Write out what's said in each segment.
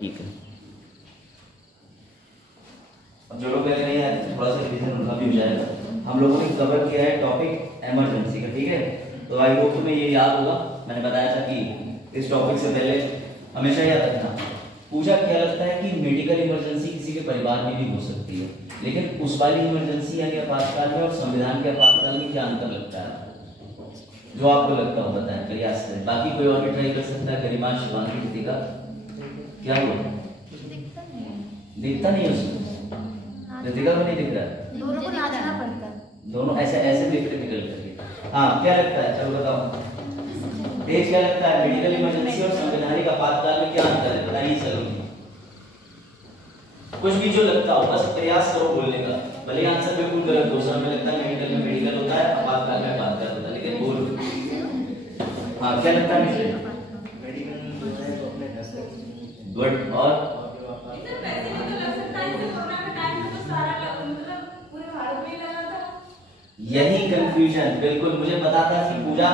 ठीक है। अब जो लोग कह रहे हैं थोड़ा सा रिवीजन उनका भी हो जाएगा। हम लोगों ने कवर किया है टॉपिक इमरजेंसी का, ठीक है। तो आई होप तुम्हें ये याद होगा। मैंने बताया था कि इस टॉपिक से पहले हमेशा याद रखना, पूछा क्या लगता है कि मेडिकल इमरजेंसी किसी के परिवार में भी हो सकती है, लेकिन उस वाली इमरजेंसी यानी आपातकाल में और संविधान के आपातकाल में क्या अंतर लगता है? जो आपको लगता हो बताएं प्रयास से। बाकी कोई और भी ट्राई कर सकता है। गरिमा, शिवांगी, कृतिका, क्या हुआ? दिखता नहीं उसको? कृतिका को नहीं दिख रहा? दोनों को नाचना पड़ता है। दोनों ऐसे ऐसे डिफिकल्ट करके। हाँ, क्या लगता है? चलो बताओ। तेज क्या लगता है? मेडिकल इमरजेंसी और संवैधानिक आपातकाल में क्या अंतर है? बताइए सर। कुछ भी जो लगता हो बस प्रयास करो बोलने का। भले आंसर बिल्कुल गलत हो, सर में लगता है मेडिकल में मेडिकल होता है, आपातकाल में आपातकाल होता है, लेकिन बोल। हाँ, क्या लगता है मिश्र? गुड। और यही कंफ्यूजन, बिल्कुल मुझे पता था कि पूजा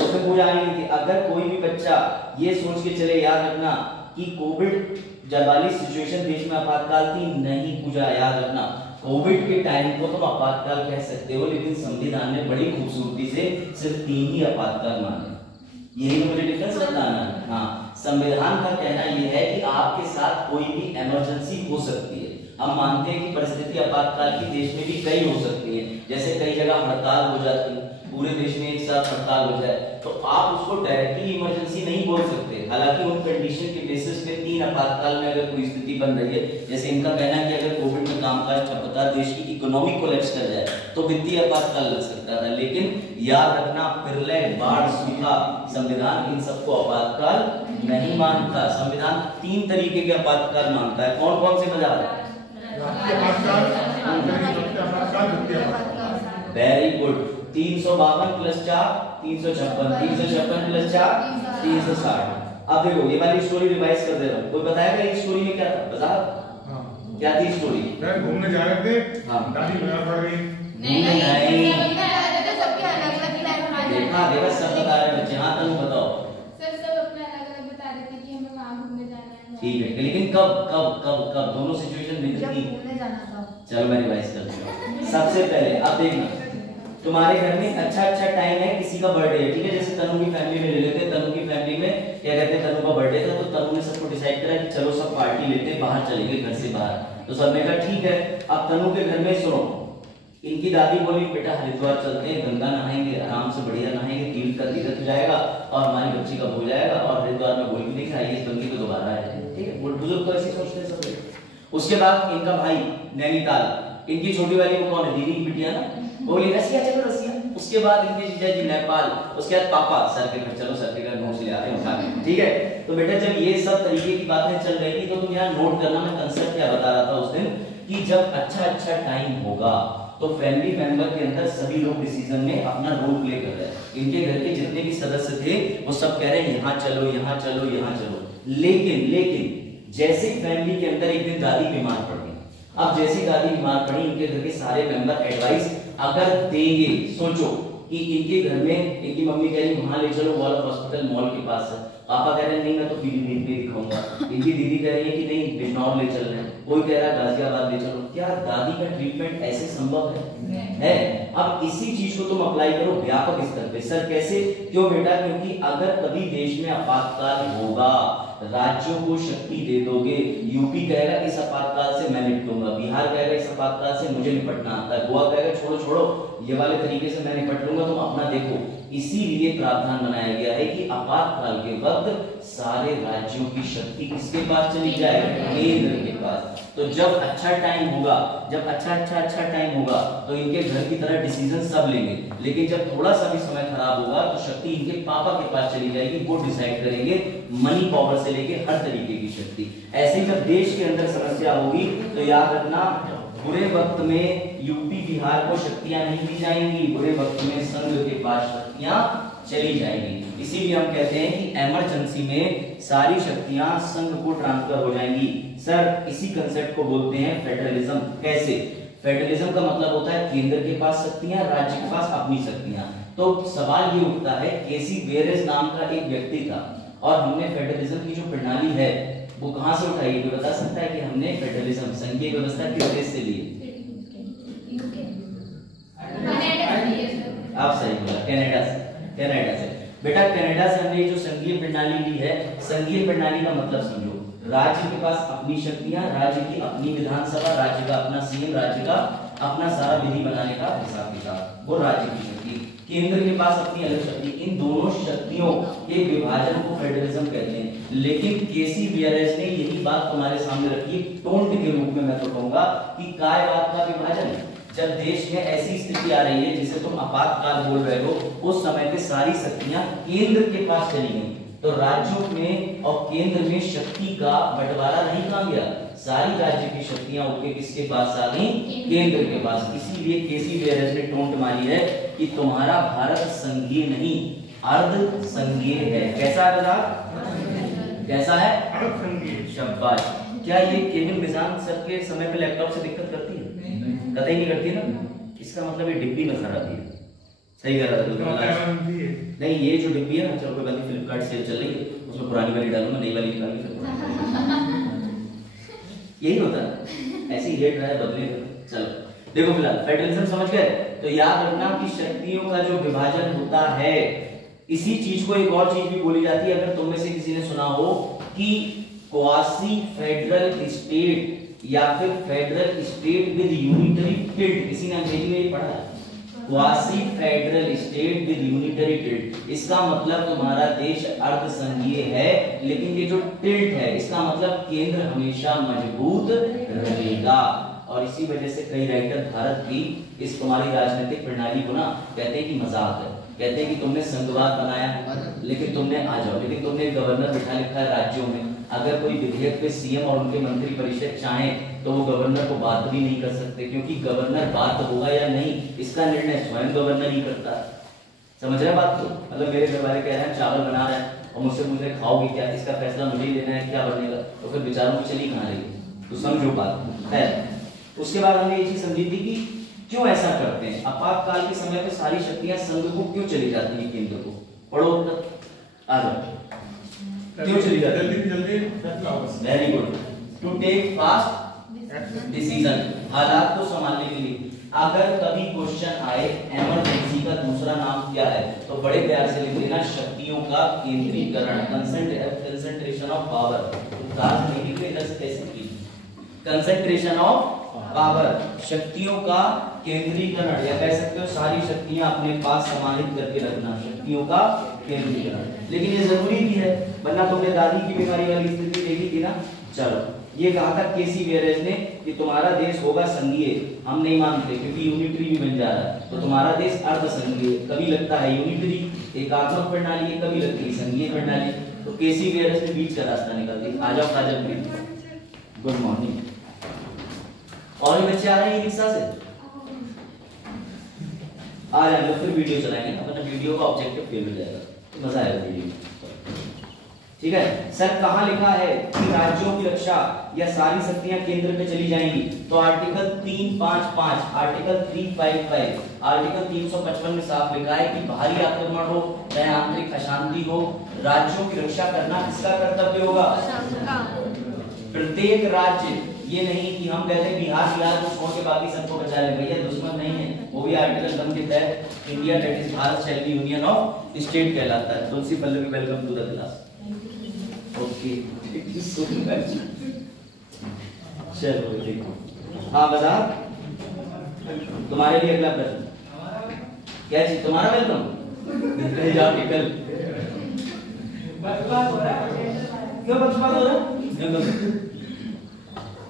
उसमें पूजा आई नहीं थी। अगर कोई भी बच्चा ये सोच के चले, याद रखना कि कोविड जब वाली सिचुएशन देश में आपातकाल थी, नहीं पूजा, याद रखना कोविड के टाइम को तुम आपातकाल कह सकते हो, लेकिन संविधान ने बड़ी खूबसूरती से सिर्फ 3 ही आपातकाल माने। यही तो मुझे डिफरेंस बताना है। हाँ, संविधान का कहना यह है कि आपके साथ कोई भी इमरजेंसी हो सकती है। हम मानते हैं कि परिस्थिति आपातकाल की देश में भी कई हो सकती है, जैसे कई जगह हड़ताल हो जाती है, पूरे देश में एक साथ हड़ताल हो जाए, तो आप उसको डायरेक्टली इमरजेंसी नहीं बोल सकते। हालांकि उन कंडीशन के बेसिस पे 3 आपातकाल में अगर कोई स्थिति बन रही है, जैसे इनका कहना है कि अगर कोविड में कामकाज ठप होता है, देश की इकोनॉमी कोलैप्स कर जाए, तो वित्तीय आपातकाल लग सकता था। लेकिन याद रखना, प्रलय, बाढ़, सूखा, संविधान इन सबको आपातकाल नहीं मानता। संविधान 3 तरीके के आपातकाल मानता है। कौन कौन से बता? Very good. 352 plus 4 356, 356 plus 4 360। अब देखो ये वाली स्टोरी रिवाइज कर दे रहा हूँ। कोई बताएगा ये स्टोरी में क्या था? बता। क्या थी स्टोरी? घूमने जा रहे थे, दादी बीमार पड़ गई। नहीं देखा देखा सब बता रहे बच्चे। हाँ, तुम बताओ। सर सब अपना अलग-अलग बता रहे थे कि हमें वहां घूमने जाना है। ठीक है, लेकिन कब कब कब कब दोनों सिचुएशन में थी? घूमने जाना था। चलो मैं रिवाइज कर देता हूं। सबसे पहले अब देखना, तुम्हारे घर में अच्छा टाइम है, किसी का बर्थडे है, ठीक है। जैसे तनु की फैमिली में ले लेते हैं। तनु की फैमिली में क्या कहते हैं, तनु का बर्थडे था, तो तनु ने सबको डिसाइड करा कि चलो सब पार्टी लेते हैं, बाहर चलेंगे घर से बाहर। तो सबने कहा ठीक है। अब तनु के घर में सुनो, इनकी दादी बोली बेटा हरिद्वार चलते हैं, गंगा नहाएंगे, आराम से बढ़िया नहाएंगे, तीर्थ का तीर्थ हो जाएगा और हमारी बच्ची का हो जाएगा, और हरिद्वार में बोल भी देखा आइए इस बंदी को दोबारा आ जाए, ठीक है। बुजुर्ग तो ऐसे सोचते हैं सब। उसके बाद इनका भाई नैनीताल, इनकी छोटी वाली वो कौन है, दीदी की बिटिया ना, बोली रसिया चलो रसिया। उसके बाद इनके जीजा जी नेपाल, उसके बाद पापा सर के घर चलो, सर के घर नोट्स ले आते हैं उठा के, ठीक है। तो बेटा जब ये सब तरीके की बातें चल रही थी, तो तुम यहाँ नोट करना, मैं कंसेप्ट क्या बता रहा था उस दिन, कि जब अच्छा टाइम होगा तो फैमिली मेंबर के अंदर सभी लोग डिसीजन में अपना रोल प्ले कर रहे हैं। इनके घर के जितने भी सदस्य थे वो सब कह रहे हैं यहाँ चलो यहाँ चलो यहाँ चलो। लेकिन जैसे फैमिली के अंदर एक दिन दादी बीमार पड़ गई। अब जैसे दादी बीमार पड़ी, इनके घर के सारे मेंबर एडवाइस अगर देंगे, सोचो कि इनके घर में इनकी मम्मी कह रही वहां ले चलो, वाला हॉस्पिटल मॉल के पास है। पापा कह रहे हैं नहीं मैं तो पीलीभीत में दिखाऊंगा। इनकी दीदी कह रही है कि नहीं बिजनौर ले चल रहे हैं, कोई कह रहा है गाजियाबाद ले चलो। क्या दादी का ट्रीटमेंट ऐसे संभव है? अब इसी चीज को तुम अप्लाई करो व्यापक स्तर पे। सर कैसे? क्यों बेटा? क्योंकि अगर कभी देश में आपातकाल होगा, राज्यों को शक्ति दे दोगे। यूपी कहेगा इस आपातकाल से मैं निपटूंगा, बिहार कहेगा इस आपातकाल से मुझे निपटना आता है, गोवा कहेगा छोड़ो छोड़ो ये वाले तरीके से मैं निपट लूंगा, तुम अपना देखो। इसीलिए प्रावधान बनाया गया है कि आपातकाल के वक्त सारे राज्यों की शक्ति किसके पास चली जाए? केंद्र के पास। तो जब अच्छा टाइम होगा, जब अच्छा टाइम होगा तो इनके घर की तरह डिसीजन सब लेंगे, लेकिन जब थोड़ा सा भी समय खराब होगा तो शक्ति इनके पापा के पास चली जाएगी, वो डिसाइड करेंगे, मनी पावर से लेके हर तरीके की शक्ति। ऐसे ही जब देश के अंदर समस्या होगी तो याद रखना, बुरे वक्त में यूपी बिहार को शक्तियां नहीं दी जाएंगी, बुरे वक्त में संघ के पास शक्तियां चली जाएंगी। इसीलिए हम कहते हैं कि इमरजेंसी में सारी शक्तियां संघ को ट्रांसफर हो जाएंगी। सर इसी कंसेप्ट को बोलते हैं फेडरलिज्म। कैसे? फेडरलिज्म का मतलब होता है केंद्र के पास शक्तियां, राज्य के पास अपनी शक्तियां। तो सवाल ये उठता है, केसी वेरेस नाम का एक व्यक्ति था और हमने फेडरलिज्म की जो प्रणाली है वो कहाँ से उठाई? ये बता सकता है कि हमने फेडरलिज्म संघीय व्यवस्था किस देश से ली? आप सही बोला, कनाडा से। कनाडा से बेटा, कनाडा से हमने जो संघीय प्रणाली ली है, संघीय प्रणाली का मतलब समझो, राज्य के पास अपनी शक्तियां, राज्य की अपनी विधानसभा, राज्य का अपना सीएम, राज्य का अपना सारा विधि बनाने का हिसाब किताब, वो राज्य की शक्ति। केंद्र के पास अपनी अलग शक्ति। इन दोनों शक्तियों के विभाजन को फेडरलिज्म कहते हैं। लेकिन केसी बियरेस ने यही बात तुम्हारे सामने रखी टोंट के रूप में, मैं तो कहूंगा कि कायवाद का विभाजन। जब देश में ऐसी स्थिति आ रही है जिसे तुम आपातकाल बोल रहे हो, उस समय पे सारी शक्तियां केंद्र के पास चली गई, तो राज्यों में और केंद्र में शक्ति का बंटवारा नहीं काम गया, सारी राज्य की शक्तियां उठ के किसके पास आ गई? केंद्र के पास। इसीलिए केसी बियरेस ने टोंट मारी है कि तुम्हारा भारत संघीय नहीं, अर्ध संघीय है। कैसा है बता? कैसा है? अर्ध संघीय। शाबाश। क्या ये केविन मिजान सर के समय पे लैपटॉप से दिक्कत करती है? कतई नहीं करती ना। इसका मतलब ये डिब्बी में खराबी है। सही कह रहा था नहीं, ये जो डिब्बी है ना, चलो कोई बात नहीं, फ्लिपकार्ट सेल चल रही है, उसमें पुरानी वाली डालूंगा, नई वाली निकाल के यही होता है, ऐसे ही रेट रहा है, बदलेगा। चलो देखो, फिलहाल फेडरलिज्म समझ गए? तो याद रखना कि शक्तियों का जो विभाजन होता है, इसी चीज को एक और चीज भी बोली जाती है। अगर तुम में से किसी ने सुना हो कि क्वासी फेडरल स्टेट या फिर federal state with unitary tilt, किसी ने अंग्रेजी में ये पढ़ा है? Quasi federal state with unitary tilt, इसका मतलब तुम्हारा देश अर्ध संघीय है, लेकिन ये जो टिल्ट है, इसका मतलब केंद्र हमेशा मजबूत रहेगा। और इसी वजह से कई राइटर भारत की इस तुम्हारी राजनीतिक प्रणाली को ना कहते हैं कि मजाक है, कहते हैं कि तुमने संघवाद बनाया, लेकिन तुमने आ जाओ, लेकिन तुमने गवर्नर बिठा लिखा है राज्यों में। अगर कोई विधेयक पे सीएम और उनके मंत्री परिषद चाहे तो वो गवर्नर को बात भी नहीं कर सकते, क्योंकि गवर्नर बात होगा या नहीं इसका निर्णय स्वयं गवर्नर ही करता है। समझ रहे बात को? मतलब मेरे घर वाले कह रहे हैं चावल बना रहे हैं और मुझसे पूछ रहे खाओगे क्या, इसका फैसला मुझे ही लेना है, क्या बनेगा, तो फिर बेचारों की चली कहाँ रही? तो समझो बात है। उसके बाद हमने ये चीज समझी थी कि क्यों ऐसा करते हैं, आपातकाल के समय पे सारी शक्तियां संघ को क्यों चली जाती है, केंद्र को। पढ़ो आ जाओ, क्यों चली जाती है? जल्दी very good. To take fast decision, हालात को संभालने के लिए। अगर कभी क्वेश्चन आए इमरजेंसी का दूसरा नाम क्या है, तो बड़े प्यार से लिख देना शक्तियों का केंद्रीकरण, concentration of power. Concentration of power, शक्तियों का केंद्रीकरण, या कह सकते हो सारी शक्तियां अपने पास समाहित करके रखना, शक्तियों का केंद्रीकरण। लेकिन ये जरूरी भी है, वरना तुमने दादी की बीमारी वाली स्थिति देखी थी ना। चलो, ये कहा था केसी बियरेस ने कि तुम्हारा देश होगा संघीय, हम नहीं मानते क्योंकि यूनिटरी भी बन जा रहा है, तो तुम्हारा देश अर्ध संघीय, कभी लगता है यूनिटरी एकात्मक प्रणाली है, कभी लगती है संघीय प्रणाली। तो केसी बियरेस ने बीच का रास्ता निकाल दिया। आ जाओ काजल प्लीज, गुड मॉर्निंग। और भी बच्चे आ रहे हैं रिक्शा से? आ रहे हैं, फिर वीडियो चलाएंगे, अपना वीडियो का ऑब्जेक्टिव फेल हो जाएगा, तो मजा आएगा वीडियो। ठीक है सर, कहां लिखा है कि राज्यों की रक्षा या सारी शक्तियां केंद्र पे चली जाएंगी? तो आर्टिकल 355, आर्टिकल 355, आर्टिकल 355 में साफ लिखा है कि बाहरी आक्रमण हो चाहे आंतरिक अशांति हो, राज्यों की रक्षा करना किसका कर्तव्य होगा? प्रत्येक राज्य, ये नहीं कि हम कहते हैं बिहार को छोड़ के बाकी सबको बचा ले, भैया दुश्मन नहीं है, वो भी आर्टिकल 1 के तहत India that is Bharat shall be union of state कहलाता है। Tulsi Pallavi, welcome to the class. Okay, चलो देखो, हाँ बता, तुम्हारे लिए अगला प्रश्न क्या चीज? तुम्हारा वेलकम जाओ निकल। क्यों बकवास हो रहा है?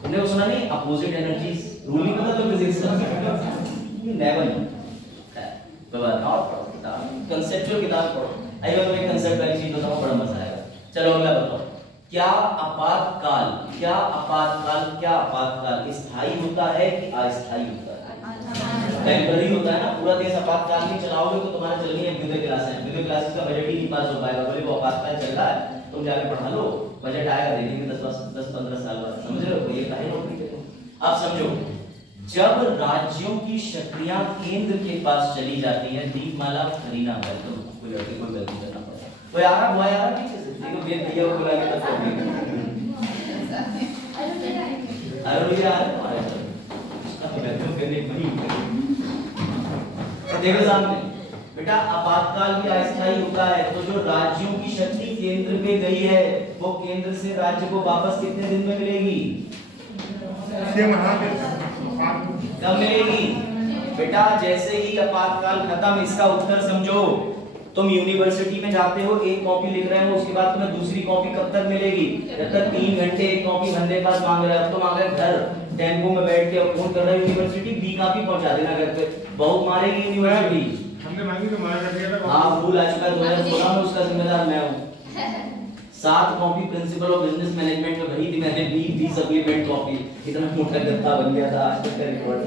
तुमने सुना नहीं अपोजिट एनर्जीज रूल नहीं पता? तो फिजिक्स नेवर कंसेप्चुअल किताब पढ़ो। आइए मैं कंसेप्ट वाली चीज बताऊं, बड़ा मजा आएगा। चलो अगला बताओ, क्या आपातकाल, क्या आपातकाल, क्या आपातकाल स्थायी होता है कि अस्थायी होता है? टेम्पररी होता है ना। पूरा देश आपातकाल में चलाओगे तो तुम्हारा चलनी है विद्युत क्लासेस, विद्युत क्लासेस का बजट ही नहीं पास हो पाएगा, बोले वो आपातकाल चल रहा है, तुम जाके पढ़ा लो, बजट आएगा देने में 10-15 साल बाद। समझ रहे हो? ये काहे नौकरी देखो। अब समझो, जब राज्यों की शक्तियां केंद्र के पास चली जाती है, दीपमाला फरीना, तो कोई लड़की को गलती करना पड़ता है, वो यार वो यार पीछे से देखो, भैया को बुला के अरे यार देखो सामने बेटा, आपातकाल भी अस्थायी होता है, तो जो राज्यों की शक्ति केंद्र पे गई है वो केंद्र से राज्य को वापस कितने दिन में मिलेगी? कब मिलेगी बेटा? जैसे ही आपातकाल खत्म, इसका उत्तर समझो। तुम यूनिवर्सिटी में जाते हो, एक कॉपी लिख रहे हो, उसके बाद तुम्हें दूसरी कॉपी कब तक मिलेगी? जब तक 3 घंटे एक कॉपी भरने के बाद मांग रहे हो। अब तुम अगर घर टेम्पो में बैठ के फोन कर रहे हो यूनिवर्सिटी, बी कॉपी पहुंचा देना घर पे, बहुत मारेगी यूनिवर्सिटी। हमने मांगी तो मारा कर दिया था। हाँ, भूल आ चुका है, 2016 में उसका जिम्मेदार मैं हूँ। 7 copy principle of business management में भरी थी मैंने, 20 सप्लीमेंट कॉपी, इतना मोटा गत्ता बन गया था, आज तक का रिकॉर्ड।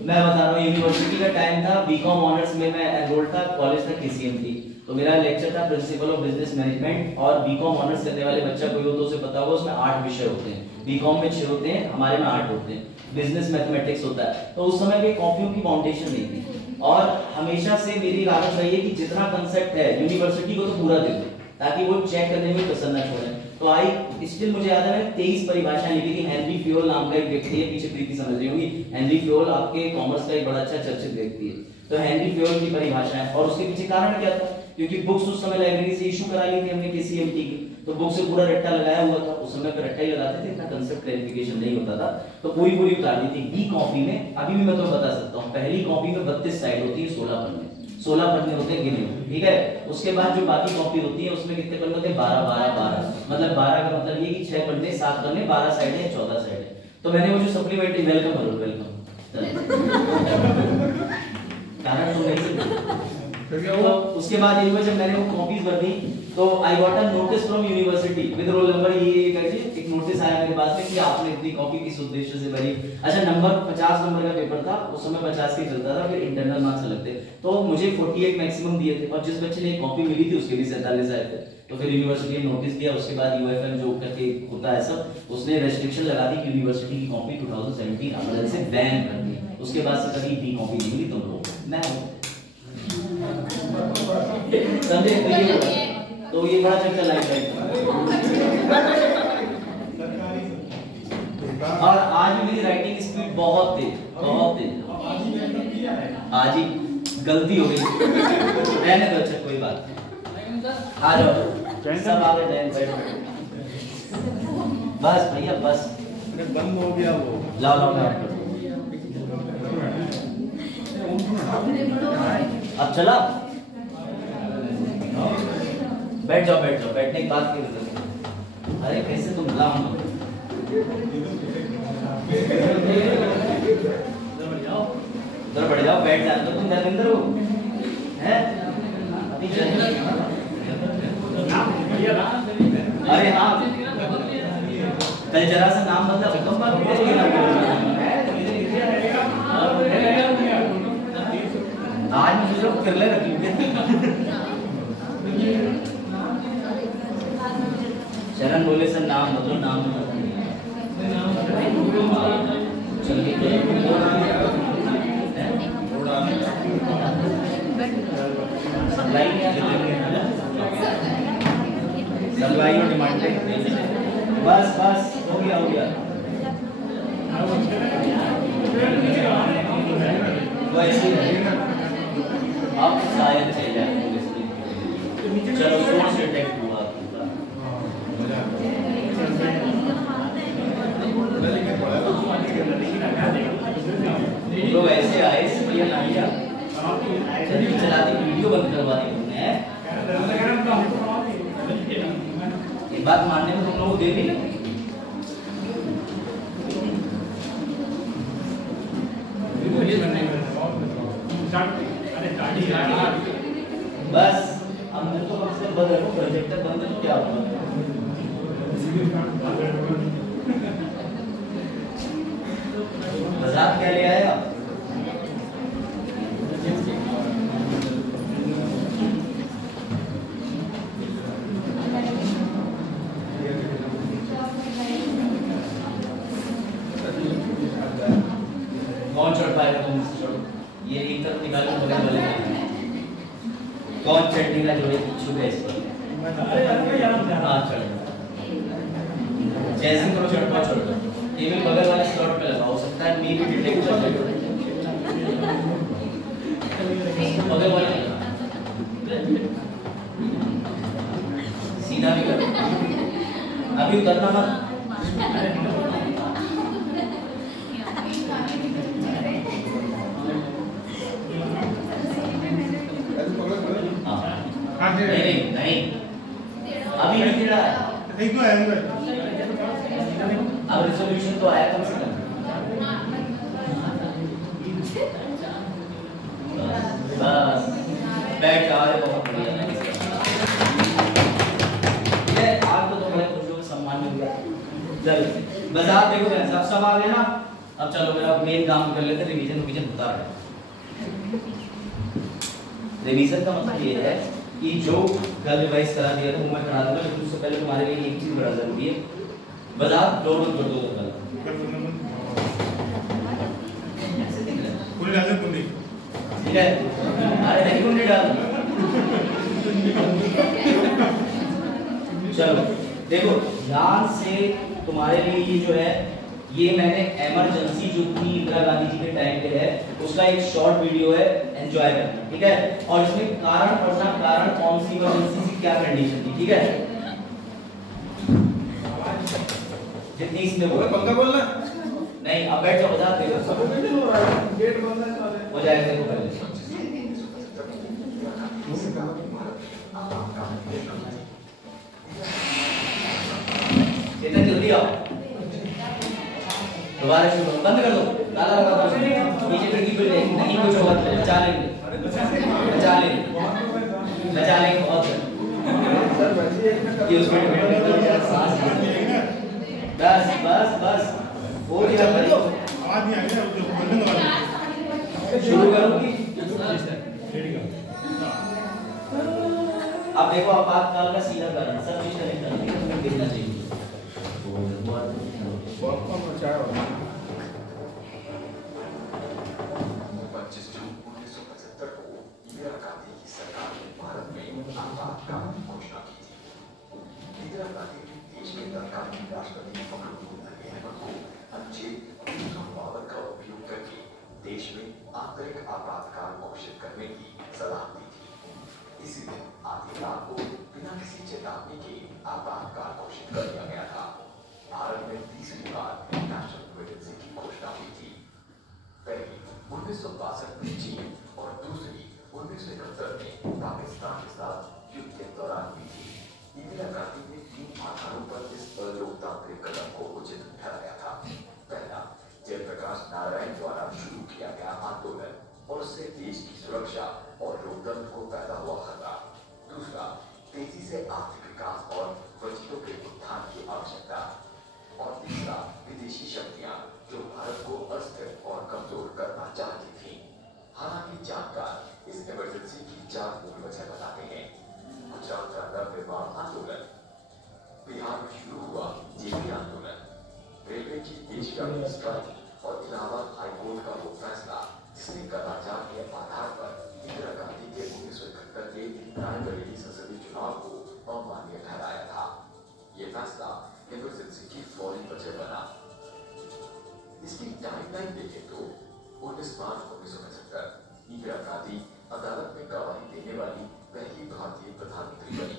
मैं बता रहा हूँ, यूनिवर्सिटी का टाइम था, बीकॉम ऑनर्स में मैं एनरोल था, कॉलेज था केसीएम थी, तो मेरा लेक्चर था प्रिंसिपल ऑफ बिजनेस मैनेजमेंट। और बीकॉम ऑनर्स करने वाले बच्चा कोई हो तो उसे पता होगा, उसमें 8 विषय होते हैं, बीकॉम में 6 होते हैं, हमारे में 8 होते हैं, बिजनेस मैथमेटिक्स होता है। तो उस समय पे कॉपियों की फाउंडेशन नहीं थी, और हमेशा से मेरी आदत रही है कि जितना कंसेप्ट है यूनिवर्सिटी को तो पूरा दे दो, ताकि वो चेक करने में कसर ना छोड़े। तो आई स्टिल मुझे याद है, मैंने 23 परिभाषाएं लिखी थी। हेनरी फ्योल नाम का एक व्यक्ति है, पीछे प्रीति समझ रही होंगी, हेनरी फ्योल आपके कॉमर्स का एक बड़ा अच्छा चर्चित व्यक्ति है। तो हेनरी फ्योल की परिभाषाएं, और उसके पीछे कारण क्या था? क्योंकि बुक्स उस समय लाइब्रेरी से इशू कराई थी हमने केसीएमटी की, तो बुक से पूरा रट्टा लगाया हुआ था। उस समय पे रट्टा ही लगाते थे, इतना कंसेप्ट क्लैरिफिकेशन नहीं होता था, तो पूरी उतार दी थी। बी कॉपी में अभी भी मैं तो बता सकता हूँ, पहली कॉपी में 32 साइड होती है, 16 पन्ने, 16 पन्ने होते हैं गिने, ठीक है। उसके बाद जो बाकी कॉपी होती है उसमें कितने पन्ने होते हैं? 12 12 12, मतलब 12 का मतलब ये कि 6 पन्ने 7 पन्ने 12 साइड है, 14 साइड है। तो मैंने वो जो सप्लीमेंट्री, वेलकम हेलो वेलकम, कारण तो नहीं। तो उसके बाद ये हुआ, जब मैंने वो कॉपीज भर दी तो I got a notice from university with roll number, ये करके एक नोटिस आया मेरे पास में कि आपने इतनी कॉपी किस उद्देश्य से भरी। अच्छा, नंबर 50 नंबर का पेपर था उस समय, 50 के चलता था, फिर इंटरनल मार्क्स अलग थे, तो मुझे 48 मैक्सिमम दिए थे, और जिस बच्चे ने कॉपी मिली थी उसके भी 47 आए थे। तो फिर यूनिवर्सिटी ने नोटिस दिया, उसके बाद यूएफएम जो करके होता है सब, उसने रेस्ट्रिक्शन लगा दी कि यूनिवर्सिटी की कॉपी 2017 अप्रैल से बैन कर दी, उसके बाद से कभी भी कॉपी नहीं मिली तुम लोगों को। मैं समझे? तो ये बड़ा चक्कर लाइफ। और आज भी मेरी राइटिंग स्पीड बहुत तेज, बहुत तेज। आज ही गलती हो गई, रहने दो, अच्छा कोई बात नहीं, आ जाओ सब आ गए, बैठो बस भैया बस, बंद हो गया वो, लाओ लाओ अब चला, बैठ जाओ बैठ जाओ, बैठने की बात क्यों करते? अरे कैसे तुम लाओ, उधर बढ़ जाओ, बैठ जाओ, तो तुम धर्मेंद्र हो हैं? अभी अरे हाँ, कल जरा सा नाम बदला, आज मुझे लोग कर ले रखेंगे। शरण बोले सर नाम बदलो, नाम सप्लाई और डिमांड, बस बस हो गया हो गया। अब शायद चल जाए, चलो जोर से टेक हुआ लोग ऐसे आए भैया नाहिया चलाती वीडियो बंद करवा दी तुमने। ये बात मानने में तुम लोग दे दी, बस अब मैं तो कम से बंद रखो, प्रोजेक्टर बंद तो क्या होगा? मजाक क्या ले आए आप? कौन चढ़ पाएगा? तुम ये एक तरफ निकालो, बगल वाले कौन चढ़ने का जो है इच्छुक है इस पर? हाँ चढ़, जैसे करो चढ़ पाओ, चढ़ दो, टेबल बगल वाले स्लॉट पे लगा, हो सकता है मे भी डिटेक्ट कर ले बगल वाले सीधा भी कर, अभी उतरना मत। हाँ नहीं अभी नहीं गिरा है, एक तो है अंदर। अब रिजोल्यूशन तो आया कम से कम। बस बैठ जा रहे, बहुत बढ़िया। ये आज तो बड़े खुश हो, सम्मान मिल गया। चल बस आप देखो सब आ गए ना, अब चलो मेरा मेन काम कर लेते, रिवीजन होता रहे। रिवीजन का मतलब ये है कि जो कल रिवाइज करा दिया था वो मैं करा दूंगा, लेकिन उससे पहले तुम्हारे लिए एक चीज बड़ा जरूरी है, बस आप डाउनलोड कर दो कल। फुल डाल दे, ठीक है? अरे नहीं कुंडी डाल। चलो देखो ध्यान से, तुम्हारे लिए ये जो है, ये मैंने इमरजेंसी जो थी इंदिरा गांधी जी के टाइम पे है, उसका एक शॉर्ट वीडियो है, एंजॉय करना, ठीक है? और इसमें कारण पढ़ना, कारण कौन सी इमरजेंसी से क्या कंडीशन थी, ठीक है? जितनी इसमें पंखा बोलना नहीं, अब बैठ जाओ, बता देखो गेट बंद है, हो जाएगा देखो पहले। इतना जल्दी आओ, दोबारा शुरू बंद कर दो, ताला लगा दो, नीचे खिड़की पे नहीं कुछ होगा, बचा लेंगे बहुत ये उसमें सांस बस हो गया भाई, आवाज नहीं आ रही है, जो बंद वाला शुरू करूंगी। अब देखो आपातकाल का सीधा कारण सब चीज कनेक्ट करनी है, तुम्हें देखना चाहिए। बहुत कम बचाया होगा। 25 जून 1975 को इंदिरा गांधी की सरकार ने भारत में आपातकाल की घोषणा की थी। इंदिरा गांधी ने देश के तत्कालीन राष्ट्रपति फखरुद्दीन अहमद को अनुच्छेद 352 का उपयोग करके देश में आंतरिक आपातकाल घोषित करने की सलाह दी थी। इसी दिन आधी रात को बिना किसी चेतावनी के आपातकाल घोषित कर दिया गया था। भारत में तीसरी बार नेशनल इमरजेंसी की घोषणा हुई थी। पहली 1962 में चीन और दूसरी 1971 में पाकिस्तान के साथ युद्ध के दौरान हुई थी। इंदिरा गांधी ने 3 आधारों पर इस अलोकतांत्रिक कदम को उचित ठहराया था। पहला, जयप्रकाश नारायण द्वारा शुरू किया गया आंदोलन और उससे देश की सुरक्षा और लोकतंत्र को पैदा हुआ खतरा। दूसरा, तेजी से आर्थिक विकास और वंचितों के उत्थान की आवश्यकता। और तीसरा, विदेशी शक्तियां जो भारत को अस्थिर और कमजोर करना चाहती थीं। हालांकि जानकार इस इमरजेंसी की 4 मूल वजह बताते हैं। गुजरात का नवनिर्माण आंदोलन, बिहार में शुरू हुआ जेपी आंदोलन, रेलवे की देशव्यापी स्ट्राइक और इलाहाबाद हाईकोर्ट का वो फैसला जिसने कदाचार के आधार पर इंदिरा गांधी के 1971 के रायबरेली संसदीय चुनाव को अमान्य ठहराया था। ये फैसला इमरजेंसी की फौरी वजह बना। इसकी टाइमलाइन देखें तो 19 मार्च 1975 इंदिरा गांधी अदालत में गवाही देने वाली पहली भारतीय प्रधानमंत्री बनी।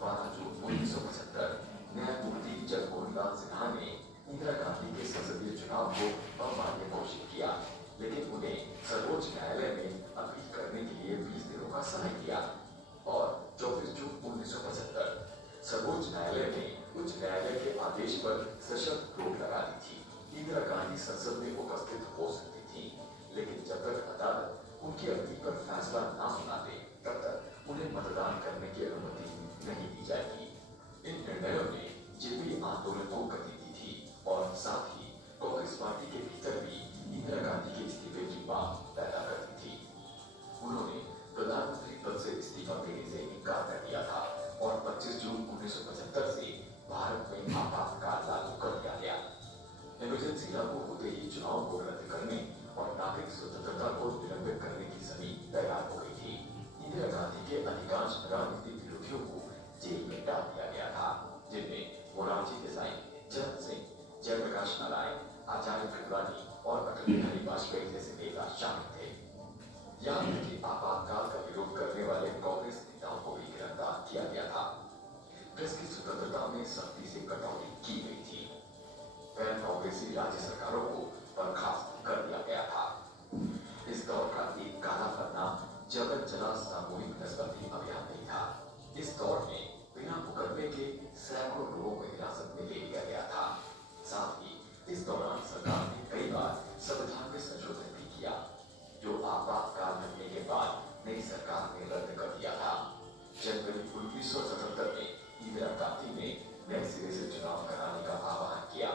12 जून 1975 न्यायमूर्ति जगमोहन लाल सिन्हा ने इंदिरा गांधी के संसदीय चुनाव को अमान्य घोषित किया, लेकिन उन्हें सर्वोच्च न्यायालय में अपील करने के लिए 20 दिनों का समय दिया। और 24 जून 1975 सर्वोच्च न्यायालय ने उच्च न्यायालय के आदेश पर सशर्त रोक लगा दी थी। इंदिरा गांधी संसद में उपस्थित हो सकती थी, लेकिन जब तक अदालत उनकी अपील पर फैसला न सुनाते तब तक उन्हें मतदान करने की अनुमति नहीं दी जाएगी। इन निर्णयों ने जेपी आंदोलन को गति दी थी और साथ ही कांग्रेस पार्टी के भीतर भी इंदिरा गांधी के इस्तीफे की मांग पैदा कर दी थी। उन्होंने प्रधानमंत्री पद से इस्तीफा देने से इनकार कर दिया था और 25 जून 1975 से भारत में आपातकाल लागू कर दिया गया। इमरजेंसी लागू होते ही चुनाव को रद्द करने और नागरिक स्वतंत्रता को निलंबित करने की जमीन तैयार हो गई थी। इंदिरा गांधी के अधिकांश राजनीतिक विरोधियों को जेल में डाल दिया गया था, जिनमें मोरारजी देसाई, चरण सिंह, जयप्रकाश विनायक विद्वानी और अटल बिहारी वाजपेयी जैसे नेता शामिल थे। यहाँ तक कि आपातकाल का विरोध करने वाले कांग्रेस नेताओं को भी गिरफ्तार किया गया था। प्रेस की स्वतंत्रता में सख्ती से कटौती की गई थी। गैर कांग्रेसी राज्य सरकारों को बर्खास्त कर दिया गया था। इस दौर का एक काला पन्ना जबर जला सामूहिक नस्बंदी अभियान नहीं था। इस दौर में बिना मुकदमे के सैकड़ों लोगों को हिरासत में ले लिया गया था। साथ ही इस दौरान सरकार ने कई बार संविधान में संशोधन भी किया, जो आपातकाल लगने के बाद नई सरकार ने रद्द कर दिया था। जनवरी 1977 में इंदिरा गांधी ने नए सिरे से चुनाव कराने का आह्वान किया।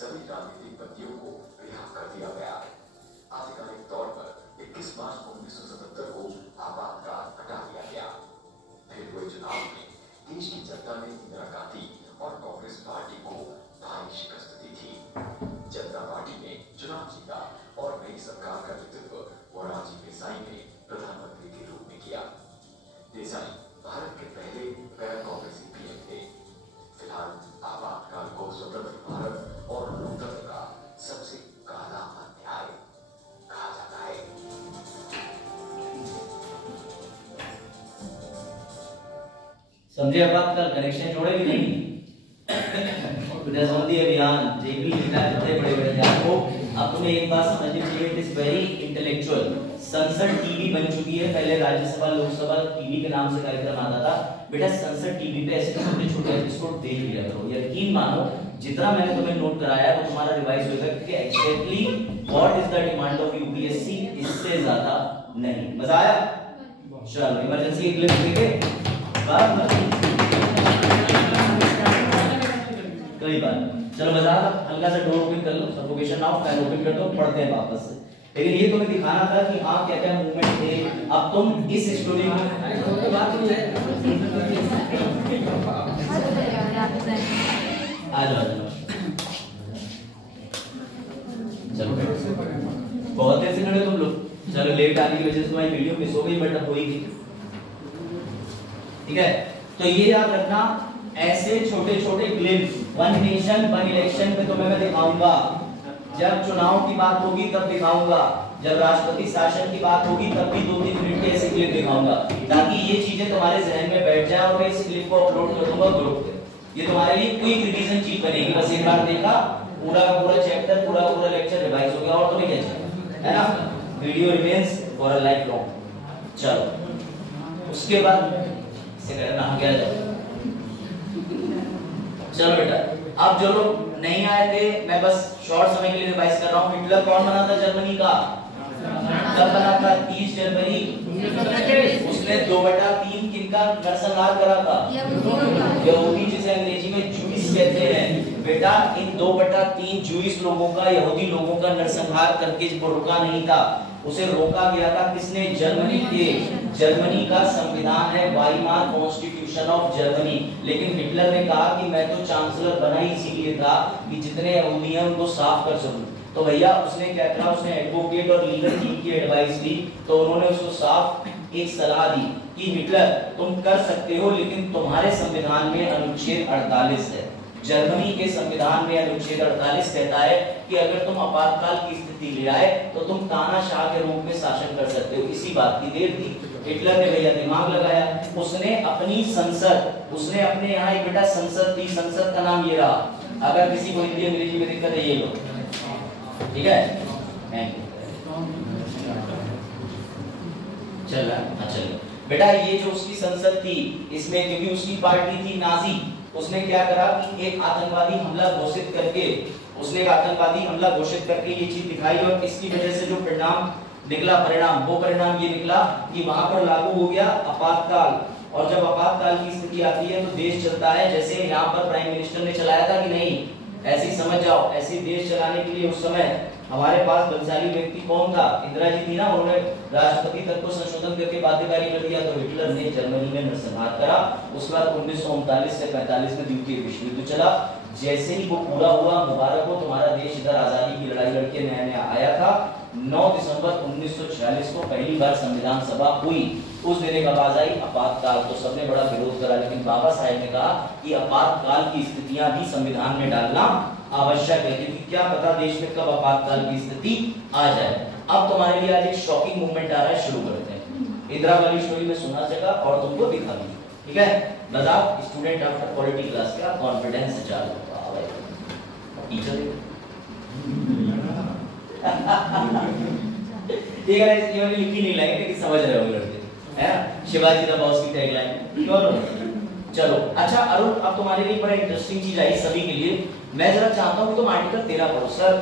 सभी राजनीतिक बंदियों को रिहा कर दिया गया। आधिकारिक तौर पर 21 मार्च 1977 को आपातकाल हटा दिया गया। फिर हुए चुनाव में देश की जनता ने इंदिरा गांधी और कांग्रेस पार्टी को भारी शिकस्त दी थी। जनता पार्टी ने चुनाव जीता और नई सरकार का नेतृत्व मोरारजी देसाई ने प्रधानमंत्री के रूप में किया। देसाई भारत के पहले गैर कांग्रेसी पीएम थे। फिलहाल आपातकाल को स्वतंत्र भारत और लोकतंत्र का सबसे काला अध्याय कहा जाता है। समझे आपातकाल कनेक्शन जोड़े भी नहीं नसबंदी अभियान जेबी लिखा कितने बड़े बड़े आपको। अब तुम्हें एक बात समझनी चाहिए, इट इज वेरी इंटेलेक्चुअल। संसद टीवी बन चुकी है, पहले राज्यसभा लोकसभा टीवी के नाम से कार्यक्रम आता था। बेटा संसद टीवी पे ऐसे छोटे छोटे एपिसोड देख लिया करो। यकीन मानो जितना मैंने तुम्हें नोट कराया वो तुम्हारा रिवाइज होगा कि exactly what is the demand of UPSC, इससे ज्यादा नहीं। मजा आया? चलो इमरजेंसी एक क्लिप देखे कई बार। चलो मजा हल्का सा डोर ओपन कर लो, सफोकेशन नाउ, फैन ओपन कर दो, पढ़ते हैं वापस से। लेकिन ये तुम्हें दिखाना था कि आप क्या क्या मूवमेंट थे। अब तुम इस स्टोरी में आ जाओ। चलो बहुत देर से खड़े तुम लोग। चलो लेट आने की वजह से तुम्हारी वीडियो मिस हो गई, बट अब होगी। ठीक है, तो ये याद रखना, ऐसे छोटे छोटे glimpse one nation one election में तुम्हें मैं दिखाऊंगा। जब चुनाव की बात होगी तब दिखाऊंगा, जब राष्ट्रपति शासन की बात होगी तब भी 2-3 मिनट के ऐसे क्लिप दिखाऊंगा, ताकि ये चीजें तुम्हारे जहन में बैठ जाए। और मैं इस क्लिप को अपलोड कर दूंगा ग्रुप पे। ये तुम्हारे लिए क्विक रिवीजन चीज बनेगी। बस एक बार देखा, पूरा का पूरा चैप्टर, पूरा का पूरा लेक्चर रिवाइज हो गया। और तुम्हें क्या चाहिए, है ना? Video remains for a life long. चलो उसके बाद से करना क्या जाओ। चलो बेटा, अब जो लोग नहीं आए थे, मैं बस शॉर्ट समय के लिए रिवाइज कर रहा हूँ। हिटलर कौन बना था जर्मनी का? कब बना था? 30 जनवरी 1933। उसने 2/3 किनका नरसंहार करा था? यहूदी, जिसे अंग्रेजी में जूइश कहते हैं। बेटा इन 2/3 जूइश लोगों का, यहूदी लोगों का नरसंहार करके वो रुका नहीं था। उसे रोका गया था किसने? जर्मनी के। जर्मनी का संविधान है वाइमार कॉन्स्टिट्यूशन ऑफ जर्मनी। लेकिन हिटलर ने कहा कि मैं तो चांसलर बना ही इसीलिए था कि जितने यहूदी हैं उनको साफ कर सकूं। तो भैया उसने क्या करा, उसने एडवोकेट और लीगल टीम की एडवाइस ली। तो उन्होंने उसको साफ एक सलाह दी कि हिटलर तुम कर सकते हो, लेकिन तुम्हारे संविधान में अनुच्छेद 48 है। जर्मनी के संविधान में अनुच्छेद 48 कहता है कि अगर तुम आपातकाल की स्थिति ले आए तो तुम तानाशाह के रूप में शासन कर सकते हो। इसी बात की देर थी। हिटलर ने भैया दिमाग लगाया, उसने अपनी संसद, उसने अपने यहाँ एक बेटा संसद थी, संसद का नाम ये रहा। अगर किसी को हिंदी अंग्रेजी में दिक्कत है ये लो, ठीक है? चल बेटा, ये जो उसकी संसद थी, इसमें क्योंकि उसकी पार्टी थी नाजी, उसने क्या करा कि एक आतंकवादी हमला घोषित करके, ये चीज दिखाई। और इसकी वजह से जो परिणाम निकला, वो परिणाम ये निकला कि वहां पर लागू हो गया आपातकाल। और जब आपातकाल की स्थिति आती है तो देश चलता है जैसे यहाँ पर प्राइम मिनिस्टर ने चलाया था कि नहीं, ऐसी समझ जाओ। ऐसे देश चलाने के लिए उस समय हमारे पास बलशाली व्यक्ति कौन था? इंदिरा जी थी ना। उन्होंने राष्ट्रपति तक को संशोधन करके बाध्यकारी कर दिया। तो हिटलर ने जर्मनी में नरसंहार करा। उसके बाद 1939 से 45 में द्वितीय विश्व युद्ध चला। जैसे ही वो पूरा हुआ, मुबारक हो, तुम्हारा देश इधर आजादी की लड़ाई लड़के नया नया आया था। 9 दिसंबर 1946 को पहली बार संविधान सभा हुई। उस दिन एक आवाज आई आपातकाल, तो सबने बड़ा विरोध करा। लेकिन बाबा साहेब ने कहा कि आपातकाल की स्थितियां भी संविधान में डालना आवश्यक है, क्योंकि क्या पता देश में कब आपातकाल की स्थिति आ जाए। अब तुम्हारे लिए आज एक शॉकिंग मूवमेंट आ रहा है, शुरू करते हैं। इंदिरा वाली स्टोरी में सुना जगह और तुमको दिखा दूंगा, ठीक है। बताओ स्टूडेंट आफ्टर पॉलिटी क्लास का कॉन्फिडेंस से चालू होगा टीचर ठीक है, इसलिए मैंने लिखी नहीं लाइन, लेकिन समझ रहे हो लड़के, है ना। शिवाजी द बॉस की टैगलाइन, क्यों? चलो अच्छा अरुण, अब तुम्हारे लिए बड़ा इंटरेस्टिंग चीज आई सभी के लिए। मैं जरा चाहता हूं कि तुम आर्टिकल 13 पढ़ो। सर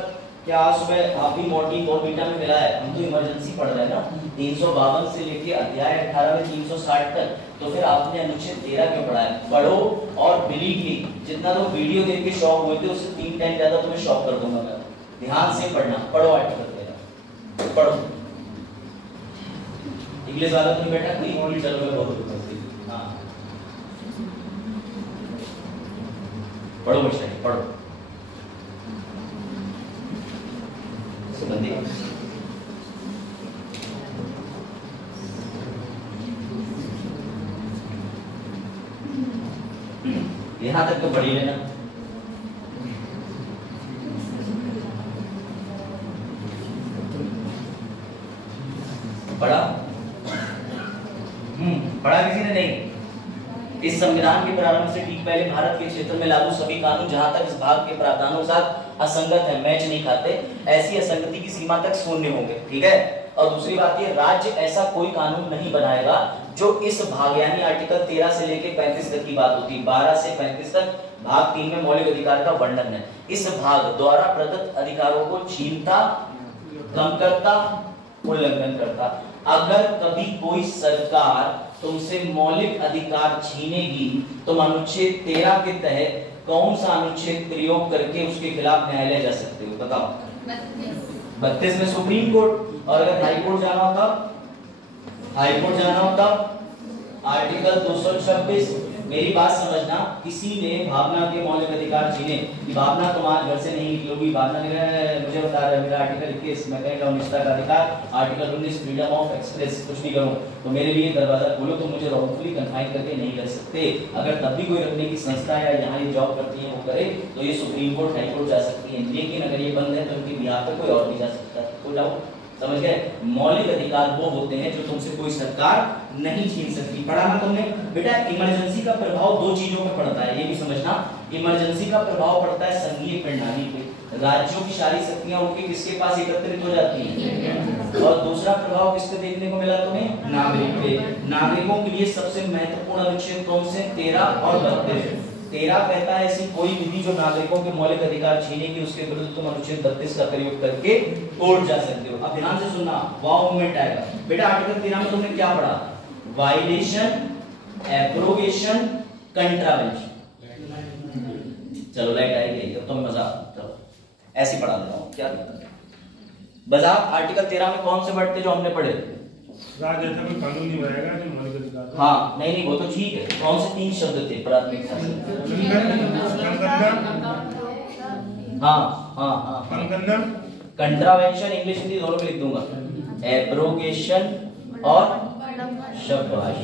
क्या सुबह आप भी मॉर्निंग और बीटा में मिला है? हम तो इमरजेंसी पढ़ रहे हैं ना, 352 से लेके अध्याय 18 में 360 तक, तो फिर आपने अनुच्छेद 13 क्यों पढ़ा है? पढ़ो, और बिलीव मी जितना तुम वीडियो देख के शॉक हुए थे उससे 3 टाइम ज्यादा तुम्हें शॉक कर दूंगा मैं। ध्यान से पढ़ना, पढ़ो आर्टिकल 13 पढ़ो। इंग्लिश वाला तो नहीं बैठा कोई, चलो मैं बहुत हां पढ़ो बच्चे पढ़ो। सुगंधी यहां तक तो पढ़ी लेना। पढ़ा? पढ़ा किसी ने? नहीं। इस संविधान के प्रारंभ से ठीक पहले भारत के क्षेत्र में लागू सभी कानून जहां तक इस भाग के प्रावधानों के साथ असंगत है, मैच नहीं खाते, ऐसी असंगति की सीमा तक शून्य होंगे, ठीक है। और दूसरी बात ये, राज्य ऐसा कोई कानून नहीं बनाएगा जो इस भाग यानी आर्टिकल 13 से लेकर 35 तक की बात होती है, 12 से 35 तक भाग 3 में मौलिक अधिकार का वर्णन है। इस भाग द्वारा प्रदत्त अधिकारों को छीनता, कम करता, उल्लंघन करता। अगर कभी कोई सरकार तुमसे मौलिक अधिकार छीनेगी तो अनुच्छेद 13 के तहत कौन सा अनुच्छेद प्रयोग करके उसके खिलाफ न्यायालय जा सकते हो? बताओ। 32 में सुप्रीम कोर्ट, और अगर हाई कोर्ट जाना हो तब, हाई कोर्ट जाना हो तब आर्टिकल 226। मेरी बात समझना, किसी ने भावना के मौलिक अधिकार छीने कि भावना तुम्हारे घर से नहीं निकलोगी, भावना मुझे बता रहा है मेरा आर्टिकल 21 मैं कहेगा निष्ठा का अधिकार, आर्टिकल 19 फ्रीडम ऑफ एक्सप्रेस, कुछ भी करूं तो मेरे लिए दरवाजा खोलो, तो मुझे रॉन्गफुली कन्फाइन करके नहीं कर सकते। अगर तब भी कोई रखने की संस्था या यहाँ ये जॉब करती है वो करे तो ये सुप्रीम कोर्ट, हाई कोर्ट जा सकती है, लेकिन अगर ये बंद है तो इनके बिहार पे कोई और नहीं जा सकता। कोई डाउट? समझ गए? मौलिक अधिकार वो होते हैं जो तुमसे कोई सरकार नहीं छीन सकती। पढ़ा ना तुमने बेटा? इमरजेंसी का प्रभाव दो चीजों पर पड़ता है, ये भी समझना। इमरजेंसी का प्रभाव पड़ता है संघीय प्रणाली पे, राज्यों की सारी शक्तियां उनके किसके पास एकत्रित हो जाती हैं, और दूसरा प्रभाव किस पे देखने को मिला तुम्हें? नागरिक पे। नागरिकों के लिए सबसे महत्वपूर्ण अनुच्छेद कौन से? 13 और 32। 13 कहता है ऐसी कोई विधि जो नागरिकों के मौलिक अधिकार छीनेगी उसके विरुद्ध तुम अनुच्छेद 32 का प्रयोग करके कोर्ट जा सकते हो। अब ध्यान से सुनना, वाव मूवमेंट आएगा बेटा। आर्टिकल 13 में तुमने क्या पढ़ा? Violation, abrogation, contravention. चलो लाइट आई गई, अब तुम्हें मजा। चलो ऐसे पढ़ा देता हूं, क्या बजा। आर्टिकल 13 में कौन से वर्ड थे जो हमने पढ़े? राज्य ऐसा कोई कानून नहीं बनाएगा जो मौलिक अधिकार। हाँ नहीं वो तो ठीक है। कौन से 3 शब्द थे प्राथमिकता से? हाँ कंट्रावेंशन, इंग्लिश हिंदी दोनों में लिख दूंगा, एब्रोगेशन और शाबाश,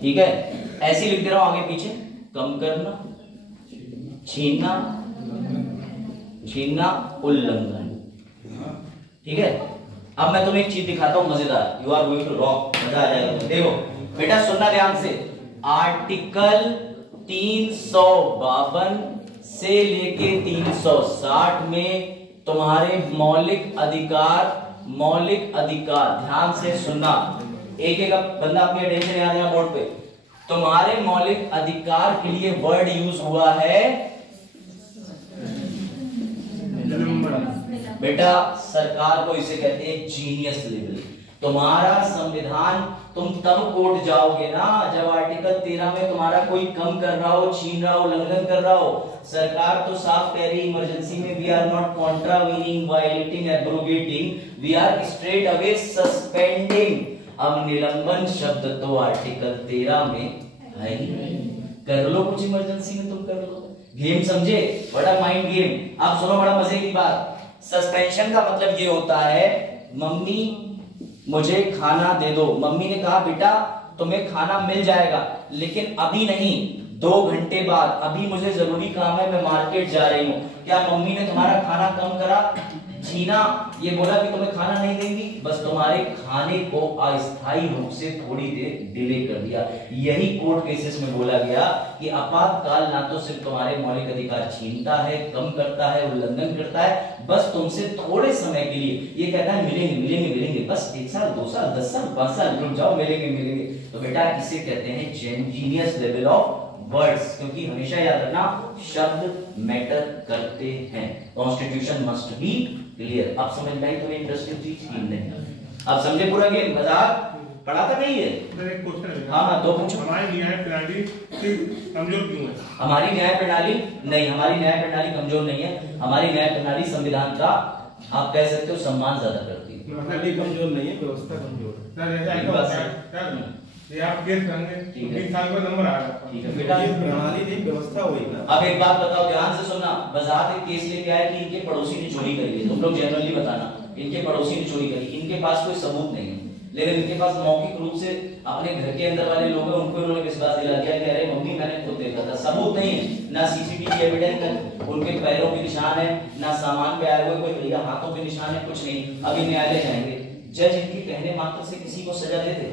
ठीक है। ऐसे लिख दे रहा हूं आगे पीछे। कम करना, छीनना, छीनना, उल्लंघन, ठीक है। अब मैं तुम्हें एक चीज दिखाता हूं मजेदार, you are going to rock, मजा आ जाएगा। देखो बेटा सुनना ध्यान से, आर्टिकल 352 से लेके 360 में तुम्हारे मौलिक अधिकार ध्यान से सुनना, एक एक बंदा अपनी अटेंशन याद है बोर्ड पे। तुम्हारे मौलिक अधिकार के लिए वर्ड यूज हुआ है बेटा, सरकार को इसे कहते हैं जीनियस लेवल। तुम्हारा संविधान तुम तब कोर्ट जाओगे ना जब आर्टिकल 13 में तुम्हारा कोई कम कर रहा हो, छीन रहा हो, उल्लंघन कर रहा हो। सरकार तो साफ कह रही इमरजेंसी में we are not contravening, violating, abrogating, we are straight away suspending. अब निलंबन शब्द तो आर्टिकल 13 में है ही नहीं। कर लो कुछ इमरजेंसी में, तुम कर लो गेम, समझे? बड़ा माइंड गेम। अब सुनो बड़ा मजे की बात, सस्पेंशन का मतलब ये होता है मम्मी मुझे खाना दे दो। मम्मी ने कहा बेटा तुम्हें खाना मिल जाएगा लेकिन अभी नहीं, 2 घंटे बाद अभी मुझे जरूरी काम है, मैं मार्केट जा रही हूँ। क्या मम्मी ने तुम्हारा खाना कम करा? जीना ये बोला कि तुम्हें खाना नहीं देंगी, बस तुम्हारे खाने को अस्थायी रूप से थोड़ी देर डिले कर दिया। यही कोर्ट केसेस में बोला गया कि आपातकाल ना तो सिर्फ तुम्हारे मौलिक अधिकार छीनता है, कम करता है, उल्लंघन करता है, बस तुमसे थोड़े समय के लिए ये कहता है मिलेंगे मिलेंगे मिलेंगे, बस 1 साल 2 साल 10 साल 5 साल रुक जाओ, मिलेंगे मिलेंगे। तो बेटा इसे कहते हैं जीनियस लेवल ऑफ वर्ड्स, क्योंकि हमेशा याद रखना शब्द मैटर करते हैं। Constitution must be clear. अब समझ में आई तुम्हें इंटरेस्टिंग चीज की नहीं? अब समझे पूरा गेम? मजाक पढ़ाता नहीं है। एक क्वेश्चन है। हाँ दो पूछो। हमारी न्याय प्रणाली कमजोर क्यों है? हमारी न्याय प्रणाली नहीं, हमारी न्याय प्रणाली कमजोर नहीं है। हमारी न्याय प्रणाली संविधान का आप कह सकते हो सम्मान ज्यादा करती है। प्रणाली कमजोर नहीं है, व्यवस्था कमजोर है। ये आप केस करेंगे 3 साल का नंबर आ रहा है। ठीक है बेटा, ये प्रणाली नहीं व्यवस्था हुई ना। अब एक बात बताओ, ध्यान से सुनना। वजाहत एक केस लेके आया कि इनके पड़ोसी ने चोरी करी है। तुम लोग जनरली बताना इनके पड़ोसी ने चोरी करी। इनके पास कोई सबूत नहीं है, लेकिन इनके पास मौखिक रूप से अपने घर के अंदर वाले लोग हैं, उनको इन्होंने विश्वास दिला दिया कि अरे मम्मी मैंने खुद देखा था। सबूत नहीं है, ना सीसीटीवी एविडेंस है, उनके पैरों के निशान है, ना सामान पे आए हुए कोई भैया हाथों पे निशान है, कुछ नहीं। अभी न्यायालय जाएंगे, जज इनके कहने मात्र से किसी को सजा दे दे।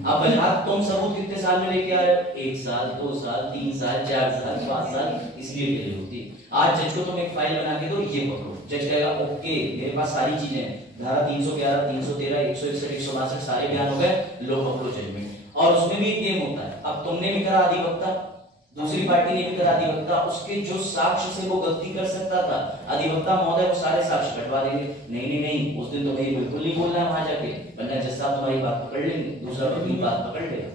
अब वजाहत तुम सबूत कितने साल में लेके आ रहे हो? 1 साल 2 साल 3 साल 4 साल 5 साल, इसलिए के लिए होती है। आज जज को तुम एक फाइल बना के दो, ये पकड़ो, जज कहेगा ओके मेरे पास सारी चीजें हैं, धारा 311 313 161 162 सारे बयान हो गए, लो पकड़ो जजमेंट। और उसमें भी एक गेम होता है। अब तुमने भी करा अधिवक्ता, दूसरी पार्टी ने भी करा अधिवक्ता, उसके जो साक्ष्य से वो गलती कर सकता था, अधिवक्ता महोदय वो सारे साक्ष्य कटवा देंगे। नहीं नहीं नहीं, उस दिन तुम्हें बिल्कुल नहीं बोलना है वहां जाके, वरना जज साहब तुम्हारी बात पकड़ लेंगे, दूसरा वकील बात पकड़ लेगा।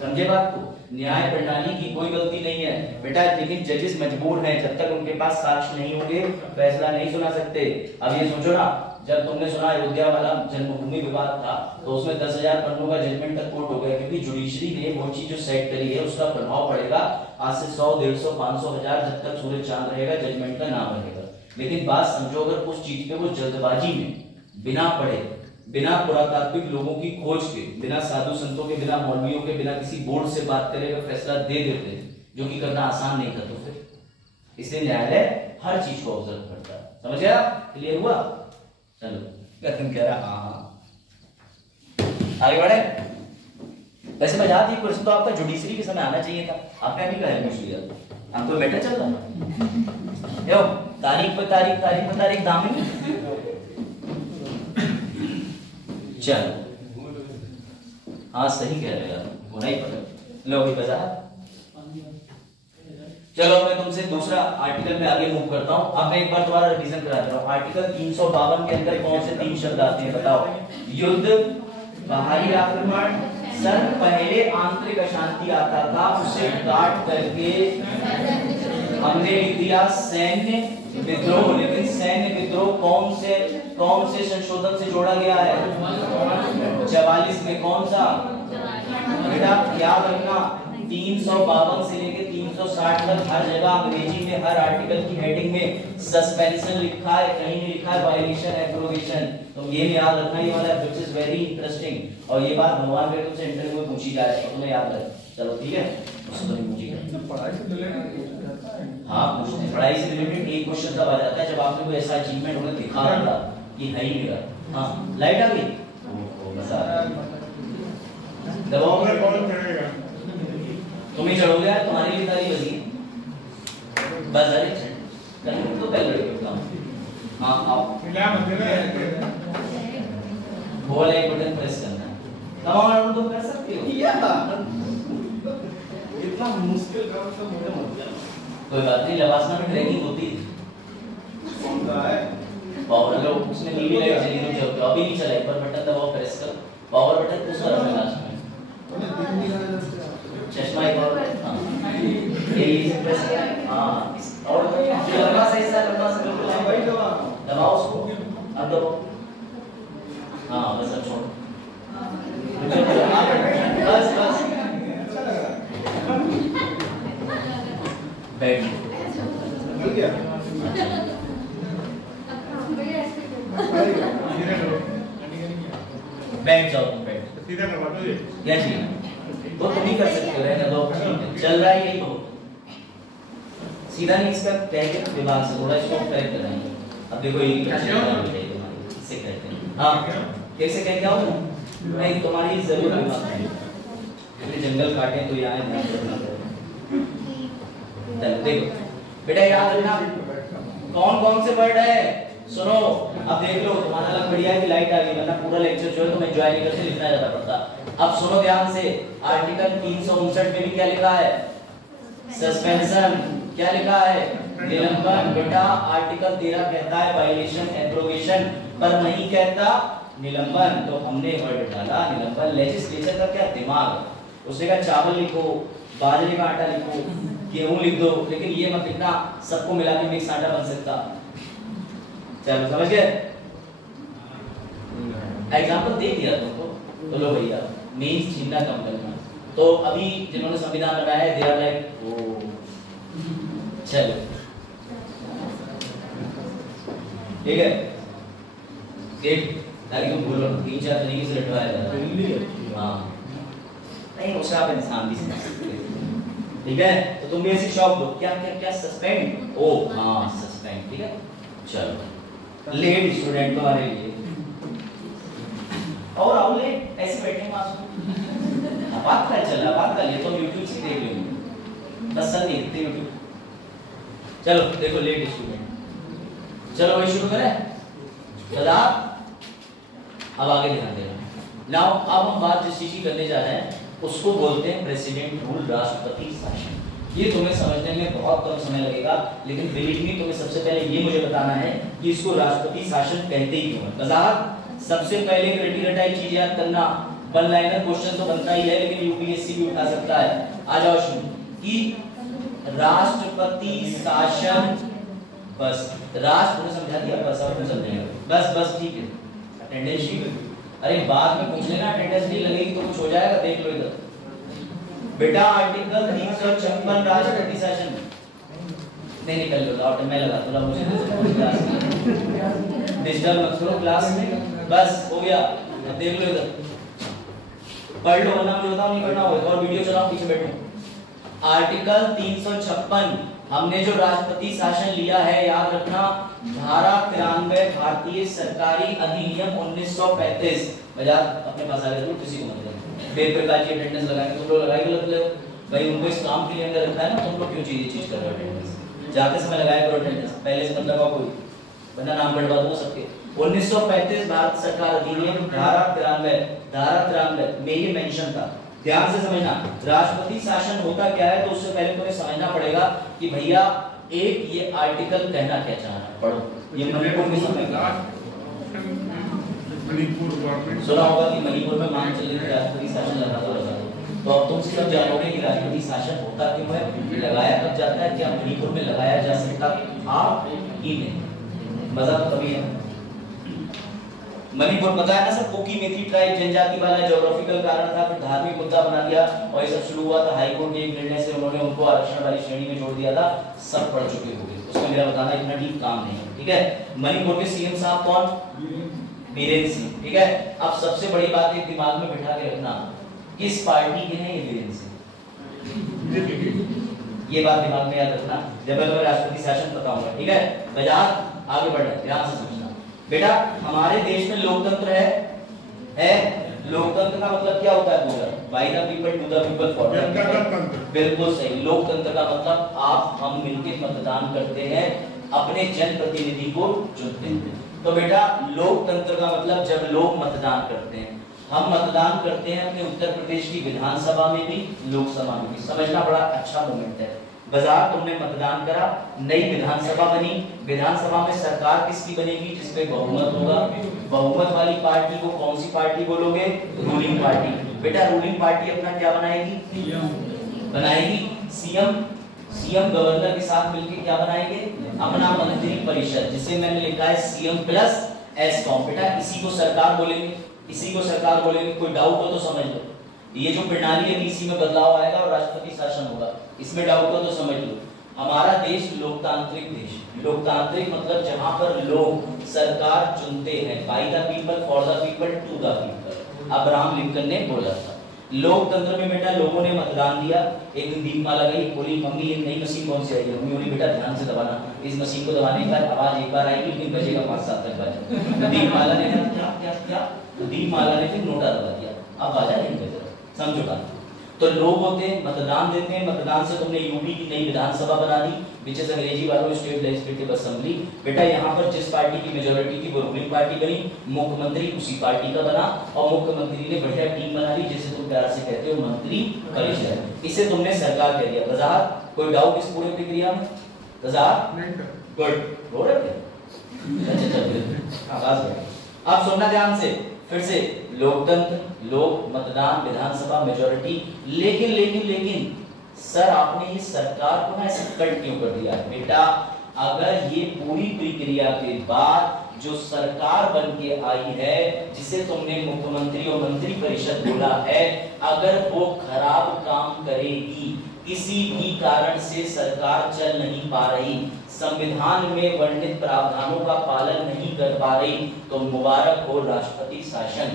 समझे बात को? न्याय प्रणाली की कोई गलती नहीं है बेटा, लेकिन जजेस मजबूर हैं, जब तक उनके पास साक्ष्य नहीं होंगे फैसला नहीं सुना सकते। अब ये सोचो ना, जब तुमने सुना अयोध्या वाला जन्मभूमि विवाद था, तो उसमें 10,000 पन्नों का जजमेंट तक कोर्ट हो गया, क्योंकि जुडिशरी ने वो चीज जो सेट करी है उसका प्रभाव पड़ेगा आज से 100 150 500 1000 जब तक सूरज चांद रहेगा जजमेंट का नाम रहेगा। लेकिन बात समझो, अगर उस चीज पे वो जल्दबाजी में बिना पढ़े, बिना पुरातात्विक लोगों की खोज के, बिना साधु संतों के, बिना मौलवियों के, बिना किसी बोर्ड से बात करे हुए फैसला दे देते, जो कि करना आसान नहीं था, तो फिर इसलिए न्यायालय हर चीज को ऑब्जर्व करता है। समझ गया? क्लियर हुआ? चलो गठन कह रहा हाँ आगे बढ़े। वैसे मजा आती क्वेश्चन तो आपका जुडिशरी के समय आना चाहिए था, आपने अभी का पूछ लिया। आपको मैटर चल रहा है तारीख पे तारीख, तारीख पे तारीख दामी। चलो हाँ सही कह रहे हैं, होना ही पड़ेगा। लो भाई बजा। चलो मैं तुमसे दूसरा आर्टिकल में आगे मूव करता हूं। अब मैं एक बार दोबारा रिवीजन करा दे रहा हूं। आर्टिकल 352 के अंदर कौन से 3 शब्द आते हैं बताओ? युद्ध, बाहरी आक्रमण, सर पहले आंतरिक अशांति आता था, उसे काट करके हमने लिख दिया सैन्य विद्रोह। लेकिन सैन्य विद्रोह कौन से संशोधन से जोड़ा गया है? 44 में। कौन सा बेटा? याद रखना 352 से लेके 360 तक हर जगह अंग्रेजी में हर आर्टिकल की हेडिंग में सस्पेंशन लिखा है, कहीं नहीं लिखा है वायलेशन एब्रोगेशन। तो ये याद रखना, ये वाला व्हिच इज वेरी इंटरेस्टिंग। और ये बात भगवान के तुमसे इंटरव्यू में पूछी जाए तो तुम्हें याद रख। चलो ठीक है, उसको नहीं पूछी जाए। पढ़ाई से रिलेटेड हाँ पूछते हैं, पढ़ाई से रिलेटेड एक क्वेश्चन तब आ जाता है जब आपने कोई ऐसा अचीवमेंट उन्हें दिखा होगा कि है ही मेरा। हाँ लाइट आ गई, बस आ गई। दबाओ कौन चढ़ेगा? तुम ही चढ़ोगे यार, तुम्हारी भी तारी बजी बस। अरे चढ़ तो पहले काम। हाँ आओ, क्या मतलब वो वाला एक बटन प्रेस करना है। तमाम तुम कर सकते हो, इतना मुश्किल काम तो मुझे मत करना। कोई बात नहीं, लवासना में ट्रेनिंग होती है। पावर अगर उसमें नीली लाइट जली तो क्या होता है? अभी नहीं चला, एक बार बटन दबाओ प्रेस कर, पावर बटन उस तरफ है लास्ट में। चश्मा एक और ये प्रेस हां और लंबा सा हिस्सा बिल्कुल दबाओ उसको। अब दबाओ, हां बस अब छोड़, बस बस बैठ बैठ जाओ तुम, बैठ। सीधा करवा दो ये। क्या चाहिए? वो तुम ही कर सकते हो, रहने दो, चल रहा है यही बहुत। सीधा नहीं इसका कह के विभाग से थोड़ा इसको करेक्ट कराएंगे। अब देखो ये इससे कहते हैं, हाँ कैसे कह क्या हो नहीं तुम्हारी जरूर विभाग है, जंगल काटे तो यहाँ ध्यान रखना पड़ेगा। देखो बेटा याद रखना कौन कौन से वर्ड है, सुनो अब देख लो, तुम्हारा लग बढ़िया है कि लाइट आ गई, वरना पूरा लेक्चर जो है तुम एंजॉय नहीं करते, लिखना ज्यादा पड़ता। अब सुनो ध्यान से, आर्टिकल 359 में भी क्या लिखा है, सस्पेंशन, क्या लिखा है, निलंबन। बेटा आर्टिकल 13 कहता है वायलेशन एब्रोगेशन, पर नहीं कहता निलंबन, तो हमने वर्ड डाला निलंबन। लेजिस्लेचर का क्या दिमाग, उसने कहा चावल लिखो, बाजरे का आटा लिखो, गेहूं लिख दो, लेकिन ये मत लिखना सबको मिला के मिक्स आटा बन सकता। चलो समझ गए, एग्जांपल दे दिया तुमको, तो लो भैया मींस छीनना कम करना। तो अभी जिन्होंने संविधान बनाया है दे आर लाइक ओ चलो ठीक है, देख ताकि तुम बोलो 3-4 तरीके से लटवाया जाता है। हाँ नहीं उससे आप इंसान भी समझ सकते हैं, ठीक है। तो तुम भी ऐसी शॉप दो, क्या क्या क्या सस्पेंड, ओ हाँ सस्पेंड, ठीक है। चलो लेट स्टूडेंट तुम्हारे लिए और आओ लेट ऐसे बैठे मासूम, बात कर चल रहा, बात कर ले, तुम YouTube से देख लो, बस सर नहीं देखते YouTube। चलो देखो लेट स्टूडेंट, चलो वही शुरू करें, चला अब आगे ध्यान देना। नाउ अब हम बात जिस चीज की करने जा रहे हैं उसको बोलते हैं प्रेसिडेंट रूल, राष्ट्रपति शासन। ये तुम्हें समझने में बहुत कम समय लगेगा, लेकिन बिलीव मी तुम्हें सबसे पहले ये मुझे बताना है कि इसको राष्ट्रपति शासन कहते ही क्यों है। वजाहत सबसे पहले क्राइटेरिया टाइप चीज याद करना, वन लाइनर क्वेश्चन तो बनता ही है, लेकिन यूपीएससी भी उठा सकता है। आ जाओ शुरू कि राष्ट्रपति शासन, बस राष्ट्र ने समझा दिया, बस और कुछ समझेगा, बस बस ठीक है। अटेंडेंस शीट अरे बाद में पूछ लेना, अटेंडेंस नहीं लगेगी तो कुछ हो जाएगा, देख लो इधर बेटा। आर्टिकल 356 राष्ट्रपति शासन नहीं निकल लो, और मैं लगा दूंगा, मुझे डिजिटल मत करो क्लास में, बस हो गया। अब देख लो इधर, पढ़ लो वरना मुझे बताओ नहीं पढ़ना होगा, और वीडियो चलाओ पीछे बैठो। आर्टिकल 356 हमने जो राष्ट्रपति शासन लिया है, याद रखना धारा 93 भारतीय सरकारी अधिनियम 1935। बजा अपने पास आ गए तो किसी को मत देना, बेप्रकार की अटेंडेंस लगाएंगे तुम लोग, लगाएंगे मतलब भाई उनको इस काम के लिए अंदर रखा है ना, तुम लोग क्यों चीज कर रहे हो अटेंडेंस, जाते समय लगाया करो अटेंडेंस, पहले से मत लगाओ कोई, वरना नाम बढ़वा दूंगा सबके। 1935 भारत सरकार अधिनियम धारा 93 में ये मेंशन था, ध्यान से समझना। राष्ट्रपति शासन होता क्या है, तो उससे पहले तुम्हें समझना पड़ेगा कि भैया एक ये आर्टिकल कहना क्या चाह रहा है, पढ़ो। ये मणिपुर में समझना, मणिपुर गवर्नमेंट सुना होगा कि मणिपुर में मान चलिए राष्ट्रपति शासन लगा दो, तो अब तुम सब जानोगे कि राष्ट्रपति शासन होता क्यों है, लगाया कब जाता है, क्या मणिपुर में लगाया जा सकता आप ही नहीं, मजा तो तभी है। मणिपुर पता है ना सब, कुकी मेथी ट्राइब जनजाति वाला ज्योग्राफिकल कारण था, फिर धार्मिक मुद्दा बना दिया और ये सब शुरू हुआ था हाई कोर्ट के एक निर्णय से, उन्होंने उनको आरक्षण वाली श्रेणी में जोड़ दिया था। सब पढ़ चुके होंगे, उसमें मेरा बताना इतना डीप काम नहीं है, ठीक है। मणिपुर के सीएम साहब कौन, बीरेन सिंह, ठीक है। अब सबसे बड़ी बात एक दिमाग में बिठा के रखना, किस पार्टी के हैं ये बीरेन सिंह, ये बात दिमाग में याद रखना जब मैं तुम्हें राष्ट्रपति शासन बताऊंगा, ठीक है। बजाज आगे बढ़ रहे, ध्यान से समझना बेटा। हमारे देश में लोकतंत्र है लोकतंत्र का मतलब क्या होता है, पूरा by the people to the people for the people, बिल्कुल सही। लोकतंत्र का मतलब आप हम मिलकर मतदान करते हैं, अपने जनप्रतिनिधि को चुनते हैं। तो बेटा लोकतंत्र का मतलब जब लोग मतदान करते हैं, हम मतदान करते हैं अपने उत्तर प्रदेश की विधानसभा में भी, लोकसभा में भी, समझना बड़ा अच्छा मोमेंट है। बाजार तुमने मतदान करा, नई विधानसभा बनी, विधानसभा में सरकार किसकी बनेगी, जिसपे बहुमत होगा। बहुमत वाली पार्टी को कौन सी पार्टी बोलोगे, रूलिंग पार्टी। बेटा रूलिंग पार्टी अपना क्या बनाएगी, बनाएगी सीएम गवर्नर के साथ मिलकर क्या बनाएंगे, अपना मंत्री परिषद, जिसे मैंने लिखा है सीएम प्लस एस कॉम। बेटा इसी को सरकार बोलेंगे, इसी को सरकार बोलेंगे। कोई डाउट हो तो समझ लो, ये जो प्रणाली है इसी में बदलाव आएगा और राष्ट्रपति शासन होगा, इसमें डाउट हो तो समझ लो। हमारा देश लोकतांत्रिक देश, लोकतांत्रिक मतलब जहां पर लोग सरकार चुनते हैं, by the people for the people to the people, Abraham Lincoln ने बोला था। लोकतंत्र में बेटा लोगों ने मतदान दिया, एक दिन दीपमाला गई, बोली मम्मी ये नई मशीन कौन सी आई है? मम्मी बोली बेटा ध्यान से दबाना, इस मशीन को दबाने के बाद आवाज एक बार आएगी लेकिन बजेगा 5-7 तक बाजा। दीपमाला ने कहा क्या क्या क्या, तो दीपमाला ने फिर नोटा दबा दिया, अब बाजा नहीं बजेगा, समझो बात। तो लोग होते हैं मतदान देते हैं, मतदान से तुमने यूपी की नई विधानसभा बना दी, विच इज अंग्रेजी वालों स्टेट लेजिस्लेटिव असेंबली। बेटा यहाँ पर जिस पार्टी की मेजोरिटी थी वो रूलिंग पार्टी बनी, मुख्यमंत्री उसी पार्टी का बना और मुख्यमंत्री ने बढ़िया टीम बना ली जिसे तुम प्यार से कहते हो मंत्री परिषद। इसे तुमने सरकार कह दिया। वजाहत कोई डाउट इस पूरे प्रक्रिया में? वजाहत गुड हो रहा है। अच्छा चल आवाज बढ़। अब सुनना ध्यान से, फिर से लोकतंत्र, लोक, मतदान, विधानसभा, मेजॉरिटी। लेकिन लेकिन लेकिन सर आपने ये सरकार को ना ऐसे कट क्यों कर दिया? बेटा अगर ये पूरी प्रक्रिया के बाद जो सरकार बन के आई है जिसे तुमने मुख्यमंत्री और मंत्री परिषद बोला है, अगर वो खराब काम करेगी, किसी भी कारण से सरकार चल नहीं पा रही, संविधान में वर्णित प्रावधानों का पालन नहीं कर पा रही, तो मुबारक हो राष्ट्रपति शासन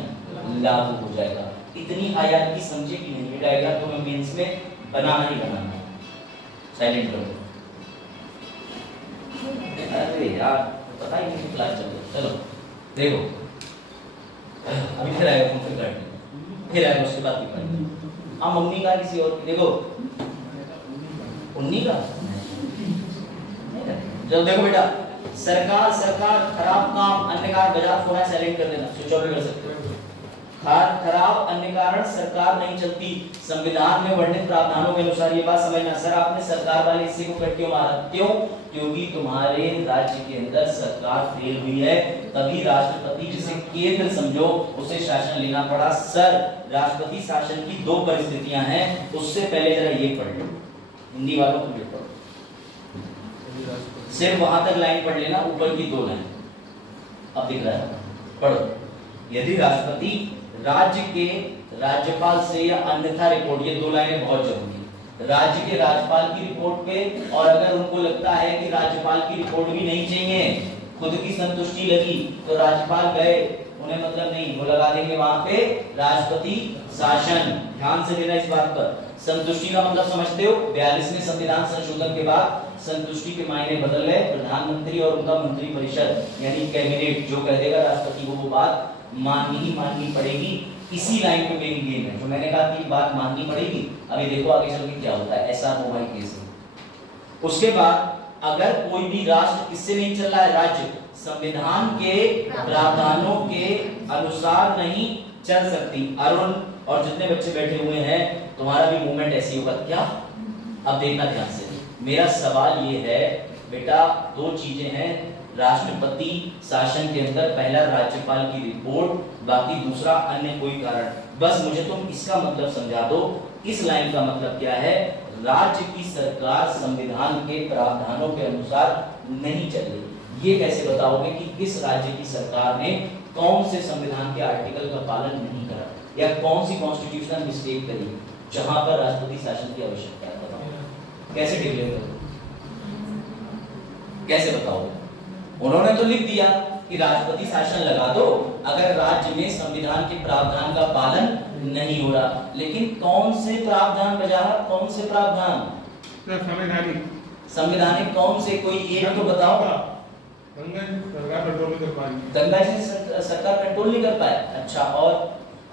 लागू हो जाएगा। इतनी आयात की समझे कि नहीं? डायग्राम तो मैं मेंस में बनाना ही बनाना है। साइलेंट करो। अरे यार पता ही नहीं क्लास चल रही। चलो देखो अभी फिर आएगा, फिर काट फिर आएगा, उसके बाद भी पढ़ेंगे। हाँ मम्मी का किसी और की देखो, उन्नी का जब देखो बेटा सरकार खराब काम अन्य कारण बजाज फोन साइलेंट कर देना, स्विच ऑफ भी कर सकते हो। खराब अन्य कारण सरकार नहीं चलती, संविधान में वर्णित प्रावधानों के अनुसार। ये बात समझना सर आपने सरकार वाले हिस्से को कट क्यों मारा? क्यों? क्योंकि तुम्हारे राज्य के अंदर सरकार फेल हुई है, तभी राष्ट्रपति जिसे केंद्र समझो उसे शासन लेना पड़ा। सर राष्ट्रपति शासन की दो परिस्थितियां हैं, उससे पहले जरा ये पढ़ लो, हिंदी वालों को भी पढ़ो, सिर्फ वहां तक लाइन पढ़ लेना, ऊपर की दो लाइन अब दिख रहा है, पढ़ो। यदि राष्ट्रपति राज्य के राज्यपाल से या अन्यथा रिपोर्ट, ये दो लाइनें बहुत जरूरी है, राज्य के राज्यपाल की रिपोर्ट पे, और अगर उनको लगता है कि राज्यपाल की रिपोर्ट भी नहीं चाहिए, खुद की संतुष्टि लगी, तो राज्यपाल गए, उन्हें मतलब नहीं, वो लगा देंगे वहां पे राष्ट्रपति शासन। ध्यान से लेना इस बात पर। संतुष्टि का मतलब समझते हो? 42वें संविधान संशोधन के बाद संतुष्टि के मायने बदल गए, प्रधानमंत्री और उनका मंत्री परिषद यानी कैबिनेट जो कह देगा राष्ट्रपति को वो बात माननी पड़ेगी। इसी लाइन पे मेरी गेम है, जो मैंने कहा कि बात माननी पड़ेगी। अभी देखो आगे चल के क्या होता है, ऐसा मोबाइल केस है। उसके बाद अगर कोई भी राष्ट्र किससे नहीं चल रहा है, राज्य संविधान के प्रावधानों के अनुसार नहीं चल सकती। अरुण और जितने बच्चे बैठे हुए हैं, तुम्हारा भी मूवमेंट ऐसी होगा क्या? अब देखना ध्यान से, मेरा सवाल ये है बेटा, दो चीजें हैं राष्ट्रपति शासन के अंदर, पहला राज्यपाल की रिपोर्ट, बाकी दूसरा अन्य कोई कारण। बस मुझे तुम इसका मतलब समझा दो, इस लाइन का मतलब क्या है? राज्य की सरकार संविधान के प्रावधानों के अनुसार नहीं चल रही। ये कैसे बताओगे कि किस राज्य की सरकार ने कौन से संविधान के आर्टिकल का पालन नहीं करा या कौन सी कॉन्स्टिट्यूशनल मिस्टेक करी जहां पर राष्ट्रपति शासन की आवश्यकता है? बताओ कैसे डिक्लेयर करोगे, कैसे बताओगे? उन्होंने तो लिख दिया कि राष्ट्रपति शासन लगा दो अगर राज्य में संविधान के प्रावधान का पालन नहीं हो रहा, लेकिन कौन से प्रावधान वजाहत, कौन से प्रावधान? संवैधानिक कौन से? कोई एक तो बताओ। दंगा जी सरकार कंट्रोल नहीं कर पाए। अच्छा, और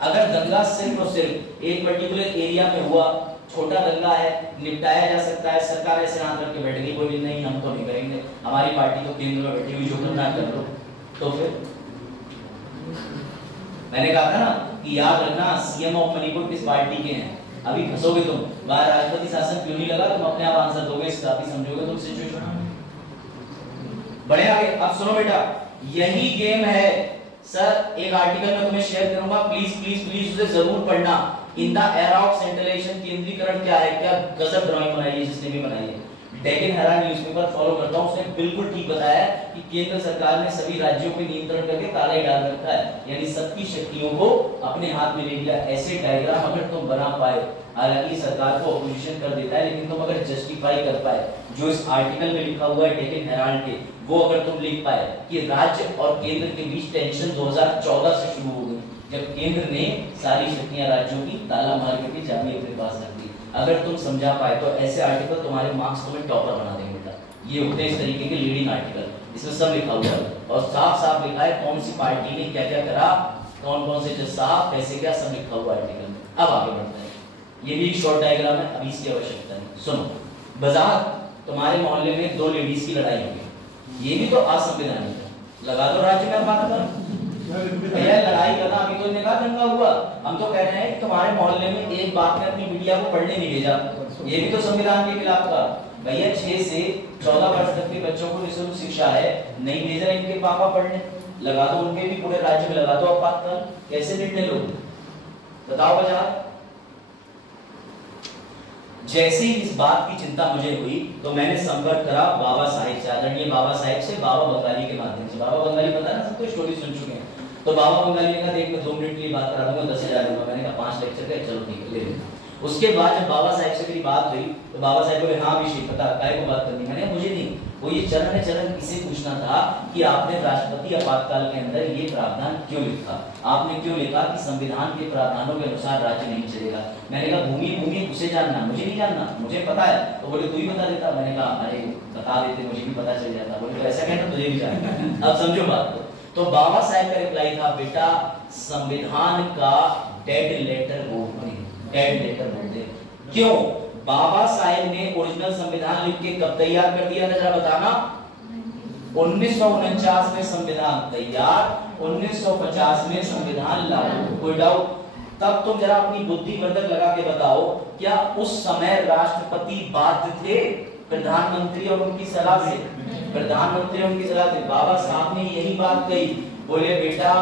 अगर दंगा सिर्फ और सिर्फ एक पर्टिकुलर एरिया में हुआ, छोटा दंगा है, निपटाया जा सकता है, सरकार ऐसे हाथ रख के बैठ गई, बोली नहीं हम तो नहीं करेंगे, हमारी पार्टी तो केंद्र में बैठी हुई, जो करना कर लो, तो फिर मैंने कहा था ना कि याद रखना सीएम ऑफ मणिपुर किस पार्टी के हैं। अभी फंसोगे तुम, वहां राष्ट्रपति शासन क्यों नहीं लगा, तुम अपने आप आंसर दोगे, इसका भी समझोगे तुम सिचुएशन। बढ़े आगे। अब सुनो बेटा, यही गेम है सर, एक आर्टिकल में तुम्हें शेयर करूंगा, प्लीज प्लीज प्लीज उसे जरूर पढ़ना। In the era of centralization, केंद्रीकरण क्या है, क्या गजब ड्राइंग बनाई है जिसने भी बनाई है। डेक्कन हेराल्ड न्यूज़पेपर फॉलो करता हूं, उसने बिल्कुल ठीक बताया कि केंद्र सरकार ने सभी राज्यों पे नियंत्रण करके ताला ही डाल रखा है, यानी सबकी शक्तियों को अपने हाथ में ले लिया। ऐसे डायग्राम अगर तुम बना पाए, हालांकि सरकार को अपोजिशन कर देता है, लेकिन तुम अगर जस्टिफाई कर पाए जो इस आर्टिकल में लिखा हुआ है डेक्कन हेराल्ड के, वो अगर तुम लिख पाए कि राज्य और केंद्र के बीच टेंशन 2014 से शुरू हो गई, जब केंद्र ने सारी शक्तियां राज्यों की ताला मार करके चाबी अपने पास रख दी। अगर तुम समझा पाए तो ऐसे आर्टिकल तुम्हारे मार्क्स तुम्हें टॉपर बना देंगे बेटा। ये होते हैं इस तरीके के लीडिंग आर्टिकल, इसमें सब लिखा हुआ है और साफ साफ लिखा है कौन सी पार्टी ने क्या क्या करा, कौन कौन से जज साहब कैसे क्या, सब लिखा हुआ आर्टिकल में। अब आगे बढ़ते हैं, ये भी एक शॉर्ट डायग्राम है, अभी इसकी आवश्यकता नहीं। सुनो, बाजार तुम्हारे मोहल्ले में 2 लेडीज की लड़ाई हो गई, ये भी तो असंवैधानिक है, लगा दो राज्य में बात कर भैया लड़ाई करना। अभी तो इन्हें कहा दंगा हुआ, हम तो कह रहे हैं कि तुम्हारे मोहल्ले में एक बाप ने अपनी बिटिया को पढ़ने नहीं भेजा, ये भी तो संविधान के खिलाफ था। भैया 6 से 14 वर्ष तक के बच्चों को निःशुल्क शिक्षा है, नहीं भेजा इनके पापा पढ़ने, लगा दो उनके भी पूरे राज्य में लगा दो आपातकाल। कैसे निर्णय लो बताओ बाजार। जैसे ही इस बात की चिंता मुझे हुई तो मैंने संपर्क करा बाबा साहेब से, आदरणीय बाबा साहेब से, बाबा बंगाली के माध्यम से। बाबा बंगाली पता है ना सबको, स्टोरी सुन चुके हैं। तो बाबा बंगाली ने कहा देख मैं 2 मिनट के लिए बात करा दूंगा, 10,000 दूंगा। मैंने कहा 5 लेक्चर का, चलो ठीक है ले लेना। उसके बाद जब बाबा साहेब से मेरी बात हुई तो बाबा साहेब बोले हाँ विषय पता काय को बात करनी। मैंने मुझे नहीं, वो ये चरण इसे पूछना था कि आपने राष्ट्रपति आपातकाल के अंदर ये प्रावधान क्यों लिखा, आपने क्यों लिखा कि संविधान के प्रावधानों के अनुसार राज्य नहीं चलेगा। मैंने कहा भूमि उसे जानना, मुझे नहीं जानना, मुझे पता है। तो बोले तू ही बता देता। मैंने कहा अरे बता देते मुझे भी पता चल जाता। बोले तो ऐसा कहना तुझे भी जानना। अब समझो बात को। तो बाबा साहेब का रिप्लाई था बेटा संविधान का डेड लेटर बोलते हैं, डेड लेटर बोलते हैं। क्यों? बाबा साहेब ने ओरिजिनल संविधान लिख के कब तैयार कर दिया था जरा बताना? 1949 में संविधान तैयार, 1950 में संविधान लागू। कोई डाउट? तब तुम जरा अपनी बुद्धिवर्धक लगा के बताओ क्या उस समय राष्ट्रपति बाध्य थे प्रधानमंत्री और उनकी सलाह से? प्रधानमंत्री और उनकी सलाह से बाबा साहब ने यही बात कही, बोले बेटा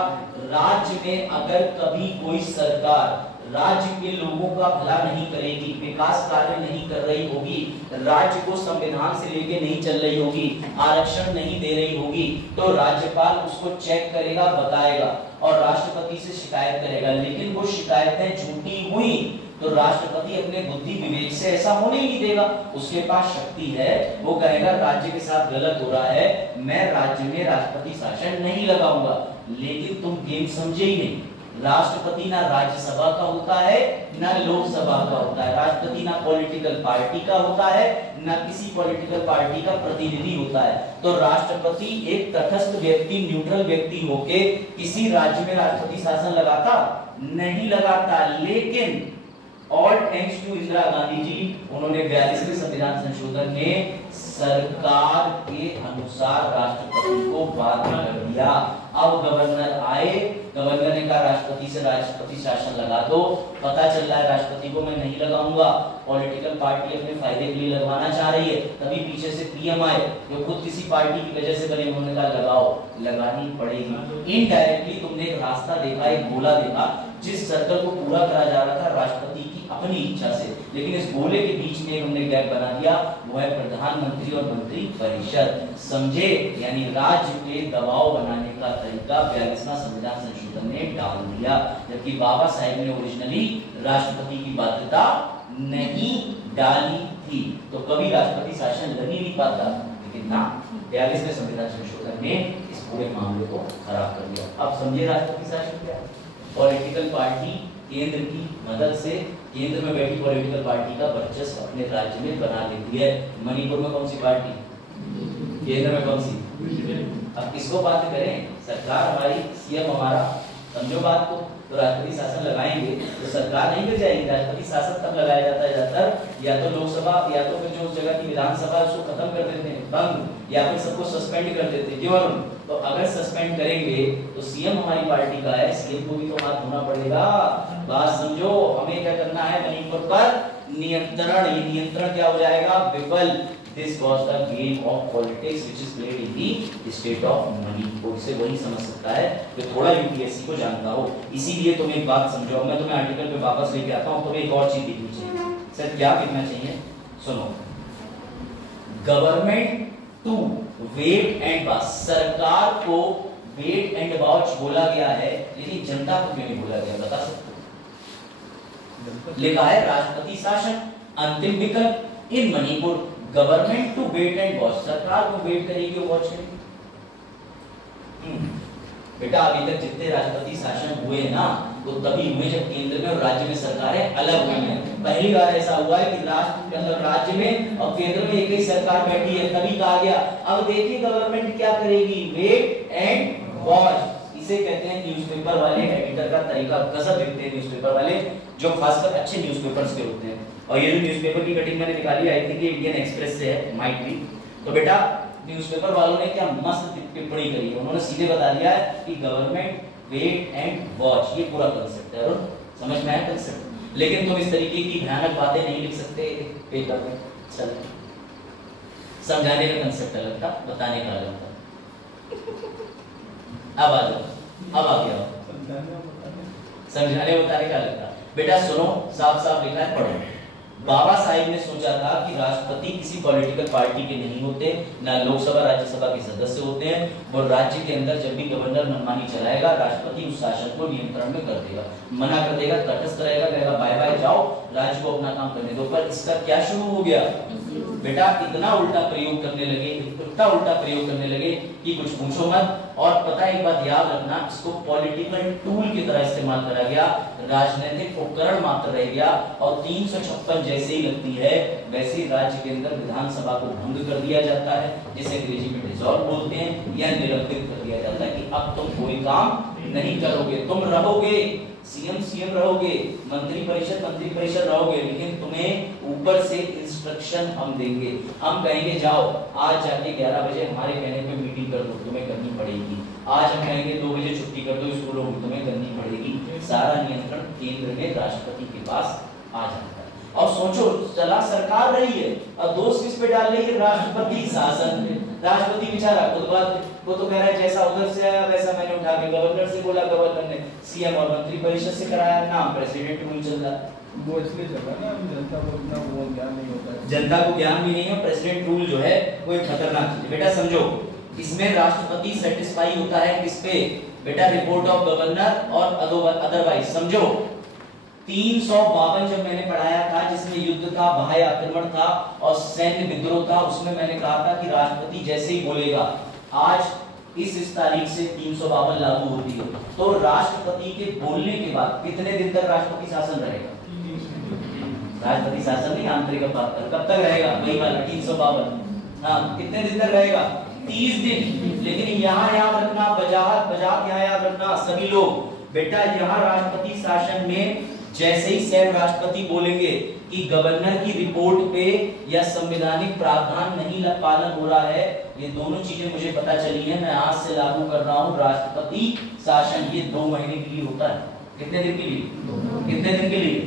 राज्य में अगर कभी कोई सरकार राज्य के लोगों का भला नहीं करेगी, विकास कार्य नहीं कर रही होगी, राज्य को संविधान से लेके नहीं चल रही होगी, आरक्षण नहीं दे रही होगी, तो राज्यपाल उसको चेक करेगा, बताएगा और राष्ट्रपति से शिकायत करेगा। लेकिन वो शिकायतें झूठी हुई तो राष्ट्रपति अपने बुद्धि विवेक से ऐसा होने ही नहीं देगा। उसके पास शक्ति है, वो कहेगा राज्य के साथ गलत हो रहा है, मैं राज्य में राष्ट्रपति शासन नहीं लगाऊंगा। लेकिन तुम गेम समझे ही नहीं, राष्ट्रपति ना राज्यसभा का होता है ना लोकसभा का होता है, राष्ट्रपति ना पॉलिटिकल पार्टी का होता है ना किसी पॉलिटिकल पार्टी का प्रतिनिधि होता है। तो राष्ट्रपति एक तटस्थ व्यक्ति, न्यूट्रल व्यक्ति होके किसी राज्य में राष्ट्रपति शासन लगाता नहीं लगाता। लेकिन all thanks to Indira Gandhi ji, उन्होंने 42वें संविधान संशोधन में सरकार के अनुसार राष्ट्रपति को बाध्य कर दिया। अब गवर्नर आए, गवर्नर ने कहा राष्ट्रपति से राष्ट्रपति शासन लगा दो। पता चल रहा है राष्ट्रपति को मैं नहीं लगाऊंगा, पॉलिटिकल पार्टी अपने फायदे के लिए लगवाना चाह रही है। तभी पीछे से पीएम आए जो खुद किसी पार्टी की वजह से बने, उन्होंने कहा लगाओ, लगानी पड़ेगी। इनडायरेक्टली तुमने एक रास्ता देखा, एक गोला देखा जिस सर्कल को पूरा करा जा रहा था राष्ट्रपति की अपनी इच्छा से। लेकिन इस गोले के बीच में हमने गैप बना दिया, वो है प्रधानमंत्री और मंत्री परिषद। समझे? यानी राज्य पे दबाव बनाने का तरीका 42वां संविधान संशोधन ने डाल दिया, जबकि बाबा साहेब ने ओरिजिनली राष्ट्रपति की बाध्यता नहीं डाली थी। तो कभी राष्ट्रपति शासन लग ही नहीं पाता, लेकिन ना 42वें संविधान संशोधन ने इस पूरे मामले को खराब कर दिया। अब समझे राष्ट्रपति शासन क्या है? पॉलिटिकल पार्टी केंद्र की मदद से, केंद्र में बैठी पॉलिटिकल पार्टी का वर्चस्व अपने राज्य में बना लेती है। मणिपुर में कौन सी पार्टी, केंद्र में कौन सी? अब किसको बात करें? सरकार हमारी, सीएम हमारा, समझो बात को। तो राष्ट्रपति शासन लगाएंगे तो सरकार नहीं मिल जाएगी। राष्ट्रपति शासन तब लगाया जाता है ज्यादातर या तो लोकसभा या तो फिर जो उस जगह की विधानसभा उसको खत्म कर देते हैं, भंग, या फिर सबको सस्पेंड कर देते हैं। क्यों? तो अगर सस्पेंड करेंगे तो सीएम हमारी पार्टी का है, सीएम को भी तो हाथ धोना पड़ेगा। बात समझो, हमें क्या करना है? मणिपुर पर नियंत्रण। ये नियंत्रण क्या हो जाएगा? विफल। This was the game of politics which is played in the state of Manipur। इसे वही समझ सकता है जो थोड़ा यूपीएससी को जानता हो। इसीलिए तुम एक बात समझो, मैं तुम्हें आर्टिकल पे वापस लेके आता हूँ। तुम्हें एक और चीज दिखनी चाहिए। सर क्या दिखना चाहिए? सुनो, government to wait and watch, सरकार को वेट एंड वॉच बोला गया है, लेकिन जनता को क्यों नहीं बोला गया बता सकते हो? लिखा है राष्ट्रपति शासन, अंतिम विकल्प in Manipur government to wait and watch, सरकार को वेट करेगी, वॉच करेगी। बेटा अभी तक जितने राष्ट्रपति शासन हुए ना वो तभी हुए जब केंद्र में और राज्य में सरकारें अलग हुई हैं। पहली बार ऐसा हुआ है कि राज्य में और केंद्र में एक ही सरकार बैठी है, तभी कहा गया। अब देखिए गवर्नमेंट क्या करेगी, वेट एंड वॉच। इसे कहते हैं न्यूज़पेपर वाले एडिटर का तरीका। गजब लिखते हैं न्यूज़पेपर वाले, जो खासकर अच्छे न्यूज़पेपर्स के होते हैं। और ये जो न्यूज़पेपर की कटिंग मैंने निकाली आई थी कि इंडियन एक्सप्रेस से है, माइट बी। तो बेटा न्यूज़पेपर वालों ने क्या मस्त टिप्पणी करी है, उन्होंने सीधे बता दिया है कि गवर्नमेंट वेट एंड वॉच, ये पूरा कंसेप्ट है। और समझ में आया कंसेप्ट? लेकिन तुम इस तरीके की भयानक बातें नहीं लिख सकते पेपर में। चल समझाने का कंसेप्ट अलग था, बताने का अलग था। अब आ जाओ, अब आ गया समझाने बताने का अलग था। बेटा सुनो, साफ साफ लिखा है, पढ़ो। बाबा साहिब ने सोचा था कि राष्ट्रपति किसी पॉलिटिकल पार्टी के नहीं होते, ना लोकसभा राज्यसभा के सदस्य होते हैं। वो राज्य के अंदर जब भी गवर्नर मनमानी चलाएगा, राष्ट्रपति उस शासन को नियंत्रण में कर देगा, मना कर देगा, तटस्थ रहेगा, कहेगा बाय बाय जाओ, राज्य को अपना काम करने दो। पर इसका क्या शुरू हो गया बेटा, इतना उल्टा प्रयोग करने लगे, इतना उल्टा प्रयोग करने लगे कि कुछ पूछो मत। और पता है एक बात याद रखना, इसको पॉलिटिकल टूल की तरह इस्तेमाल करा गया, राजनीतिक उपकरण मात्र रह गया। और 356 जैसे ही लगती है वैसे राज्य के अंदर विधानसभा को भंग कर दिया जाता है, जिसे अंग्रेजी में डिसॉल्व बोलते हैं, या निलंबित कर दिया जाता है कि अब तुम कोई काम नहीं करोगे, तुम रहोगे सीएम रहोगे, मंत्री परिषद रहोगे, लेकिन तुम्हें ऊपर से इंस्ट्रक्शन हम देंगे। हम कहेंगे जाओ आज जाके 11 बजे हमारे कहने पे मीटिंग कर दो, तुम्हें करनी पड़ेगी। आज हम कहेंगे 2 बजे छुट्टी कर दो स्कूलों में, तुम्हें करनी पड़ेगी। सारा नियंत्रण केंद्र में राष्ट्रपति के पास आ जाता है। और सोचो, चला सरकार रही है और दोष किस पे डाल रही है, राष्ट्रपति शासन पे। राष्ट्रपति बेचारा खुद बात वो तो कह रहा है जैसा उधर से आया वैसा मैंने उठा के गवर्नर से बोला, गवर्नर ने सीएम और मंत्री परिषद से कराया, नाम प्रेसिडेंट रूल चल रहा है। वो इसलिए चल रहा है ना, जनता को इतना वो ज्ञान नहीं होता है, जनता को ज्ञान भी नहीं है। प्रेसिडेंट रूल जो है वो एक खतरनाक चीज है। बेटा समझो, इसमें राष्ट्रपति सेटिस्फाई होता है किस पे बेटा, रिपोर्ट ऑफ गवर्नर और अदरवाइज। समझो 352 जब मैंने पढ़ाया था, जिसमें युद्ध था, बाह्य आक्रमण था और सैन्य विद्रोह था, उसमें मैंने कहा था कि राष्ट्रपति जैसे ही बोलेगा, आज इस तारीख से 352 लागू होती है, तो राष्ट्रपति के बोलने के बाद कितने दिन तक राष्ट्रपति शासन रहेगा? राष्ट्रपति शासन नहीं, आंतरिक बात कर, कब तक रहेगा? वही वाला 352। हाँ, कितने दिन तक रहेगा? 30 दिन। लेकिन यहाँ याद रखना, बजात यहाँ याद रखना सभी लोग, बेटा यहाँ राष्ट्रपति शासन में जैसे ही सैम राष्ट्रपति बोलेंगे कि गवर्नर की रिपोर्ट पे या संवैधानिक प्रावधान नहीं पालन हो रहा है, ये दोनों चीजें मुझे पता चली है, मैं आज से लागू कर रहा हूँ राष्ट्रपति शासन। ये 2 महीने के लिए होता है। कितने दिन के लिए? कितने दिन के लिए?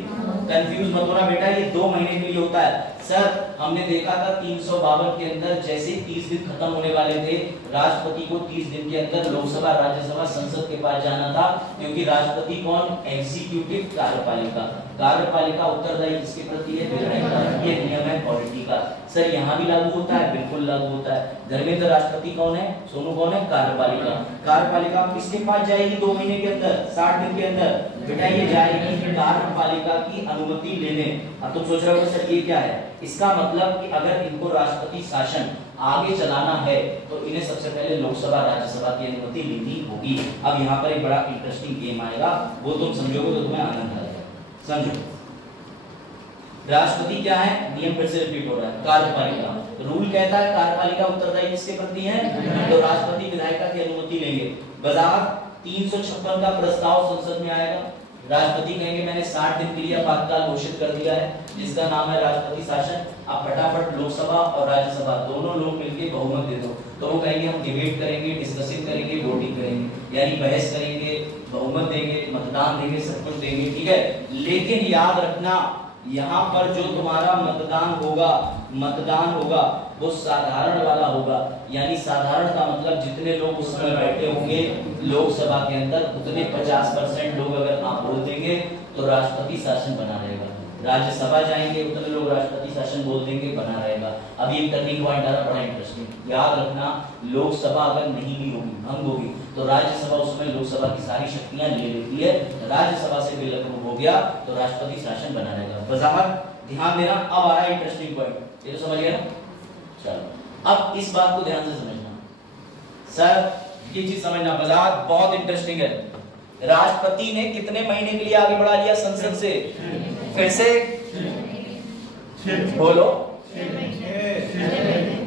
कंफ्यूज मत होना बेटा, ये 2 महीने के लिए होता है। सर हमने देखा था 352 के अंदर जैसे 30 दिन खत्म होने वाले थे, राष्ट्रपति को 30 दिन के अंदर लोकसभा, राज्यसभा, संसद के पास जाना था, क्योंकि राष्ट्रपति कौन? एग्जीक्यूटिव, कार्यपालिका। कार्यपालिका उत्तरदायी किसके प्रति है? विधायक का। ये नियम है पॉलिटी का। सर यहाँ भी लागू होता है? बिल्कुल लागू होता है। धर्मेंद्र राष्ट्रपति कौन है? सोनू कौन है? कार्यपालिका। कार्यपालिका किसके पास जाएगी 2 महीने के अंदर, 60 दिन के अंदर? बेटा ये जाएगी कार्यपालिका की अनुमति लेने। अब तुम सोच रहे हो सर ये क्या है? इसका मतलब कि अगर इनको राष्ट्रपति शासन आगे चलाना है तो इन्हें सबसे पहले लोकसभा, राज्यसभा की अनुमति लेनी होगी। अब यहाँ पर एक बड़ा इंटरेस्टिंग गेम आएगा, वो तुम समझोगे तो तुम्हें आनंद आएगा। समझो, राष्ट्रपति क्या है? नियम फिर से रिपीट हो रहा है, कार्यपालिका। रूल कहता है कार्यपालिका उत्तरदायी किसके प्रति है? तो राष्ट्रपति विधायिका की अनुमति लेंगे। वजाहत 356 का प्रस्ताव संसद में आएगा, राष्ट्रपति कहेंगे मैंने 60 दिन के लिए आपातकाल घोषित कर दिया है, जिसका नाम है राष्ट्रपति शासन। आप फटाफट लोकसभा और राज्यसभा दोनों लोग मिलकर बहुमत दे दो। तो वो कहेंगे हम डिबेट करेंगे, डिस्कशन करेंगे, वोटिंग करेंगे, यानी बहस करेंगे, बहुमत देंगे, मतदान देंगे, सब कुछ देंगे, ठीक है। लेकिन याद रखना, यहाँ पर जो तुम्हारा मतदान होगा वो साधारण वाला होगा। यानी साधारण का मतलब जितने लोग उस समय बैठे होंगे लोकसभा के अंदर, उतने 50% लोग अगर आप बोल देंगे तो राष्ट्रपति शासन बना रहेगा। राज्यसभा जाएंगे, उतने लोग राष्ट्रपति शासन बोल देंगे, बना रहेगा। अभी एक टर्निंग पॉइंट आ रहा, बड़ा इंटरेस्टिंग। याद रखना, लोकसभा अगर नहीं भी होगी, भंग होगी, तो राज्यसभा उसमें लोकसभा की सारी शक्तियां ले लेती है। राज्यसभा से बिल अप्रूव हो गया तो राष्ट्रपति शासन बना रहेगा। वजाहत ध्यान देना। अब आ रहा है इंटरेस्टिंग पॉइंट, ये तो समझ गया ना? चलो अब इस बात को ध्यान से समझना। सर ये चीज समझना, वजाहत बहुत इंटरेस्टिंग है। राष्ट्रपति ने कितने महीने के लिए आगे बढ़ा लिया संसद से? फिर से बोलो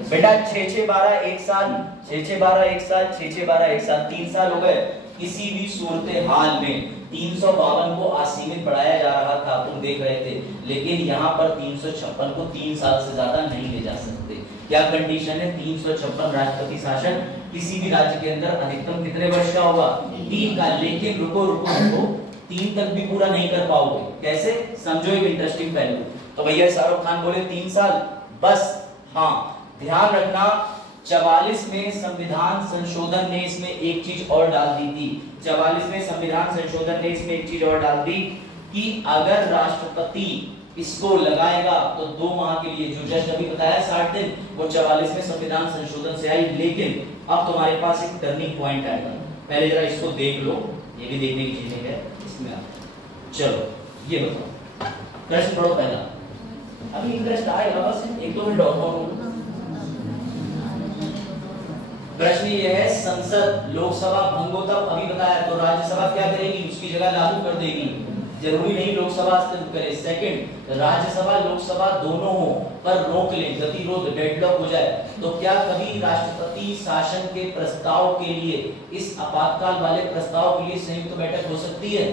बेटा, 6-6-12 1 साल, 6-6-12 1 साल, 6-6-12 1 साल, 3 साल हो गए। किसी भी सूरत हाल में 352 को असीमित बढ़ाया जा रहा था, तुम देख रहे थे, लेकिन यहाँ पर 356 को 3 साल से ज्यादा नहीं ले जा सकते। क्या कंडीशन है? 356 राष्ट्रपति शासन किसी भी राज्य के अंदर अधिकतम कितने वर्ष का होगा? 3 का। लेकिन रुको रुको रुको, 3 तक भी पूरा नहीं कर पाओगे। कैसे? समझो एक इंटरेस्टिंग पहलू। तो भैया शाहरुख खान बोले 3 साल बस। हाँ, ध्यान रखना, 44 में संविधान संशोधन ने इसमें एक चीज और डाल दी थी। 44 में संविधान संशोधन ने इसमें एक चीज और डाल दी कि अगर राष्ट्रपति इसको लगाएगा तो 2 माह के लिए, जो जस्ट अभी बताया 60 दिन, वो 44 में संविधान संशोधन से आई। लेकिन अब तुम्हारे पास एक टर्निंग पॉइंट आएगा। पहले जरा इसको देख लो, ये भी देखने की चीजें है इसमें। चलो ये बताओ, प्रश्न पढ़ो पहला। अभी इंटरेस्ट आएगा, बस 1-2 मिनट और। प्रश्न ये है, संसद लोकसभा भंग हो तब, अभी बताया, तो राज्यसभा क्या करेगी? उसकी जगह लागू कर देगी। जरूरी नहीं लोकसभा अस्तित्व करे। सेकंड, राज्यसभा लोकसभा दोनों हो पर रोक ले, गतिरोध, डेडलॉक हो जाए, तो क्या कभी राष्ट्रपति शासन के प्रस्ताव के लिए, इस आपातकाल वाले प्रस्ताव के लिए संयुक्त बैठक हो सकती है?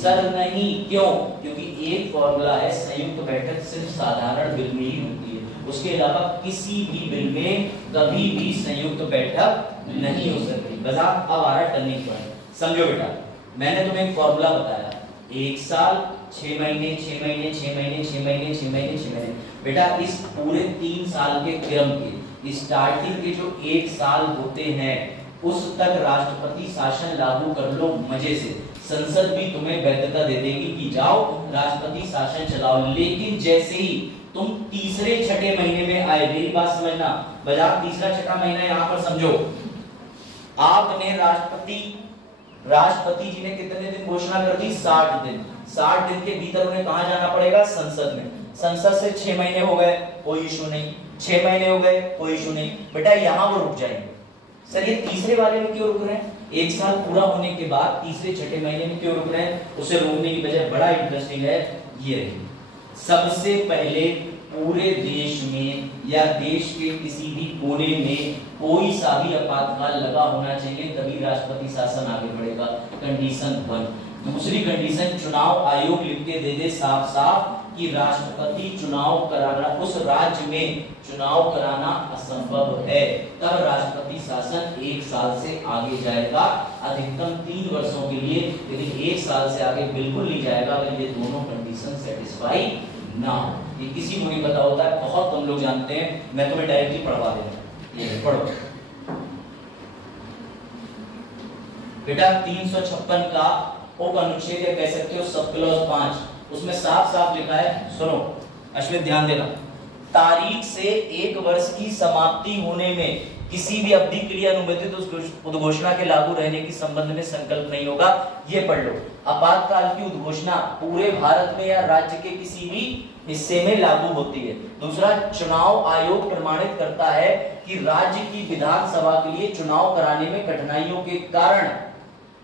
सर नहीं। क्यों? क्योंकि एक फॉर्मूला है, संयुक्त बैठक सिर्फ साधारण बिल में ही होती है, उसके अलावा किसी भी बिल में कभी भी संयुक्त बैठक नहीं हो सकती। बस अब आ रहा टर्निंग पॉइंट। समझो बेटा, मैंने तुम्हें एक फॉर्मूला बताया, 1 साल 6 महीने 6 महीने 6 महीने 6 महीने 6 महीने 6 महीने। बेटा इस पूरे 3 साल के क्रम के स्टार्टिंग के जो 1 साल होते हैं उस तक राष्ट्रपति शासन लागू कर लो मजे से। संसद भी तुम्हें वैधता दे देगी कि जाओ राष्ट्रपति शासन चलाओ। लेकिन जैसे ही तुम तीसरे छठे महीने में आए, मेरी बात समझना, बजाय तीसरा छठा महीना यहाँ पर समझो, आपने राष्ट्रपति जी ने कितने दिन घोषणा कर दी? 60 दिन। 60 दिन के भीतर उन्हें कहां जाना पड़ेगा? संसद में। संसद से 6 महीने हो गए, कोई इशू नहीं। 6 महीने हो गए, कोई इशू नहीं। बेटा यहां वो रुक जाएंगे। सर ये तीसरे वाले में क्यों रुक रहे हैं? 1 साल पूरा होने के बाद तीसरे छठे महीने में क्यों रुक रहे हैं? उसे रोकने की वजह बड़ा इंटरेस्टिंग है। ये सबसे पहले पूरे देश में या देश के किसी भी कोने में कोई सा भी आपातकाल लगा होना चाहिए, तभी राष्ट्रपति शासन आगे बढ़ेगा। कंडीशन 1। दूसरी कंडीशन, चुनाव आयोग लिख के दे दे साफ साफ कि राष्ट्रपति चुनाव कराना, उस राज्य में चुनाव कराना असंभव है, तब राष्ट्रपति शासन 1 साल से आगे जाएगा, अधिकतम 3 वर्षों के लिए। यदि 1 साल से आगे बिल्कुल नहीं जाएगा अगर ये दोनों कंडीशन सेटिस्फाई ना हो। ये किसी को नहीं पता होता है, बहुत कम लोग जानते हैं। मैं तुम्हें डायरेक्टली पढ़वा देता हूं, ये पढ़ो बेटा। 356 का उप अनुच्छेद या कह सकते हो सब क्लॉज 5, उसमें साफ साफ लिखा है, सुनो अश्विन ध्यान देना, तारीख से 1 वर्ष की समाप्ति होने में किसी भी अवधि के लिए अनुबंधित उद्घोषणा के लागू रहने की संबंध में संकल्प नहीं होगा। ये पढ़ लो, आपातकाल की उद्घोषणा पूरे भारत में या राज्य के किसी भी हिस्से में लागू होती है। दूसरा, चुनाव आयोग प्रमाणित करता है कि राज्य की विधानसभा के लिए चुनाव कराने में कठिनाइयों के कारण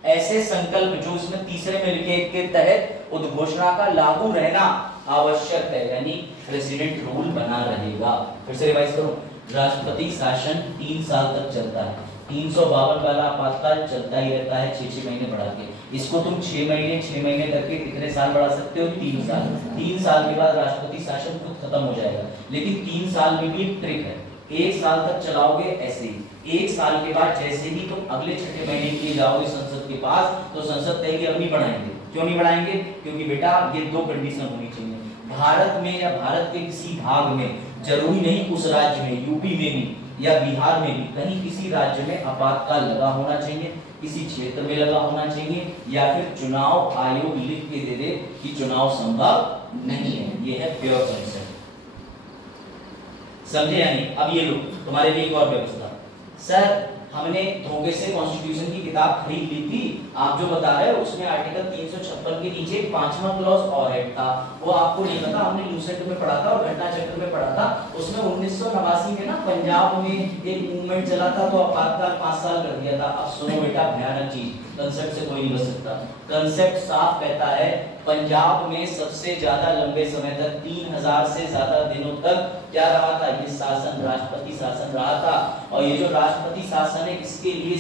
ऐसे संकल्प जो इसमें तीसरे में लिखे के तहत उद्घोषणा का लागू रहना आवश्यक है, यानी प्रेसिडेंट रूल बना रहेगा। फिर से रिवाइज करो, राष्ट्रपति शासन 3 साल तक चलता है। 352 वाला आपातकाल चलता ही रहता है 6-6 महीने बढ़ा के। इसको तुम 6 महीने करके कितने साल बढ़ा सकते हो? 3 साल। 3 साल के बाद राष्ट्रपति शासन खुद खत्म हो जाएगा। लेकिन 3 साल में भी एक ट्रिक है, 1 साल तक चलाओगे ऐसे ही, 1 साल के बाद जैसे ही तुम अगले छठे महीने के लिए जाओगे संसद के पास, तो संसद कहेगी अब नहीं बढ़ाएंगे। क्यों नहीं बढ़ाएंगे? क्योंकि बेटा ये 2 कंडीशन होनी चाहिए। भारत में या भारत के किसी भाग में, जरूरी नहीं उस राज्य में, यूपी में भी या बिहार में भी, कहीं किसी राज्य में आपातकाल लगा होना चाहिए, किसी क्षेत्र में लगा होना चाहिए, या फिर चुनाव आयोग लिख के दे दे कि चुनाव संभव नहीं है। ये है प्योर कंसेंट। समझे यानी? अब ये लो तुम्हारे लिए एक और व्यवस्था। सर हमने धोखे से कॉन्स्टिट्यूशन की किताब खरीद ली थी, आप जो बता रहे हो उसमें आर्टिकल 356 के नीचे 5वां क्लॉज और ऐड था, वो आपको नहीं पता, हमने लूसेंट में पढ़ा था और घटना चक्र में पढ़ा था। उसमें 1989 में ना पंजाब में एक मूवमेंट चला था तो आपातकाल 5 साल कर दिया था। अब सुनो बेटा भयानक चीज, कंसेप्ट से कोई नहीं बच सकता। कंसेप्ट साफ कहता है पंजाब में सबसे ज्यादा लंबे समय तक 3000 से ज्यादा दिनों तक क्या रहा था, ये शासन राष्ट्रपति शासन रहा था। और ये जो राष्ट्रपति शासन है इसके लिए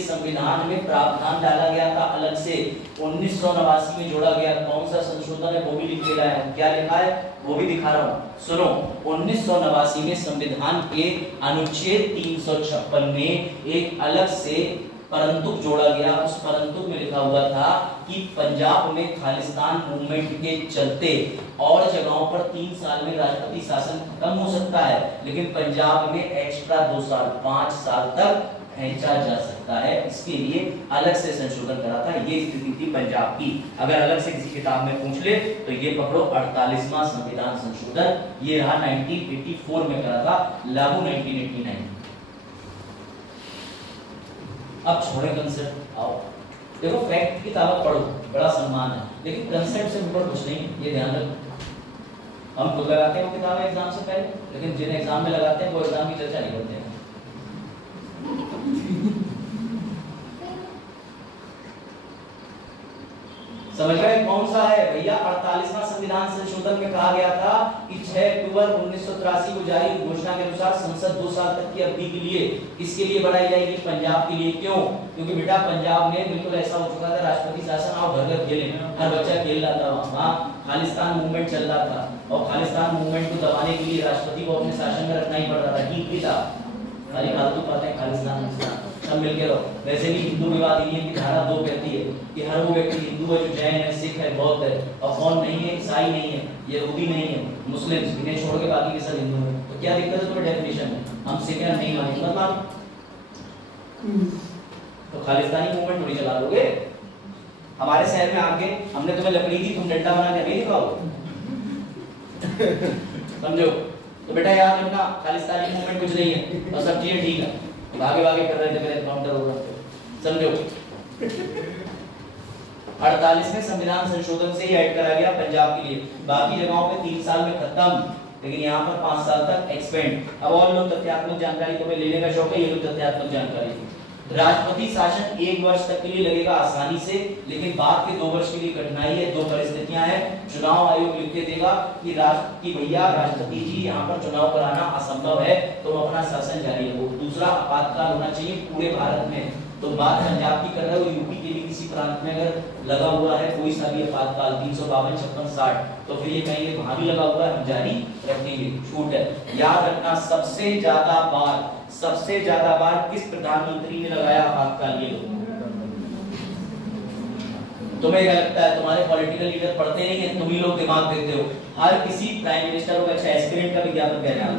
संविधान में प्रावधान डाला गया था अलग से, 1989 में जोड़ा गया। कौन सा संशोधन है वो भी लिख दे रहा है, क्या लिखा है वो भी दिखा रहा हूं, सुनो। 1989 में संविधान के अनुच्छेद 356 में एक अलग से परंतुक जोड़ा गया। उस परंतुक में लिखा हुआ था कि पंजाब में खालिस्तान मूवमेंट के चलते और जगहों पर 3 साल में राष्ट्रपति शासन खत्म हो सकता है, लेकिन पंजाब में एक्स्ट्रा 2 साल 5 साल तक खींचा जा सकता है। इसके लिए अलग से संशोधन करा था। ये स्थिति थी पंजाब की। अगर अलग से किसी किताब में पूछ ले तो ये पकड़ो 48वां संविधान संशोधन, ये रहा 1984 में करा था, लागू 1989। अब छोड़े कंसेप्ट, आओ देखो फैक्ट की किताब पढ़ो, बड़ा सम्मान है, लेकिन कंसेप्ट से ऊपर कुछ नहीं, ये ध्यान रखो। हम खुद लगाते हैं वो किताबें एग्जाम से पहले, लेकिन जिन्हें एग्जाम में लगाते हैं वो एग्जाम की चर्चा नहीं करते हैं। समझ गए कौन सा है भैया? 48वां संविधान संशोधन में कहा गया था कि 6 अक्टूबर 1983 को जारी घोषणा के अनुसार संसद 2 साल तक की अवधि के लिए किसके लिए बढ़ाई जाएगी? पंजाब के लिए। क्यों? क्योंकि बेटा पंजाब में बिल्कुल ऐसा हो चुका था, राष्ट्रपति शासन आओ घर घर खेले, हर बच्चा खेल रहा था वहां, खालिस्तान मूवमेंट चल रहा था और खालिस्तान मूवमेंट को दबाने के लिए राष्ट्रपति को अपने शासन में रखना ही पड़ रहा था। ठीक भी था, खाली फालतू बातें, खालिस्तान सब मिलके रहो। वैसे भी हिंदू विवाद अधिनियम की धारा 2 कहती है कि हर वो व्यक्ति हिंदू है जो जैन है, सिख है, बौद्ध है और कौन नहीं है, ईसाई नहीं है, यहूदी नहीं है, मुस्लिम, इन्हें छोड़ के बाकी के सब हिंदू हैं। तो क्या दिक्कत है तुम्हें डेफिनेशन में? हम सिख हैं नहीं मानेंगे, मत मानो। तो खालिस्तानी मूवमेंट थोड़ी चला लोगे। हमारे शहर में आके हमने तुम्हें लकड़ी दी, तुम डंडा बना के नहीं दिखाओ। समझो? तो बेटा याद रखना खालिस्तानी मूवमेंट कुछ नहीं है और सब चीजें ठीक है, भागे भागे कर रहे थे, मेरे काउंटर होगा। समझो? 48वें संविधान संशोधन से ही ऐड करा गया पंजाब के लिए, बाकी जगहों पे 3 साल में खत्म, लेकिन यहाँ पर 5 साल तक एक्सपेंड। अब और लोग तथ्यात्मक जानकारी तुम्हें लेने का शौक है, ये लोग तथ्यात्मक जानकारी। राष्ट्रपति शासन 1 वर्ष तक के लिए लगेगा आसानी से, लेकिन बाद के 2 वर्ष के लिए कठिनाई है। 2 परिस्थितियां हैं। चुनाव आयोग लिख के देगा कि भैया राष्ट्रपति जी यहाँ पर चुनाव कराना असंभव है, तुम अपना शासन जारी रखो। दूसरा, आपातकाल होना चाहिए पूरे भारत में। तो बात पंजाब की कर रहे हो, यूपी के भी किसी प्रांत में अगर लगा हुआ है कोई सा भी आपातकाल 352, 56, 60, तो फिर ये कहेंगे वहां भी लगा हुआ है, हम जारी रखेंगे, छूट है। याद रखना सबसे ज्यादा बार किस प्रधानमंत्री ने लगाया आपातकाल? ये लोग। तुम्हें क्या लगता है तुम्हारे पॉलिटिकल लीडर पढ़ते नहीं है, तुम ही लोग दिमाग देते हो? हर किसी प्राइम मिनिस्टर को अच्छा एस्पिरेंट का विज्ञापन कह रहे हैं।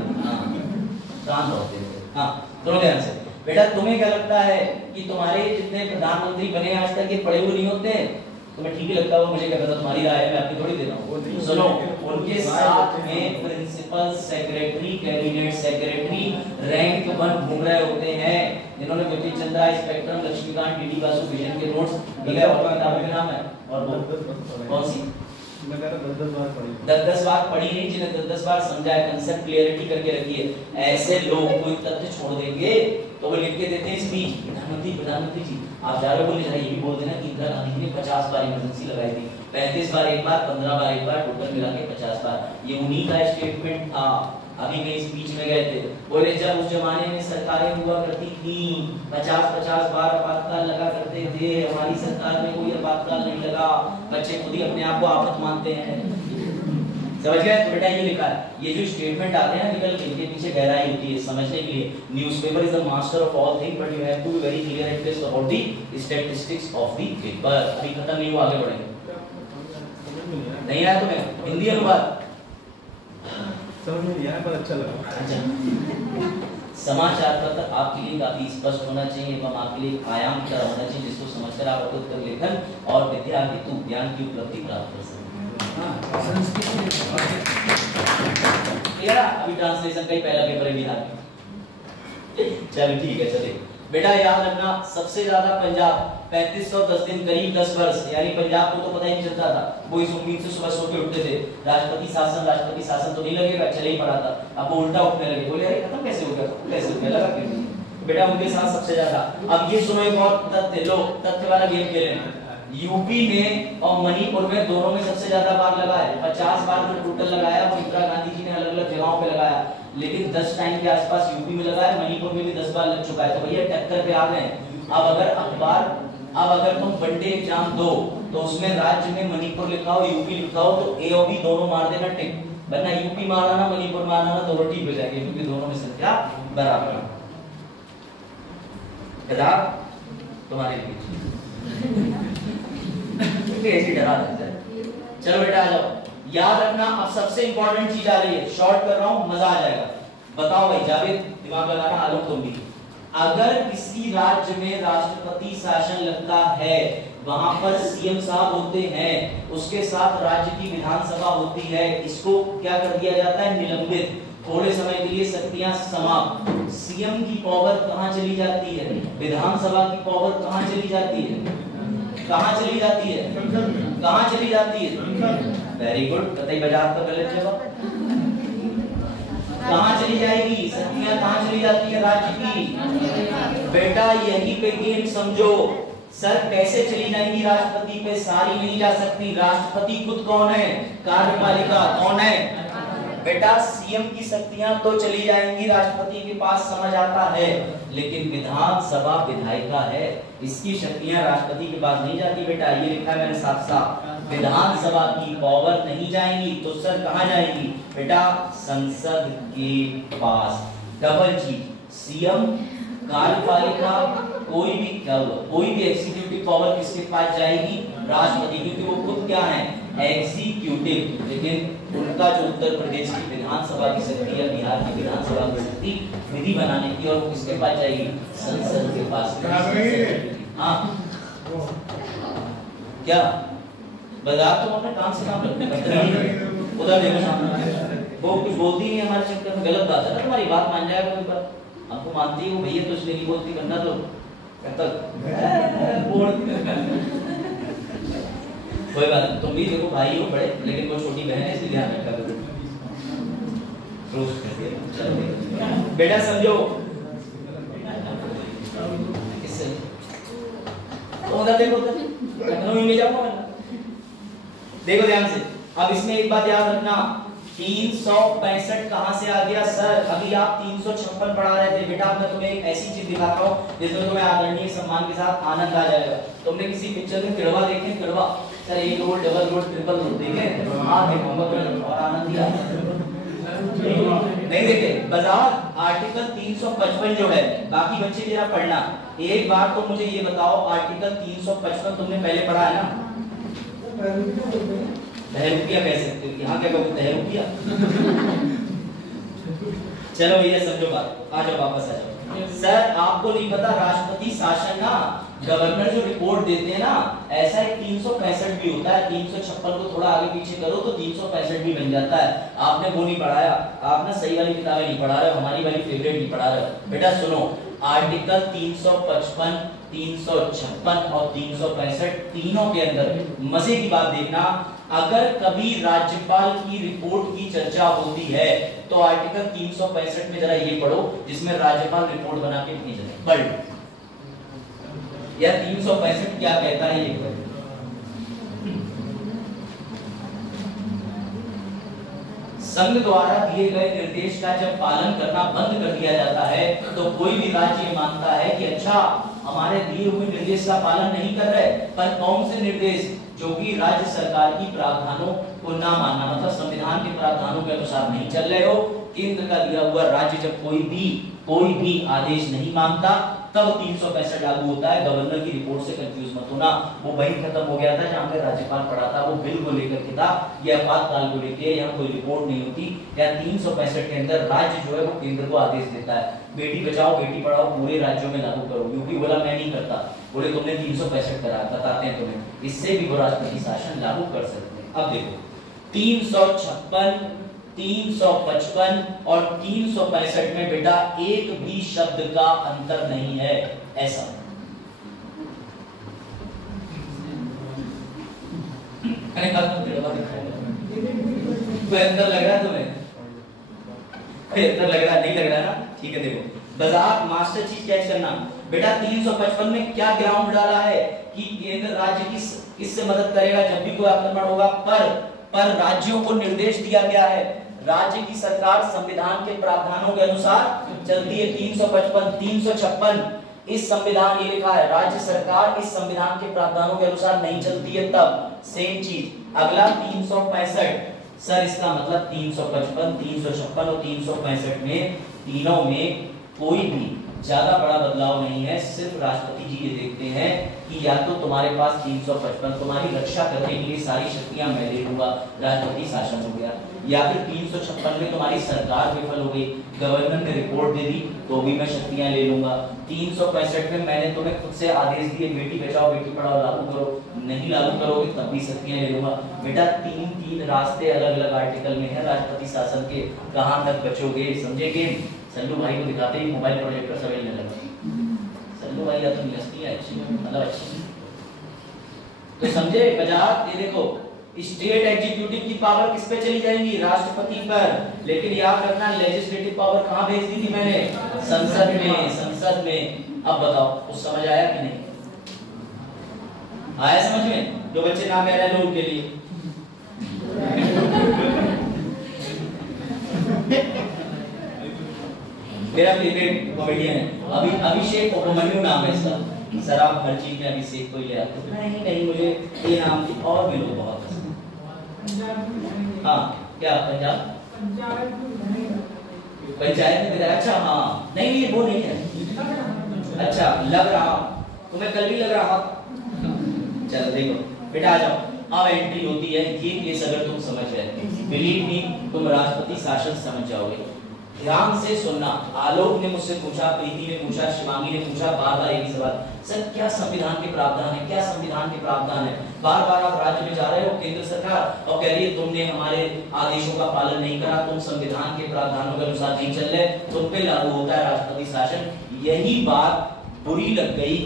हाँ सुनो ध्यान से बेटा, तुम्हें क्या लगता है कि तुम्हारे जितने प्रधानमंत्री बने आज तक ये पढ़े हुए नहीं होते? तुम्हें ठीक ही लगता है, मुझे क्या पता, तुम्हारी राय है, मैं आपकी थोड़ी दे रहा हूँ। सुनो, उनके साथ में principal secretary, cabinet secretary rank 1 घूम रहे होते हैं, जिन्होंने Vipin Chandra, Spectrum, Laxmikanth, DD Basu, Vision के नोट्स लिखे और किताबों के नाम है। और कौन सी? 10 बार पढ़ी नहीं, जिन्हें 10 बार समझा है, कंसेप्ट क्लियरिटी करके रखी है। ऐसे लोग कोई तथ्य छोड़ देंगे तो वो लिख के देते हैं स्पीच, प्रधानमंत्री जी आप जा रहे हो, बोले जरा ये भी बोल देना कि इंदिरा गांधी जी ने 50 बार इमरजेंसी लगाई थी, 35 बार एक बार, 15 बार एक बार, टोटल मिला के 50 बार। ये उन्हीं का स्टेटमेंट था। अभी कहीं स्पीच में गए थे, बोले जब उस जमाने में सरकारें हुआ करती थी 50-50 बार आपातकाल लगा करते थे, हमारी सरकार में कोई आपातकाल नहीं लगा। बच्चे खुद ही अपने आप को आफत मानते हैं। समझ गए? तो बेटा ये लिखा है, ये जो स्टेटमेंट आते हैं निकल के, इनके पीछे गहराई होती है समझने के लिए। Newspaper is the master of all thing, but you have to be very clear and crisp about the statistics of the paper. अभी खत्म नहीं हुआ, आगे बढ़ेंगे। नहीं आया तुम्हें हिंदी अनुवाद? समझ में नहीं आया पर अच्छा लगा। अच्छा, समाचार पत्र आपके लिए काफी स्पष्ट होना चाहिए एवं आपके लिए आयाम का होना चाहिए, जिसको समझकर आप उत्तर लेखन और विद्यार्थी ज्ञान की उपलब्धि प्राप्त कर सकें। अभी ट्रांसलेशन का ही पहला पेपर है बिहार में। चलो ठीक है, चलिए बेटा याद रखना, सबसे ज्यादा पंजाब 3510 दिन, करीब 10 वर्ष, यानी पंजाब को तो पता ही नहीं चलता था, वो इस उम्मीद से सुबह सो के उठते थे राष्ट्रपति शासन तो नहीं लगेगा, चले ही पड़ा था, अब वो उल्टा उठने लगे, बोले अरे खत्म कैसे हो गया, कैसे हो गया, लगा क्यों? बेटा उनके साथ सबसे ज्यादा। अब ये सुनो एक और तथ्य, लो तथ्य वाला गेम खेलें। यूपी में और मणिपुर में दोनों में सबसे ज्यादा बार लगा है, 50 बार जो टोटल लगाया वो इंदिरा गांधी जी ने अलग अलग जगहों पे लगाया, लेकिन 10 टाइम के आसपास यूपी में लगा है, मणिपुर में भी 10 बार लग चुका है, तो भैया टक्कर पे आ गए। अब अगर तुम वनडे एग्जाम दो तो उसमें राज्य में मणिपुर लिखा हो यूपी लिखा हो तो ए और बी दोनों मार देना टिक, वरना यूपी मारना ना मणिपुर मारना ना, दोनों ठीक हो जाएंगे क्योंकि दोनों में संख्या बराबर है। तुम्हारे लिए ऐसी डरा देता है। चलो बेटा आ जाओ, याद रखना अब सबसे इंपॉर्टेंट चीज आ रही है, शॉर्ट कर रहा हूं, मजा आ जाएगा। बताओ भाई जावेद, दिमाग लगाना, आलोक तुम भी। अगर किसी राज्य में राष्ट्रपति शासन लगता है, वहां पर सीएम साहब होते हैं, उसके साथ राज्य की विधानसभा होती है, इसको क्या कर दिया जाता है, निलंबित, थोड़े समय के लिए शक्तियां समाप्त। सीएम की पावर कहां चली जाती है, विधानसभा की पावर कहां चली जाती है, कहां चली जाती है, कहां चली जाती है? वेरी गुड, कतई बाजार का गलत जवाब। कहां चली जाएगी शक्तियां, कहां चली जाती है, राज्य की। बेटा यही पे गेम समझो। सर कैसे चली जाएंगी राष्ट्रपति पे, सारी नहीं जा सकती, राष्ट्रपति खुद कौन है, कार्यपालिका कौन है? बेटा सीएम की शक्तियां तो चली जाएंगी राष्ट्रपति के पास, समझ आता है, लेकिन विधानसभा विधायिका है, इसकी शक्तियां राष्ट्रपति के पास नहीं जाती। बेटा ये लिखा है मैंने साफ साफ, विधानसभा की पावर नहीं जाएंगी, तो सर कहां जाएंगी? बेटा संसद के पास। डबल चीज, सीएम, कार्यपालिका, कोई भी क्या हुआ, कोई भी एग्जीक्यूटिव पावर किसके पास जाएगी? राष्ट्रपति, क्योंकि वो खुद क्या है, एग्जीक्यूटिव। लेकिन उनका जो उत्तर प्रदेश की विधानसभा की शक्ति है, बिहार की विधानसभा की शक्ति विधि बनाने की, और वो किसके पास जाएगी? संसद के पास। हाँ क्या बाजार तुम अपने काम से काम रखो, उधर देखो सामने वो कुछ बोलती नहीं हमारे चक्कर में, गलत बात है ना, तुम्हारी बात मान जाएगा कोई बात, हमको मानती हो भैया तो इसलिए नहीं बोलती, करना तो कोई बात नहीं, तुम भी देखो भाई हो बड़े, लेकिन वो छोटी बहन है इसलिए ध्यान रखा करो। बेटा समझो, इससे उधर देखो, लखनऊ में जाऊंगा मैं, देखो ध्यान से। अब इसमें एक बात याद रखना, 365 कहां से आ गया? सर अभी आप 356 पढ़ा रहे थे बेटा, मैं तुम्हें एक ऐसी चीज दिखाता हूं जिसमें तुम्हें आदरणीय सम्मान के साथ आनंद आ जाएगा। तुमने किसी पिक्चर में किड़वा देखे? किड़वा सर, एक role, double role, triple role देखे? हाँ देखूंगा और आनंद दिया नहीं देखे? बाजार आर्टिकल 355 जो है, बाकी बच्चे जरा पढ़ना एक बार, तो मुझे ये बताओ आर्टिकल 355 तुमने पहले पढ़ा है ना? तहरुकिया कह सकते हो, यहाँ क्या कहो, तहरुकिया। चलो भैया समझो बात, आ जाओ वापस आ जाओ। सर आपको नहीं पता, राष्ट्रपति शासन ना, गवर्नर जो रिपोर्ट देते हैं ना, ऐसा एक 365 भी होता है, 356 को थोड़ा आगे पीछे करो तो 365 भी बन जाता है। आपने वो नहीं पढ़ाया, आप ना सही वाली किताबें नहीं पढ़ा रहे हो, हमारी वाली फेवरेट नहीं पढ़ा रहे हो। बेटा सुनो, आर्टिकल 355, 356 और 365 तीनों के अंदर मजे की बात देखना, अगर कभी राज्यपाल की रिपोर्ट की चर्चा होती है तो आर्टिकल 365 में जरा ये पढ़ो, जिसमें राज्यपाल रिपोर्ट बना के भेज रहे, पढ़ या 365 क्या कहता है ये पढ़। संघ द्वारा दिए गए निर्देश का जब पालन करना बंद कर दिया जाता है तो कोई भी राज्य मानता है कि अच्छा हमारे दिए हुए निर्देश का पालन नहीं कर रहे, पर कौन से निर्देश? जो कि राज्य सरकार की प्रावधानों को ना मानना, मतलब संविधान के प्रावधानों के अनुसार नहीं चल रहे हो, केंद्र का दिया हुआ राज्य जब कोई भी आदेश नहीं मानता तब 365 लागू होता है। गवर्नर की रिपोर्ट से कंफ्यूज मत होना, वो वही खत्म हो गया था जहां पे राज्यपाल पढ़ा था, वो बिल को लेकर के था, या आपातकाल को लेकर, यहाँ कोई रिपोर्ट नहीं होती। या 365 के अंदर राज्य जो है वो केंद्र को आदेश देता है, बेटी बचाओ बेटी पढ़ाओ पूरे राज्यों में लागू करो। यूपी बोला मैं नहीं करता, बोले तुमने 365 करा, बताते हैं तुम्हें, इससे भी वो राष्ट्रपति शासन लागू कर सकते हैं। अब देखो 356, 355 और 365 में बेटा एक भी शब्द का अंतर नहीं है, ऐसा। कोई अंतर लग रहा है तुम्हें? कोई अंतर लग रहा है? नहीं लग रहा ना? ठीक है, देखो बाजार मास्टर चीज कैच करना बेटा। 355 में क्या ग्राउंड डाला है कि केंद्र राज्य किससे मदद करेगा जब भी कोई आक्रमण होगा, पर राज्यों को निर्देश दिया गया है, राज्य की सरकार संविधान के प्रावधानों के अनुसार चलती है। 355 356 इस संविधान ये लिखा है, राज्य सरकार इस संविधान के प्रावधानों के अनुसार नहीं चलती है, तब सेम चीज। अगला 365 सर इसका मतलब 355 356 और 365 में तीनों में कोई भी ज्यादा बड़ा बदलाव नहीं है, सिर्फ राष्ट्रपति जी ये देखते हैं कि या तो तुम्हारे पास 355 तुम्हारी रक्षा करने के लिए सारी शक्तियां मैं ले लूंगा, राष्ट्रपति शासन हो गया, या फिर 356 में तुम्हारी सरकार विफल हो गई, गवर्नर ने रिपोर्ट दे दी तो भी मैं शक्तियां ले लूंगा। 365 में मैंने तुम्हें खुद से आदेश दिए बेटी बचाओ बेटी पढ़ाओ लागू करो, नहीं लागू करोगे तब भी शक्तियां ले लूंगा। बेटा तीन रास्ते अलग अलग आर्टिकल में है राष्ट्रपति शासन के, कहां तक बचोगे? समझे गेम? सल्लू भाई को दिखाते ही मोबाइल प्रोजेक्टर सब हिलने लगा। सल्लू भाई या तो नियस्ती है अच्छी, मतलब अच्छी, तो समझे बजाज? ये देखो स्टेट एग्जीक्यूटिव की पावर किस पे चली जाएंगी? राष्ट्रपति पर। लेकिन याद रखना लेजिस्लेटिव पावर कहां भेज दी थी मैंने? संसद में। संसद में। अब बताओ कुछ समझ आया कि नहीं आया? समझ में? जो बच्चे नाम ले रहे हैं उनके लिए मेरा फेवरेट कॉमेडियन है अभिषेक उपमन्यु नाम है इसका। सर आप हर चीज में अभिषेक को ले आते? नहीं मुझे ये नाम की और भी लोग बहुत पसंद। हाँ क्या पंजाब पंचायत में? अच्छा हाँ, नहीं ये वो नहीं है। अच्छा लग रहा तुम्हें कल भी लग रहा। चलो देखो बेटा आ जाओ। अब एंट्री होती है ये केस अगर तुम समझ गए, बिलीव मी तुम राष्ट्रपति शासन समझ जाओगे। ध्यान से सुनना। आलोक ने मुझसे पूछा, प्रीति ने पूछा, शिवांगी ने पूछा, बार-बार एक ही सवाल, सर क्या संविधान के प्रावधान है? क्या संविधान के प्रावधान है? बार-बार आप राज्य में जा रहे हो केंद्र सरकार और कह रही है तुमने हमारे आदेशों का पालन नहीं करा, तुम संविधान के प्रावधानों के अनुसार नहीं चल रहे, तुम पे लागू होता है राष्ट्रपति शासन। यही बात बुरी लग गई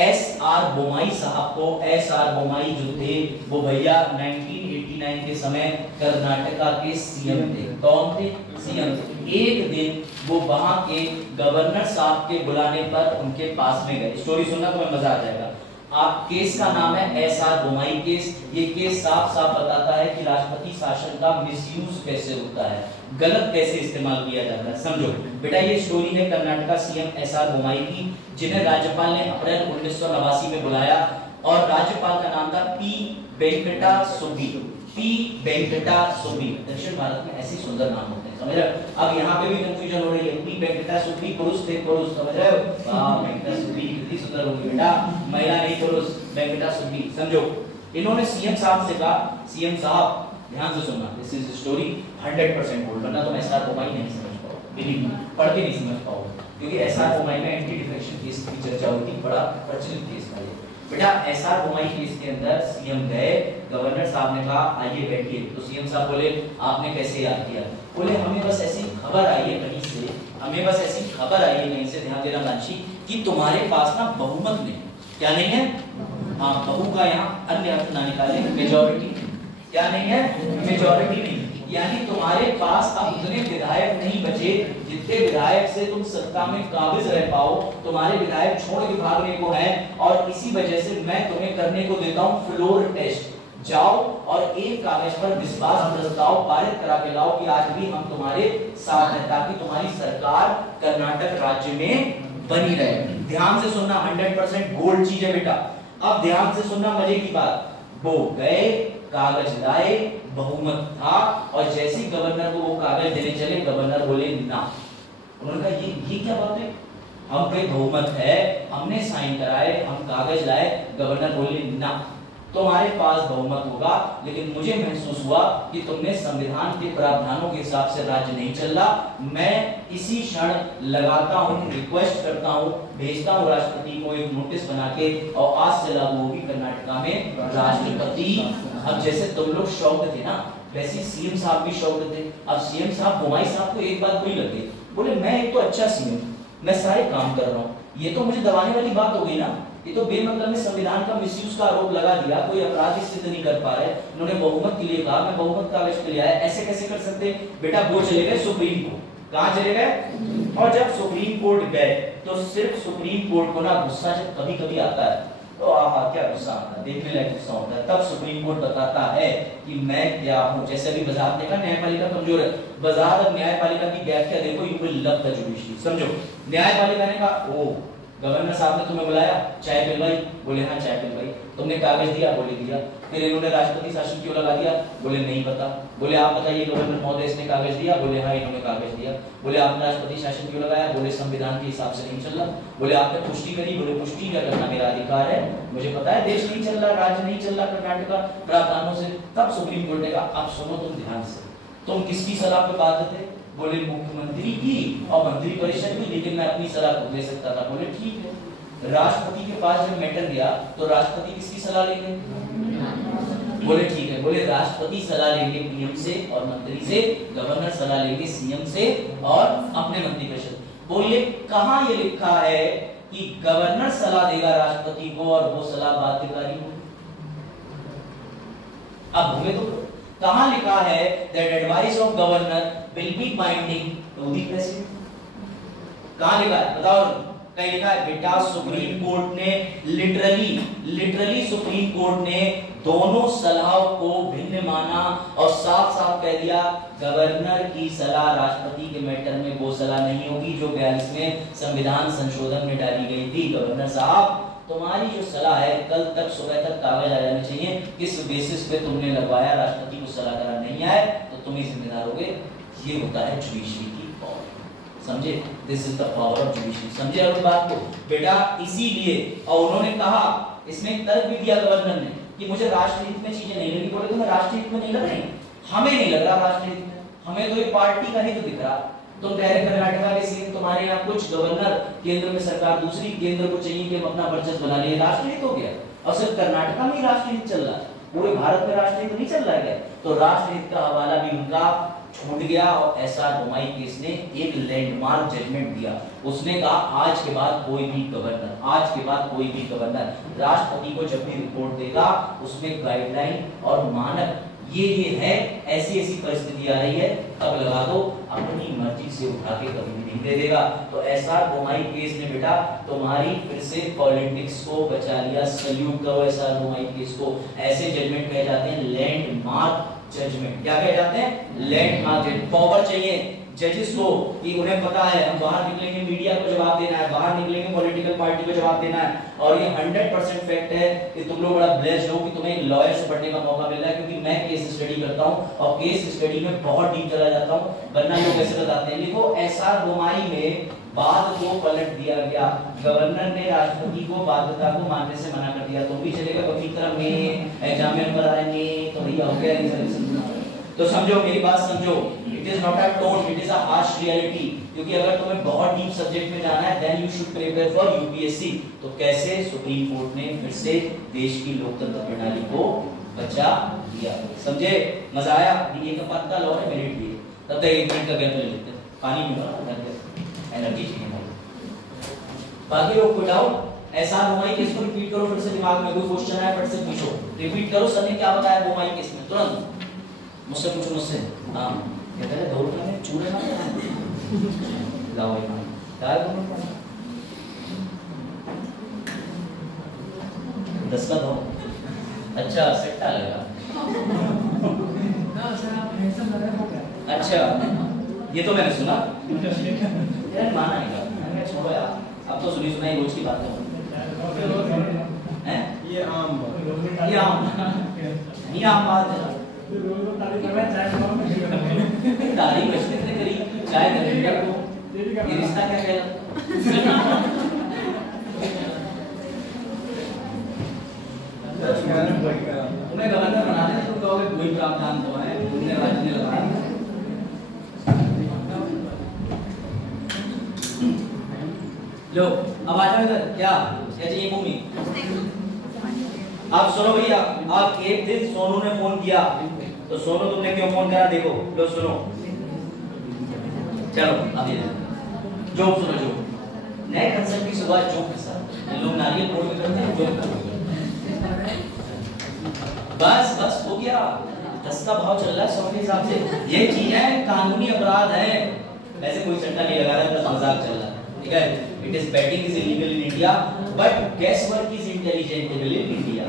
एस.आर. बोमाई साहब को। एस.आर. बोमाई जो थे वो भैया 1989 के समय कर्नाटका के सीएम थे। कौन थे? सीएम थे। एक दिन वो वहां के गवर्नर साहब के बुलाने पर उनके पास में गए। स्टोरी सुनना तुम्हें मजा आ जाएगा। आप केस का नाम है एस.आर. बोमाई केस। ये केस साफ साफ बताता है कि राष्ट्रपति शासन का मिसयूज कैसे होता है, गलत कैसे इस्तेमाल किया जाता है। समझो बेटा ये स्टोरी है कर्नाटका सीएम एस.आर. बोमाई की, जिन्हें राज्यपाल ने अप्रैल 1989 में बुलाया और राज्यपाल का नाम था पी वेंकटा सुब्बी। पी वेंकटा सुब्बी। दक्षिण भारत में ऐसे सुंदर नाम होते हैं, समझ रहे हो? अब यहाँ पे भी कंफ्यूजन हो रही है। पी वेंकटा सुब्बी पुरुष थे, पुरुष, समझ रहे हो? वाह वेंकटा सुब्बी कितनी सुंदर होगी बेटा, महिला नहीं पुरुष, वेंकटा सुब्बी। समझो इन्होंने सीएम साहब से कहा, सीएम साहब ध्यान से सुनना, दिस इज स्टोरी 100% बोल, वरना तुम एस.आर. बोमाई नहीं समझ पाओगे, बिलीव मी, पढ़ के नहीं समझ पाओगे, क्योंकि एस.आर. बोमाई में एंटी डिफेक्शन केस की चर्चा होती, बड़ा प्रचलित केस था ये। बेटा एस.आर. बोमाई केस के अंदर सीएम गए, गवर्नर साहब ने कहा आइए बैठिए, तो सीएम साहब बोले आपने कैसे याद किया? बोले हमें बस ऐसी खबर आई है कहीं से, हमें बस ऐसी खबर आई है कहीं से, ध्यान देना मानसी, कि तुम्हारे पास ना बहुमत नहीं। क्या नहीं है? हाँ, बहु का यहाँ अन्य अर्थ ना निकाले, मेजॉरिटी। क्या नहीं है? मेजॉरिटी नहीं, यानी तुम्हारे पास अब उतने विधायक नहीं बचे जितने विधायक से तुम सत्ता में काबिज रह पाओ। तुम्हारे विधायक छोड़ के भागने को हैं और इसी वजह से मैं तुम्हें करने को देता हूं फ्लोर टेस्ट। जाओ और एक कागज पर विश्वास प्रस्ताव पारित करा के लाओ कि आज भी हम तुम्हारे साथ हैं, ताकि तुम्हारी सरकार कर्नाटक राज्य में बनी रहे। ध्यान से सुनना, 100% गोल्ड चीज है बेटा। अब ध्यान से सुनना मजे की बात। वो गए, कागज लाए, बहुमत था, और जैसे ही गवर्नर को वो कागज देने चले, गवर्नर बोले ना। उन्होंने कहा ये क्या बात है, हम पे बहुमत है, हमने साइन कराए, हम कागज लाए। गवर्नर बोले ना, तुम्हारे पास बहुमत होगा, लेकिन मुझे महसूस हुआ कि तुमने संविधान के प्रावधानों के हिसाब से राज्य नहीं चल रहा। मैं इसी क्षण लगाता हूं, रिक्वेस्ट करता हूं, भेजता हूं राष्ट्रपति को एक नोटिस बना के, और आज से लागू होगी कर्नाटका में राष्ट्रपति। अब जैसे तुम लोग शौक थे ना वैसे सीएम साहब भी शौक थे। अब सीएम साहब बोमाई साहब को एक बात बुरी लग गई, बोले मैं एक तो अच्छा सीएम, मैं सारे काम कर रहा हूँ, ये तो मुझे दबाने वाली बात हो गई ना, ये तो बेमतलब में संविधान का मिसयूज का आरोप लगा दिया, कोई अपराध सिद्ध नहीं कर पा रहे, उन्होंने बहुमत के लिए कहा मैं बहुमत कागज पे ले आया, ऐसे कैसे कर सकते। बेटा वो चले गए सुप्रीम कोर्ट, कहां चले गए, और जब सुप्रीम कोर्ट गए तो सिर्फ सुप्रीम कोर्ट को ना गुस्सा जब कभी कभी आता है तो आहा क्या गुस्सा आता है, देखने लायक गुस्सा होता है, तब सुप्रीम कोर्ट बताता है कि मैं क्या हूं। जैसे अभी वजाहत ने कहा न्यायपालिका कमजोर है, वजाहत अब न्यायपालिका की व्याख्या देखो, you will love the judiciary. समझो, न्यायपालिका ने कहा ओ गवर्नर साहब ने तुम्हें बुलाया, चाय पिलवाई, बोले हाँ चाय पिलवाई, तुमने कागज दिया, बोले दिया, फिर इन्होंने राष्ट्रपति शासन क्यों लगा दिया, बोले नहीं पता, बोले आप बताइए गवर्नर महोदय इसने कागज दिया, बोले हाँ इन्होंने कागज दिया, बोले आपने राष्ट्रपति शासन क्यों लगाया, बोले संविधान के हिसाब से नहीं चल रहा, बोले आपने पुष्टि करी, बोले पुष्टि क्या करना मेरा अधिकार है, मुझे पता है देश नहीं चल रहा, राज्य नहीं चल रहा कर्नाटक का प्रावधानों से। तब सुप्रीम कोर्ट ने कहा अब सुनो तुम ध्यान से, तुम किसकी सलाह पे बात थे, बोले मुख्यमंत्री की और मंत्री परिषद की, लेकिन मैं अपनी सलाह खुद ले सकता था, बोले ठीक है। राष्ट्रपति के पास जब मैटर गया तो राष्ट्रपति किसकी सलाह लेंगे, बोले ठीक है, बोले राष्ट्रपति सलाह लेंगे पीएम से और मंत्री से, गवर्नर सलाह लेंगे सीएम से और अपने मंत्री परिषद। बोलिए कहां ये लिखा है कि गवर्नर सलाह देगा राष्ट्रपति को और वो सलाह बाध्यकारी हो। अब हमें तो कहां लिखा है that advice of governor will be binding to the president, कहां लिखा है बताओ, कहीं लिखा है बेटा सुप्रीम कोर्ट ने लिटरली सुप्रीम कोर्ट ने दोनों सलाहों को भिन्न माना और साफ साफ कह दिया गवर्नर की सलाह राष्ट्रपति के मैटर में वो सलाह नहीं होगी जो 42वें संविधान संशोधन में डाली गई थी। गवर्नर साहब तुम्हारी जो सलाह है कल तक सुबह तक कागज आ जाने चाहिए, किस बेसिस पे तुमने लगवाया, राष्ट्रपति को सलाह करा नहीं आए तो तुम ही जिम्मेदार होगे। ये होता है जुडिशरी की पावर, समझे, this is the power of judiciary, समझे और बात को बेटा। इसीलिए और उन्होंने कहा, इसमें एक तर्क भी दिया गवर्नर ने कि मुझे राष्ट्रहित में चीजें नहीं लगी, बोले तुम्हें राष्ट्रहित में नहीं लग रही, हमें नहीं लग रहा राष्ट्रहित में, हमें तो एक पार्टी का हित दिख रहा। तुम कह रहे कर्नाटका के सीएम तुम्हारे यहाँ कुछ, गवर्नर केंद्र में सरकार दूसरी, केंद्र को चाहिए कि हम अपना वर्चस्व बना लिए, राष्ट्रहित हो गया और सिर्फ कर्नाटका में ही राष्ट्रहित चल रहा है, पूरे भारत में राष्ट्रहित नहीं चल रहा है। तो राष्ट्रहित का हवाला भी उनका छूट गया और एसआर बोमाई केस ने एक लैंडमार्क जजमेंट दिया। उसने कहा आज के बाद कोई भी गवर्नर राष्ट्रपति को जब भी रिपोर्ट देगा उसमें गाइडलाइन और मानक ये है, ऐसी परिस्थिति आ रही है तब लगा दो, अपनी मर्जी से उठा के कभी भी नहीं दे देगा। तो एसआर बोमाई केस ने बेटा तुम्हारी फिर से पॉलिटिक्स को बचा लिया, सल्यूट करो एसआर बोमाई केस को। ऐसे जजमेंट कहे जाते हैं लैंडमार्क जजमेंट, क्या कहे जाते हैं लैंडमार्क जजमेंट। पावर चाहिए जजेस को कि उन्हें पता है हम बाहर निकलेंगे मीडिया को जवाब देना है, बाहर निकलेंगे पॉलिटिकल पार्टी को जवाब देना है। और ये 100% फैक्ट है कि तुम लोग बड़ा ब्लेस्ड हो कि तुम्हें एक लॉयर से पढ़ने का मौका मिल रहा है, क्योंकि मैं केस स्टडी करता हूं और केस स्टडी में बहुत डीप चला जाता हूं, वरना लोग ऐसे बताते हैं। लिखो एसआर बोमाई में बात को पलट दिया गया, गवर्नर ने राष्ट्रपति को बाध्यता को मानने से मना कर दिया। तुम भी चलेगा कभी तरह में एग्जाम में नंबर आएंगे तो भैया हो गया। तो समझो मेरी बात समझो, it is not a tone, it is a harsh reality. क्योंकि अगर तुम्हें बहुत डीप सब्जेक्ट में जाना है then you should prepare for UPSC. तो कैसे सुप्रीम कोर्ट ने फिर से देश की लोकतंत्र प्रणाली को बचा लिया, समझे, मजा आया। ये का पत्ता लो है मेरिट लिए, तब तक 1 मिनट का गैप ले लेते हैं, पानी पीना एनर्जी चाहिए। बाकी लोग कोई डाउट एसआर बोमाई केस को रिपीट करो, फिर से दिमाग में कोई क्वेश्चन है फट से पूछो, रिपीट करो सर ने क्या बताया बोमाई केस में, तुरंत मुझसे पूछो, मुझसे। हाँ कहते हैं दौड़ में चूड़े ना लाओ यार 10 का दो, अच्छा सट्टा लगा। अच्छा ये तो मैंने सुना यार, माना नहीं, छोड़ो यार, अब तो सुनी सुनाई रोज की बात है। ये आम बात है। दाढ़ी बचने से करी चाय करेगा को ये रिश्ता क्या कहला। तुम्हें गवर्नर बना दे तुम कहोगे कोई प्रावधान तो है, तुमने राज्य ने लगाया। लो अब आ जाओ इधर, क्या चाहिए भूमि। आप सुनो भैया, आप एक दिन सोनू ने फोन किया तो सोनू तुमने क्यों फोन करा, देखो लो सुनो, चलो अब ये जोक सुनो, जोक नए कंसेप्ट की शुरुआत जोक के साथ। लोग नारियल फोड़ के करते हैं, जोक करते हैं। बस बस हो गया, 10 का भाव चल रहा है 100 के हिसाब से। ये चीजें कानूनी अपराध है, वैसे कोई चट्टा नहीं लगा रहा है, बस मजाक चल रहा है, ठीक है। It is betting is illegal in India but guess work is intelligible in India.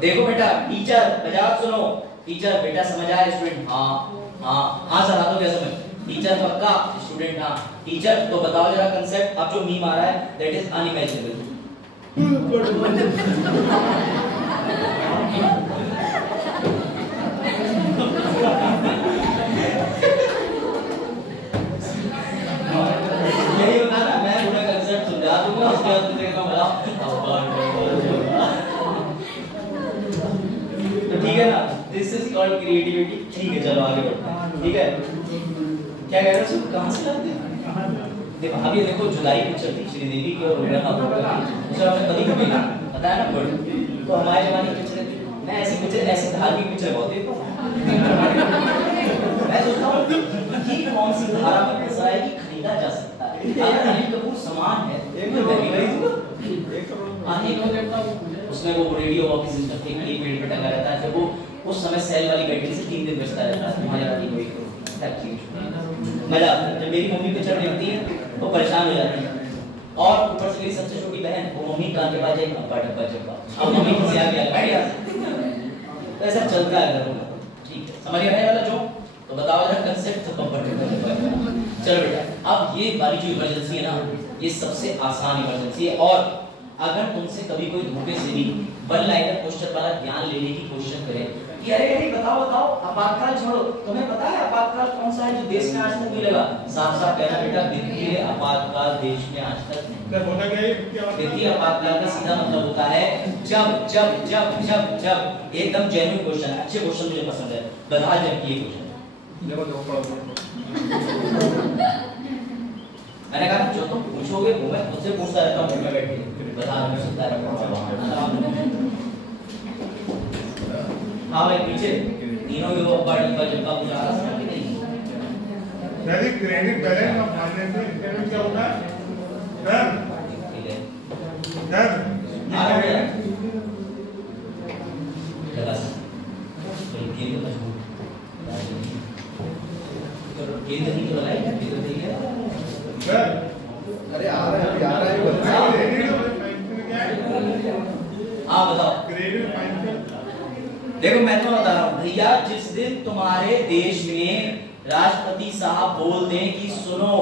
देखो बेटा, टीचर बजाओ, सुनो टीचर, बेटा समझ आया स्टूडेंट, हाँ हाँ हाँ सर हाँ, तो क्या समझ, टीचर पक्का, स्टूडेंट हाँ। टीचर तो बताओ जरा कंसेप्ट, अब जो मीम आ रहा है दैट इज अनइमेजिनेबल। यही होता ना, मैं पूरा कंसेप्ट समझा दूंगा, उसके बाद तुम देखो बताओ। तो ठीक है ना, दिस इज कॉल्ड क्रिएटिविटी। ठीक है चलो आगे बढ़ते हैं, ठीक है। क्या कह रहे हो, कहां से लाते हैं? देखो अभी देखो, जुलाई पिक्चर थी श्रीदेवी की और उमरान खान की, उसमें हमने कभी कभी बताया ना बर्ड, तो हमारे जमाने की पिक्चर थी। मैं ऐसी पिक्चर, ऐसी धार्मिक पिक्चर बहुत देखता हूं। मैं सोचता हूं कि कौन सी धारा में पैसा है कि खरीदा जा सकता है। अगर अनिल कपूर समान है तो मैं भी खरीदूंगा। हां एक और करता हूं, उसमें वो रेडियो ऑफिस इंटरफेस के पेड़ पे टंगा रहता है, जब वो उस समय सेल वाली बैटरी से 3 दिन बचता रहता है, तुम्हारे बात कोई मजा आता है। जब मेरी मम्मी पिक्चर देखती है वो परेशान हो जाती है, और ऊपर से मेरी सबसे छोटी बहन, वो मम्मी कान के पास जाएगी, अब्बा डब्बा चब्बा, अब मम्मी किसी आ गया बैठ जा, तो ऐसा चलता है घर में। ठीक है, समझ गए वाला जो, तो बताओ जरा कंसेप्ट तो कंफर्टेबल। चलो बेटा, अब ये वाली जो इमरजेंसी है ना, ये सबसे आसान इमरजेंसी है, और अगर तुमसे कभी कोई धोखे से भी वन लाइनर क्वेश्चन वाला ज्ञान लेने की कोशिश करे कि अरे अरे बताओ बताओ आपातकाल छोड़ो, तुम्हें पता है आपातकाल कौन सा है जो देश में आज तक नहीं लगा, साफ साफ कहना बेटा, वित्तीय आपातकाल देश में आज तक होता क्या है? वित्तीय आपातकाल का सीधा मतलब होता है जब जब जब जब जब एकदम जेन्युइन क्वेश्चन, अच्छे क्वेश्चन मुझे पसंद है, बता जब ये क्वेश्चन मैंने कहा जो तुम पूछोगे वो मैं तुझसे पूछता रहता हूँ, मैं बैठ के बता नहीं सकता है। हाँ भाई पीछे तीनों के वो बड़ी बजट का कुछ आ रहा है कि नहीं? यदि credit balance of finance statement क्या होता है सर? ठीक है सर आ रहा है लगा सर तो ये तो मजबूत केंद्र नहीं तो लगाई केंद्र ठीक है सर। अरे आ रहा है हाँ बताओ। क्रेडिट फाइनेंस देखो मैं तो बता रहा हूँ भैया, जिस दिन तुम्हारे देश में राष्ट्रपति साहब बोल दें कि सुनो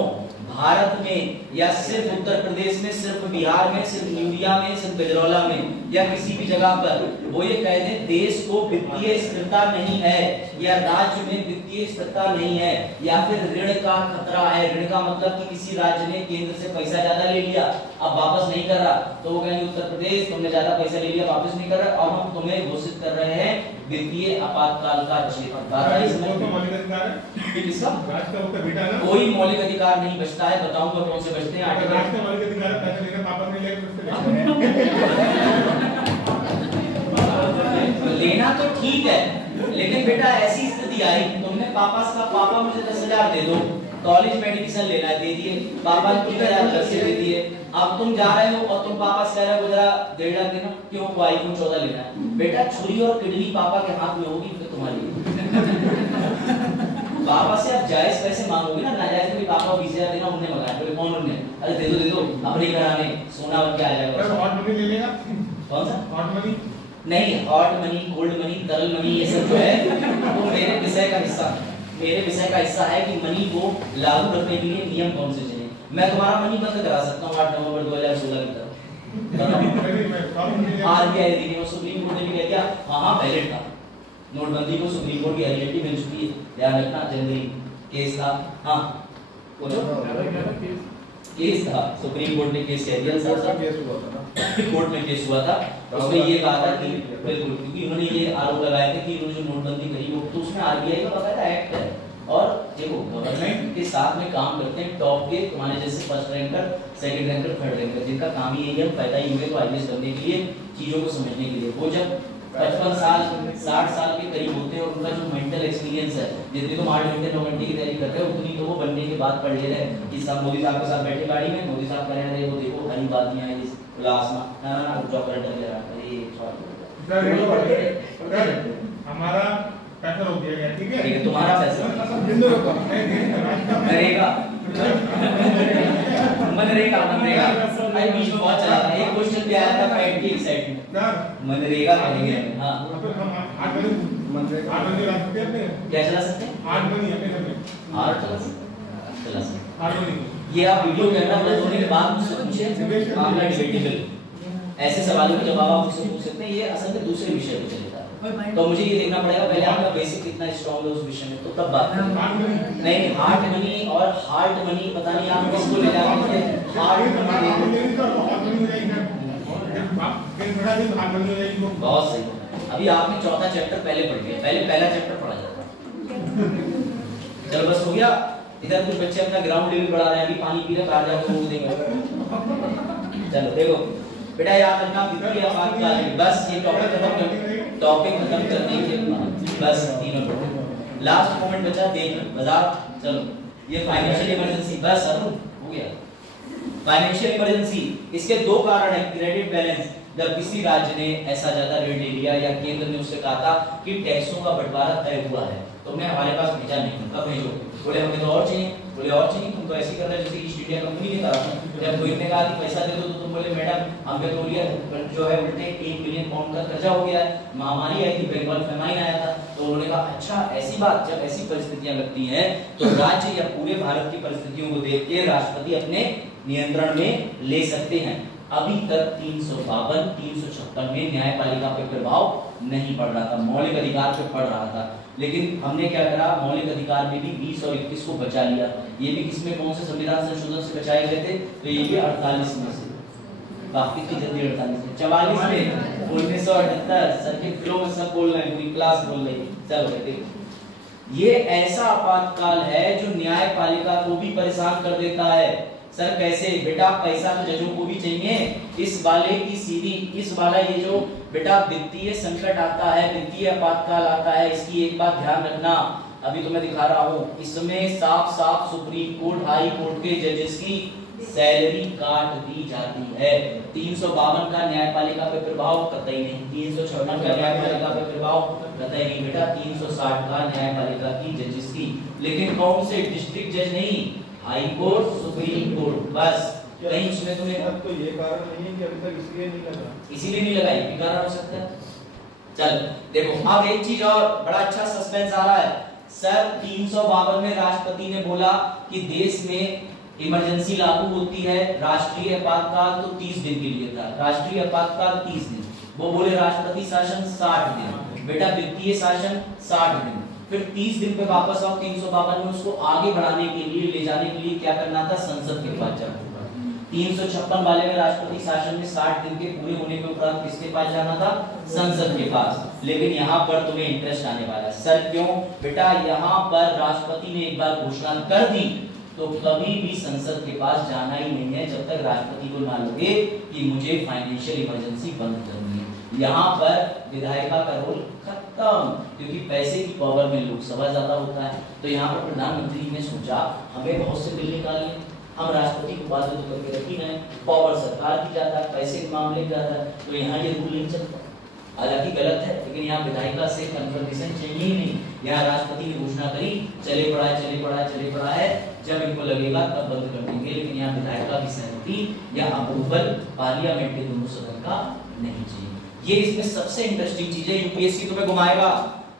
भारत में या सिर्फ उत्तर प्रदेश में, सिर्फ बिहार में, सिर्फ न्यूरिया में, सिर्फ गजरौला में या किसी भी जगह पर वो ये कह दें देश को वित्तीय स्थिरता नहीं है या राज्य में वित्तीय स्थिरता नहीं है या फिर ऋण का खतरा है, ऋण का मतलब कि किसी राज्य ने केंद्र से पैसा ज्यादा ले लिया अब वापस नहीं कर रहा, तो वो कहेंगे उत्तर प्रदेश तुमने ज्यादा पैसा ले लिया वापस नहीं कर रहा और हम तुम्हें घोषित कर रहे हैं वित्तीय आपातकाल का क्षेत्र। कोई मौलिक अधिकार नहीं बचता है, बताऊंगा कौन से बचते हैं। लेना तो ठीक है लेकिन बेटा ऐसी स्थिति आई, तुमने पापा से पापा मुझे 10,000 दे दो, कॉलेज में एडमिशन लेना है दे दिए, पापा ने 3,000 घर से दे दिए, अब तुम जा रहे हो और तुम पापा से कह रहे हो जरा 1.5 लाख देना, क्यों iPhone 14 लेना है, बेटा छुरी और किडनी पापा के हाथ में होगी फिर तुम्हारी। पापा से आप जायज पैसे मांगोगे ना, नाजायज में पापा 20,000 देना, उन्होंने मंगाया बोले कौन उन्होंने, अरे दे दो अपने घराने सोना बन के आ जाएगा। हॉट मनी ले लेगा, कौन सा हॉट मनी नहीं, हॉट मनी कोल्ड मनी तरल मनी ये सब जो है वो मेरे विषय का हिस्सा है कि मनी को लागू करने के लिए नियम कौन से चले। मैं तुम्हारा मनी बंद करा सकता हूँ 8 नवंबर 2016 की तरफ। आरबीआई देखिए वो सुप्रीम कोर्ट ने भी कह दिया हाँ वैलिड था, नोटबंदी को सुप्रीम कोर्ट की एलिजिबिलिटी मिल चुकी है, ध्यान रखना। जनवरी केस था, हाँ केस था, सुप्रीम कोर्ट ने केस कह दिया, कोर्ट में केस हुआ था, उसमें ये कहा था कि बिल्कुल क्योंकि उन्होंने ये आरोप लगाए थे कि उन्होंने जो नोटबंदी करी वो तो उसमें आरबीआई का बकायदा एक्ट है, और देखो गवर्नमेंट के साथ में काम करते हैं टॉप के तुम्हारे जैसे first ranker, second ranker, third ranker, जिनका काम ही यही है पैदा ही हुए तो आईएएस बनने के लिए, चीजों को समझने के लिए। वो जब 55 साल 60 साल के करीब होते हैं और उनका जो मेंटल एक्सपीरियंस है, जितनी तुम 8 घंटे 9 घंटे की तैयारी कर रहे हो उतनी तो वो बनने के बाद पढ़ ले रहे हैं कि सब मोदी साहब के साथ बैठे गाड़ी में, मोदी साहब कह रहे हैं वो देखो हरी बातियां हैं इस खुला आसमान, ना जॉब करंट ले रहा है ये सर हमारा पैसा रोक दिया गया, ठीक है? ठीक है, तुम्हारा पैसा करेगा मनरेगा भाई बीच में बहुत चला था। एक क्वेश्चन भी आया था पैट की एक साइड में मनरेगा करेंगे। हां क्या चला सकते हैं? 8 बनी अपने घर में 8 चला सकते 8 बनी। ये आप वीडियो कैमरा बंद होने के बाद मुझसे पूछे, मामला डिबेटेबल, ऐसे सवालों के जवाब आप मुझसे पूछ सकते हैं। ये असल में दूसरे विषय पे चलेगा, तो मुझे ये देखना पड़ेगा पहले आपका बेसिक कितना स्ट्रांग है उस विषय में, तो तब बात करेंगे। नहीं हार्ट मनी और हार्ट मनी पता नहीं आप किसको ले जाते हैं। हार्ट मनी बहुत सही, अभी आपने चौथा चैप्टर पहले पढ़ लिया, पहले पहला चैप्टर पढ़ा जाता है। चलो बस हो गया। इधर कुछ बच्चे अपना ग्राउंड लेवल बढ़ा रहे हैं, अभी पानी पी रहे बाहर जाकर वो देंगे। चलो देखो बेटा याद रखना वित्तीय आपातकाल, बस ये टॉपिक खत्म करने के बाद बस तीनों टॉपिक लास्ट मोमेंट बचा देख बाजार। चलो ये फाइनेंशियल इमरजेंसी, बस अब हो गया फाइनेंशियल इमरजेंसी। इसके दो कारण है, क्रेडिट बैलेंस, जब किसी राज्य ने ऐसा ज्यादा ऋण ले लिया या केंद्र ने उससे कहा था कि टैक्सों का बंटवारा तय हुआ है तो मैं हमारे पास भेजा नहीं, कब भेजो? बोले हमें तो और चाहिए, बोले और चाहिए, तुम तो ऐसे कर रहे हो जैसे ईस्ट इंडिया कंपनी की तरह। जब कोई ने कहा कि पैसा दे दो तो तुम बोले मैडम हम पेट्रोलिया जो है उल्टे 1 मिलियन पाउंड का कर्जा हो गया है, महामारी आई थी, बंगाल फेमाइन आया था। तो उन्होंने कहा अच्छा ऐसी बात, जब ऐसी परिस्थितियां लगती हैं तो राज्य या पूरे भारत की परिस्थितियों को देख के राष्ट्रपति अपने नियंत्रण में ले सकते हैं। अभी तक 352 356 में न्यायपालिका पे प्रभाव नहीं पड़ रहा था, मौलिक अधिकार पे पड़ रहा था। लेकिन हमने क्या करा, मौलिक अधिकार में भी 20 और 21 को बचा लिया। ये भी किसमें, कौन से संविधान संशोधन से बचाए गए थे? तो ये भी 48 में से, काफी जल्दी 48 में, 44 में, 1978 सर के फ्लो में सब बोल रहे हैं, पूरी क्लास बोल रही है। चलो देखो ये ऐसा आपातकाल है जो न्यायपालिका को भी परेशान कर देता है। सर कैसे? बेटा पैसा तो जजों को भी चाहिए, इस वाले की सीधी, इस वाला ये जो बेटा वित्तीय संकट आता है, वित्तीय आपातकाल आता है, इसकी एक बात ध्यान रखना, अभी तो मैं दिखा रहा हूँ, इसमें साफ साफ सुप्रीम कोर्ट हाई कोर्ट के जजेस की सैलरी काट दी जाती है। 352 का न्यायपालिका पे प्रभाव कतई नहीं, 356 का न्यायपालिका पे प्रभाव कतई नहीं बेटा, 360 का न्यायपालिका की जजेस की। लेकिन कौन से? डिस्ट्रिक्ट जज नहीं, हाई कोर्ट, सुप्रीम कोर्ट, बस कहीं उसमें तुम्हें तो ये कारण नहीं है कि अभी तक इसलिए नहीं लगा, इसीलिए नहीं लगा, ये कारण हो सकता है। चल देखो अब एक चीज और, बड़ा अच्छा सस्पेंस आ रहा है सर। 352 में राष्ट्रपति ने बोला कि देश में इमरजेंसी लागू होती है, राष्ट्रीय आपातकाल तो 30 दिन के लिए था, राष्ट्रीय आपातकाल 30 दिन, वो बोले राष्ट्रपति शासन 60 दिन, बेटा वित्तीय शासन 60 दिन, फिर 30 दिन पे वापस आओ 352 में, उसको आगे बढ़ाने के लिए, ले जाने के लिए क्या करना था? संसद के पास जाना था। 356 वाले में राष्ट्रपति शासन में 60 दिन के पूरे होने के उपरांत किसके पास जाना था? संसद के पास। लेकिन यहाँ पर तुम्हें इंटरेस्ट आने वाला है सर, क्यों? बेटा यहाँ पर राष्ट्रपति ने एक बार घोषणा कर दी तो कभी भी संसद के पास जाना ही नहीं है जब तक राष्ट्रपति को ना लगे कि मुझे फाइनेंशियल इमरजेंसी बंद करनी है। यहाँ पर विधायिका का रोल खत्म, क्योंकि पैसे की पावर में लोकसभा ज्यादा होता है। तो यहाँ पर प्रधानमंत्री ने सोचा हमें बहुत से बिल निकालने, हम राष्ट्रपति को बात तो करके रखी है, पावर सरकार की ज्यादा, पैसे के मामले ज्यादा, तो यहाँ ये रूल नहीं चलता। हालांकि गलत है, लेकिन यहाँ विधायिका से कन्फर्मेशन चाहिए ही नहीं। यहाँ राष्ट्रपति ने घोषणा करी, चले पड़ा है, जब इनको लगेगा तब बंद कर देंगे। लेकिन यहाँ विधायिका की सहमति या अप्रूवल पार्लियामेंट के दोनों सदन का नहीं चाहिए। ये इसमें सबसे इंटरेस्टिंग चीज है। यूपीएससी तुम्हें घुमाएगा,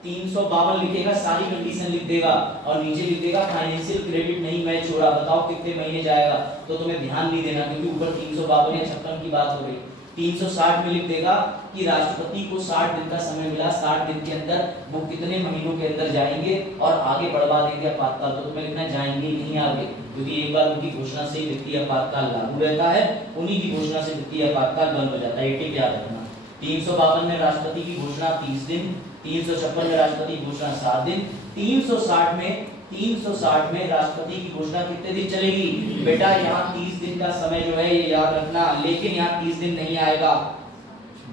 352 लिखेगा, सारी कंडीशन लिख देगा और नीचे लिख देगा फाइनेंशियल क्रेडिट नहीं मैं छोड़ा, बताओ कितने महीने जाएगा। तो तुम्हें ध्यान नहीं देना, क्योंकि ऊपर 352 या 56 की बात हो रही। 360 में लिख देगा कि राष्ट्रपति को 60 दिन का समय मिला, 60 दिन के अंदर वो कितने महीनों के अंदर जाएंगे और आगे बढ़वा देंगे आपातकाल। तो तुम्हें लिखना जाएंगे नहीं आगे, क्योंकि एक बार उनकी घोषणा से वित्तीय आपातकाल लागू रहता है, उन्हीं की घोषणा से वित्तीय आपातकाल बंद हो जाता है। ये याद रखना। 352 में राष्ट्रपति की घोषणा 30 दिन, 356 में राष्ट्रपति की घोषणा 7 दिन, 360 में 360 में राष्ट्रपति की घोषणा कितने दिन चलेगी बेटा? यहाँ 30 दिन का समय जो है ये याद रखना, लेकिन यहाँ 30 दिन नहीं आएगा,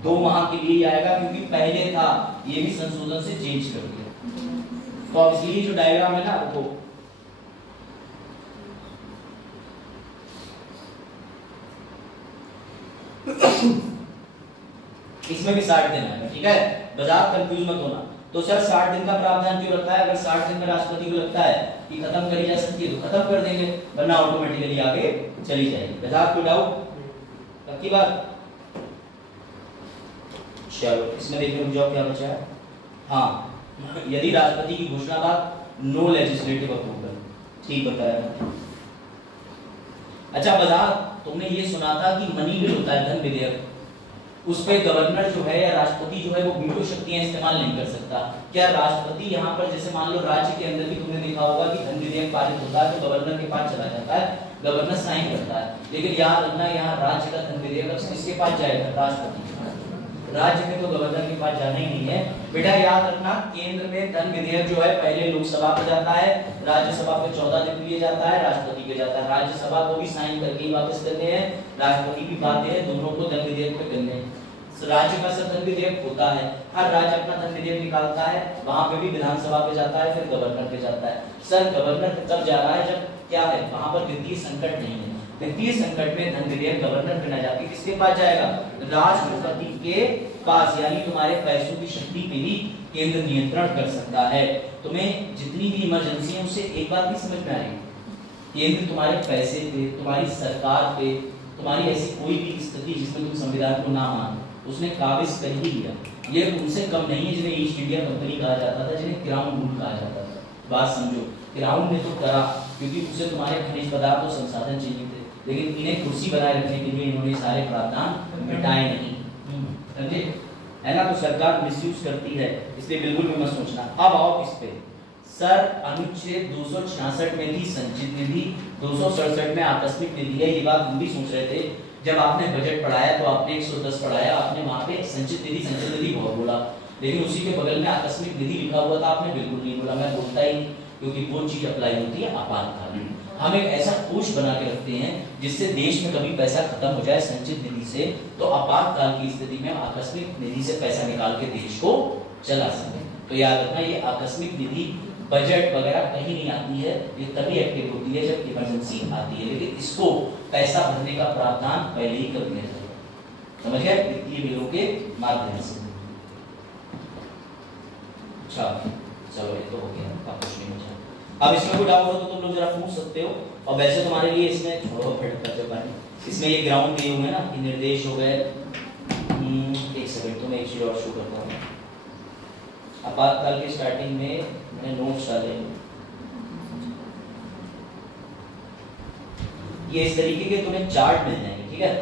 2 माह के लिए आएगा, क्योंकि पहले था, ये भी संशोधन से चेंज कर दिया। तो अब इसलिए जो डायग्राम है ना वो इसमें भी 60 दिन आएगा, ठीक है? बाजार कंफ्यूज मत होना। तो सर 60 दिन का प्रावधान क्यों रखा है? अगर 60 दिन में राष्ट्रपति को लगता है कि खत्म करी जा सकती है तो खत्म कर देंगे, वरना ऑटोमेटिकली आगे चली जाएगी। बाजार कोई डाउट? पक्की बात? चलो इसमें देखिए रुक जाओ क्या बचा है। हाँ, यदि राष्ट्रपति की घोषणा बाद नो लेजिस्लेटिव अप्रूवल, ठीक बताया। अच्छा बाजार, तुमने ये सुना था कि मनी बिल होता है, धन विधेयक, उस पे गवर्नर जो है या राष्ट्रपति जो है वो वीटो शक्तियां इस्तेमाल नहीं कर सकता। क्या राष्ट्रपति यहाँ पर जैसे मान लो राज्य के अंदर भी तुमने देखा होगा कि धन विधेयक पारित होता है तो गवर्नर के पास चला जाता है, गवर्नर साइन करता है, लेकिन याद रखना यहाँ राज्य का धन विधेयक किसके पास जाएगा? राष्ट्रपति। राज्य में तो गवर्नर के पास जाना ही नहीं है बेटा। याद रखना केंद्र में धन विधेयक जो है पहले लोकसभा पे जाता है, राज्यसभा पे 14 दिन के लिए जाता है, राष्ट्रपति पे जाता है। राज्यसभा को भी साइन करके ही वापस करने हैं, राष्ट्रपति की बात है, दोनों को धन विधेयक पे करने हैं। राज्य का सब धन विधेयक होता है, हर राज्य अपना धन विधेयक निकालता है, वहां पे भी विधानसभा पे जाता है, फिर गवर्नर पे जाता है। सर गवर्नर तब जा रहा है जब क्या है, वहां पर वित्तीय संकट नहीं है। वित्तीय संकट में धन विधेयक गवर्नर पे न जाके किसके पास जाएगा? राष्ट्रपति के पास। यानी तुम्हारे पैसों की शक्ति पे भी केंद्र नियंत्रण कर सकता है। तुम्हें जितनी भी इमरजेंसी है उससे एक बात नहीं समझ में आ रही, केंद्र तुम्हारे पैसे पे, तुम्हारी सरकार पे, तुम्हारी ऐसी कोई भी स्थिति जिसमें तुम संविधान को ना मानो, उसने काबिज कर ही लिया। ये उनसे कम नहीं है जिन्हें ईस्ट इंडिया कंपनी कहा जाता था, जिन्हें क्राउन रूल कहा जाता था। बात समझो, क्राउन ने तो करा क्योंकि उसे तुम्हारे खनिज पदार्थ और संसाधन चाहिए थे, लेकिन इन्हें कुर्सी बनाए रखने के लिए इन्होंने सारे प्रावधान मिटाए नहीं, समझे? है ना? तो सरकार मिसयूज करती है, इसलिए बिल्कुल भी मत सोचना। अब आओ किस पे? सर अनुच्छेद 266 में थी संचित निधि, 267 में आकस्मिक निधि है। ये बात हम भी सोच रहे थे जब आपने बजट पढ़ाया तो आपने 110 पढ़ाया, आपने वहां पे संचित निधि बहुत बोला, लेकिन उसी के बगल में आकस्मिक निधि लिखा हुआ था, आपने बिल्कुल नहीं बोला। मैं बोलता ही क्योंकि वो चीज अप्लाई होती है आपातकालीन। हम एक ऐसा कोष बना के रखते हैं जिससे देश में कभी पैसा खत्म हो जाए संचित निधि से, तो आपातकाल की स्थिति में आकस्मिक निधि से पैसा निकाल के देश को चला सके। तो याद रखना ये आकस्मिक निधि बजट वगैरह कहीं नहीं आती है, ये तभी एक्टिव होती है जब इमरजेंसी आती है, लेकिन इसको पैसा भरने का प्रावधान पहले ही कर दिया जाएगा, समझ गए? वित्तीय बिलों के माध्यम से। अच्छा चलो ये तो हो गया, अब कुछ नहीं बचा। अब इसमें कोई डाउट हो तो तुम लोग जरा पूछ सकते हो। और वैसे तुम्हारे लिए इसमें छोड़ो फिट कर चुका है, इसमें ये ग्राउंड दिए हुए हैं ना, ये निर्देश हो गए। एक सेकंड, तो मैं एक चीज और शो करता हूँ। आपातकाल के स्टार्टिंग में मैंने नोट्स डाले, ये इस तरीके के तुम्हें चार्ट मिल जाएंगे, ठीक है?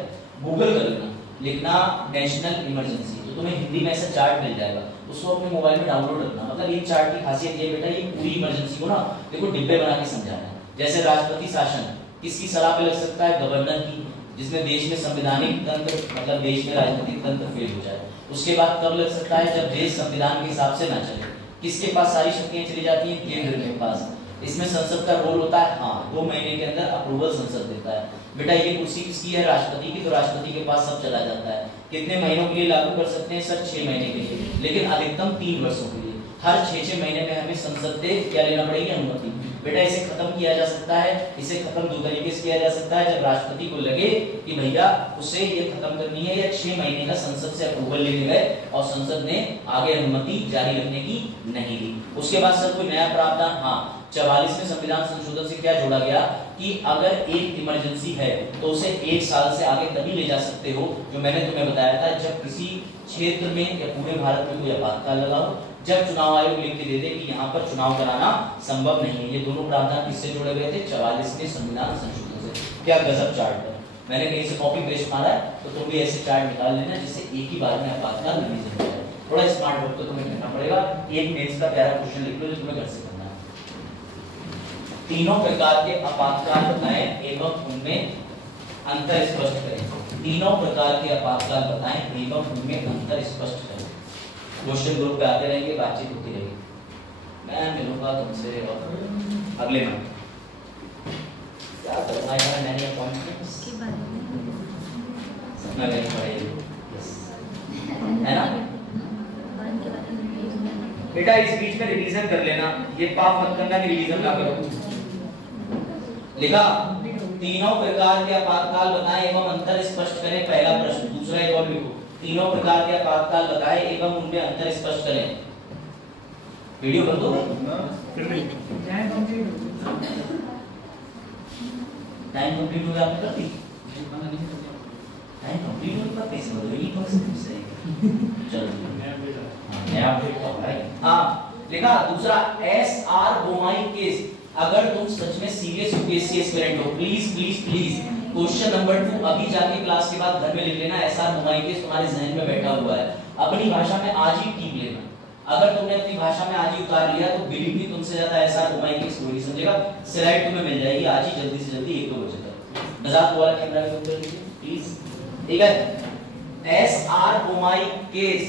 गूगल कर लेना, लिखना नेशनल इमरजेंसी, तो तुम्हें हिंदी में ऐसा चार्ट मिल जाएगा, उसको अपने मोबाइल में डाउनलोड रखना। मतलब ये चार्ट की खासियत ये बेटा, ये पूरी इमरजेंसी को ना देखो डिब्बे बना के समझाना है। जैसे राष्ट्रपति शासन किसकी सलाह पे लग सकता है? गवर्नर की, जिसमें देश में संवैधानिक तंत्र मतलब देश में राजनीतिक तंत्र फेल हो जाए। उसके बाद कब लग सकता है? जब देश संविधान के हिसाब से ना चले। किसके पास सारी शक्तियां चली जाती हैं? केंद्र के पास। इसमें संसद का रोल होता है, हाँ 2 महीने के अंदर अप्रूवल संसद देता है। बेटा ये कुर्सी किसकी है? राष्ट्रपति की, तो राष्ट्रपति के पास सब चला जाता है। कितने महीनों के लिए लागू कर सकते हैं सर? 6 महीने के लिए, लेकिन अधिकतम 3 वर्षों के लिए। हर 6-6 महीने में हमें संसद से क्या लेना पड़ेगी? अनुमति। बेटा इसे खत्म किया जा सकता है, इसे खत्म 2 तरीके से किया जा सकता है। जब राष्ट्रपति को लगे कि भैया उसे ये खत्म करनी है, या 6 महीने का संसद से अप्रूवल लेने गए और संसद ने आगे अनुमति जारी रखने की नहीं दी। उसके बाद सर कोई नया प्रावधान? हाँ 44 में संविधान संशोधन से क्या जोड़ा गया कि अगर एक इमरजेंसी है तो उसे 1 साल से आगे तभी ले जा सकते हो, जो मैंने तुम्हें बताया था, जब किसी क्षेत्र में या पूरे भारत में कोई आपातकाल लगा हो, जब चुनाव आयोग लिख के दे दे कि यहाँ पर चुनाव कराना संभव नहीं है। ये दोनों प्रावधान किससे जोड़े गए थे? 44 में संविधान संशोधन से। क्या गजब चार्ट है, मैंने कहीं से कॉपी पेस्ट मारा है, तो तुम भी ऐसे चार्ट निकाल लेना जिससे एक ही बार में आपातकाल रिलीज हो जाए। थोड़ा स्मार्ट वर्क तो तुम्हें करना पड़ेगा। एक पेज का प्यारा क्वेश्चन लिख लो जो तुम्हें घर से करना है। तीनों प्रकार के आपातकाल बताएं एवं उनमें अंतर स्पष्ट करें। तीनों प्रकार के आपातकाल बताएं एवं उनमें अंतर स्पष्ट करें। क्वेश्चन ग्रुप पे आते रहेंगे, बातचीत होती रहेगी। मैं मिलूंगा तुमसे और अगले में क्या करना है, मैंने अपॉइंटमेंट्स सपना लेनी पड़ेगी है ना बेटा। इस बीच में रिवीजन कर लेना, ये पाप मत करना कि रिवीजन ना करो। लिखा, तीनों प्रकार के आपातकाल बताएं एवं अंतर स्पष्ट करें, पहला प्रश्न। दूसरा एक और लिखो, तीनों प्रकार के आपातकाल बताएं एवं उनमें अंतर स्पष्ट करें। वीडियो कर दो, टाइम कंप्लीट हो गया, आपने कर दी टाइम कंप्लीट हो गया, कैसे हो गई कॉन्सेप्ट से। चलो मैं आप देखता हूं भाई। हां लिखा, दूसरा एसआर बोमाई केस, अगर तुम सच में सीरियस यूपीएससी एस्पिरेंट हो, please please please question number 2 अभी जाके क्लास के बाद घर में लिख लेना। एसआर बोमाई केस तुम्हारे जहन में बैठा हुआ है, अपनी भाषा में आज ही टीप लेना। अगर तुमने अपनी भाषा में आज ही उतार लिया तो बिलीव मी तुमसे ज्यादा एसआर बोमाई केस कोई नहीं समझेगा। स्लाइड तुम्हें मिल जाएगी आज ही, जल्दी से जल्दी 1-2 बजे तक। मजाक वाला कैमरा में ऊपर लीजिए प्लीज, ठीक है। SR Bommai case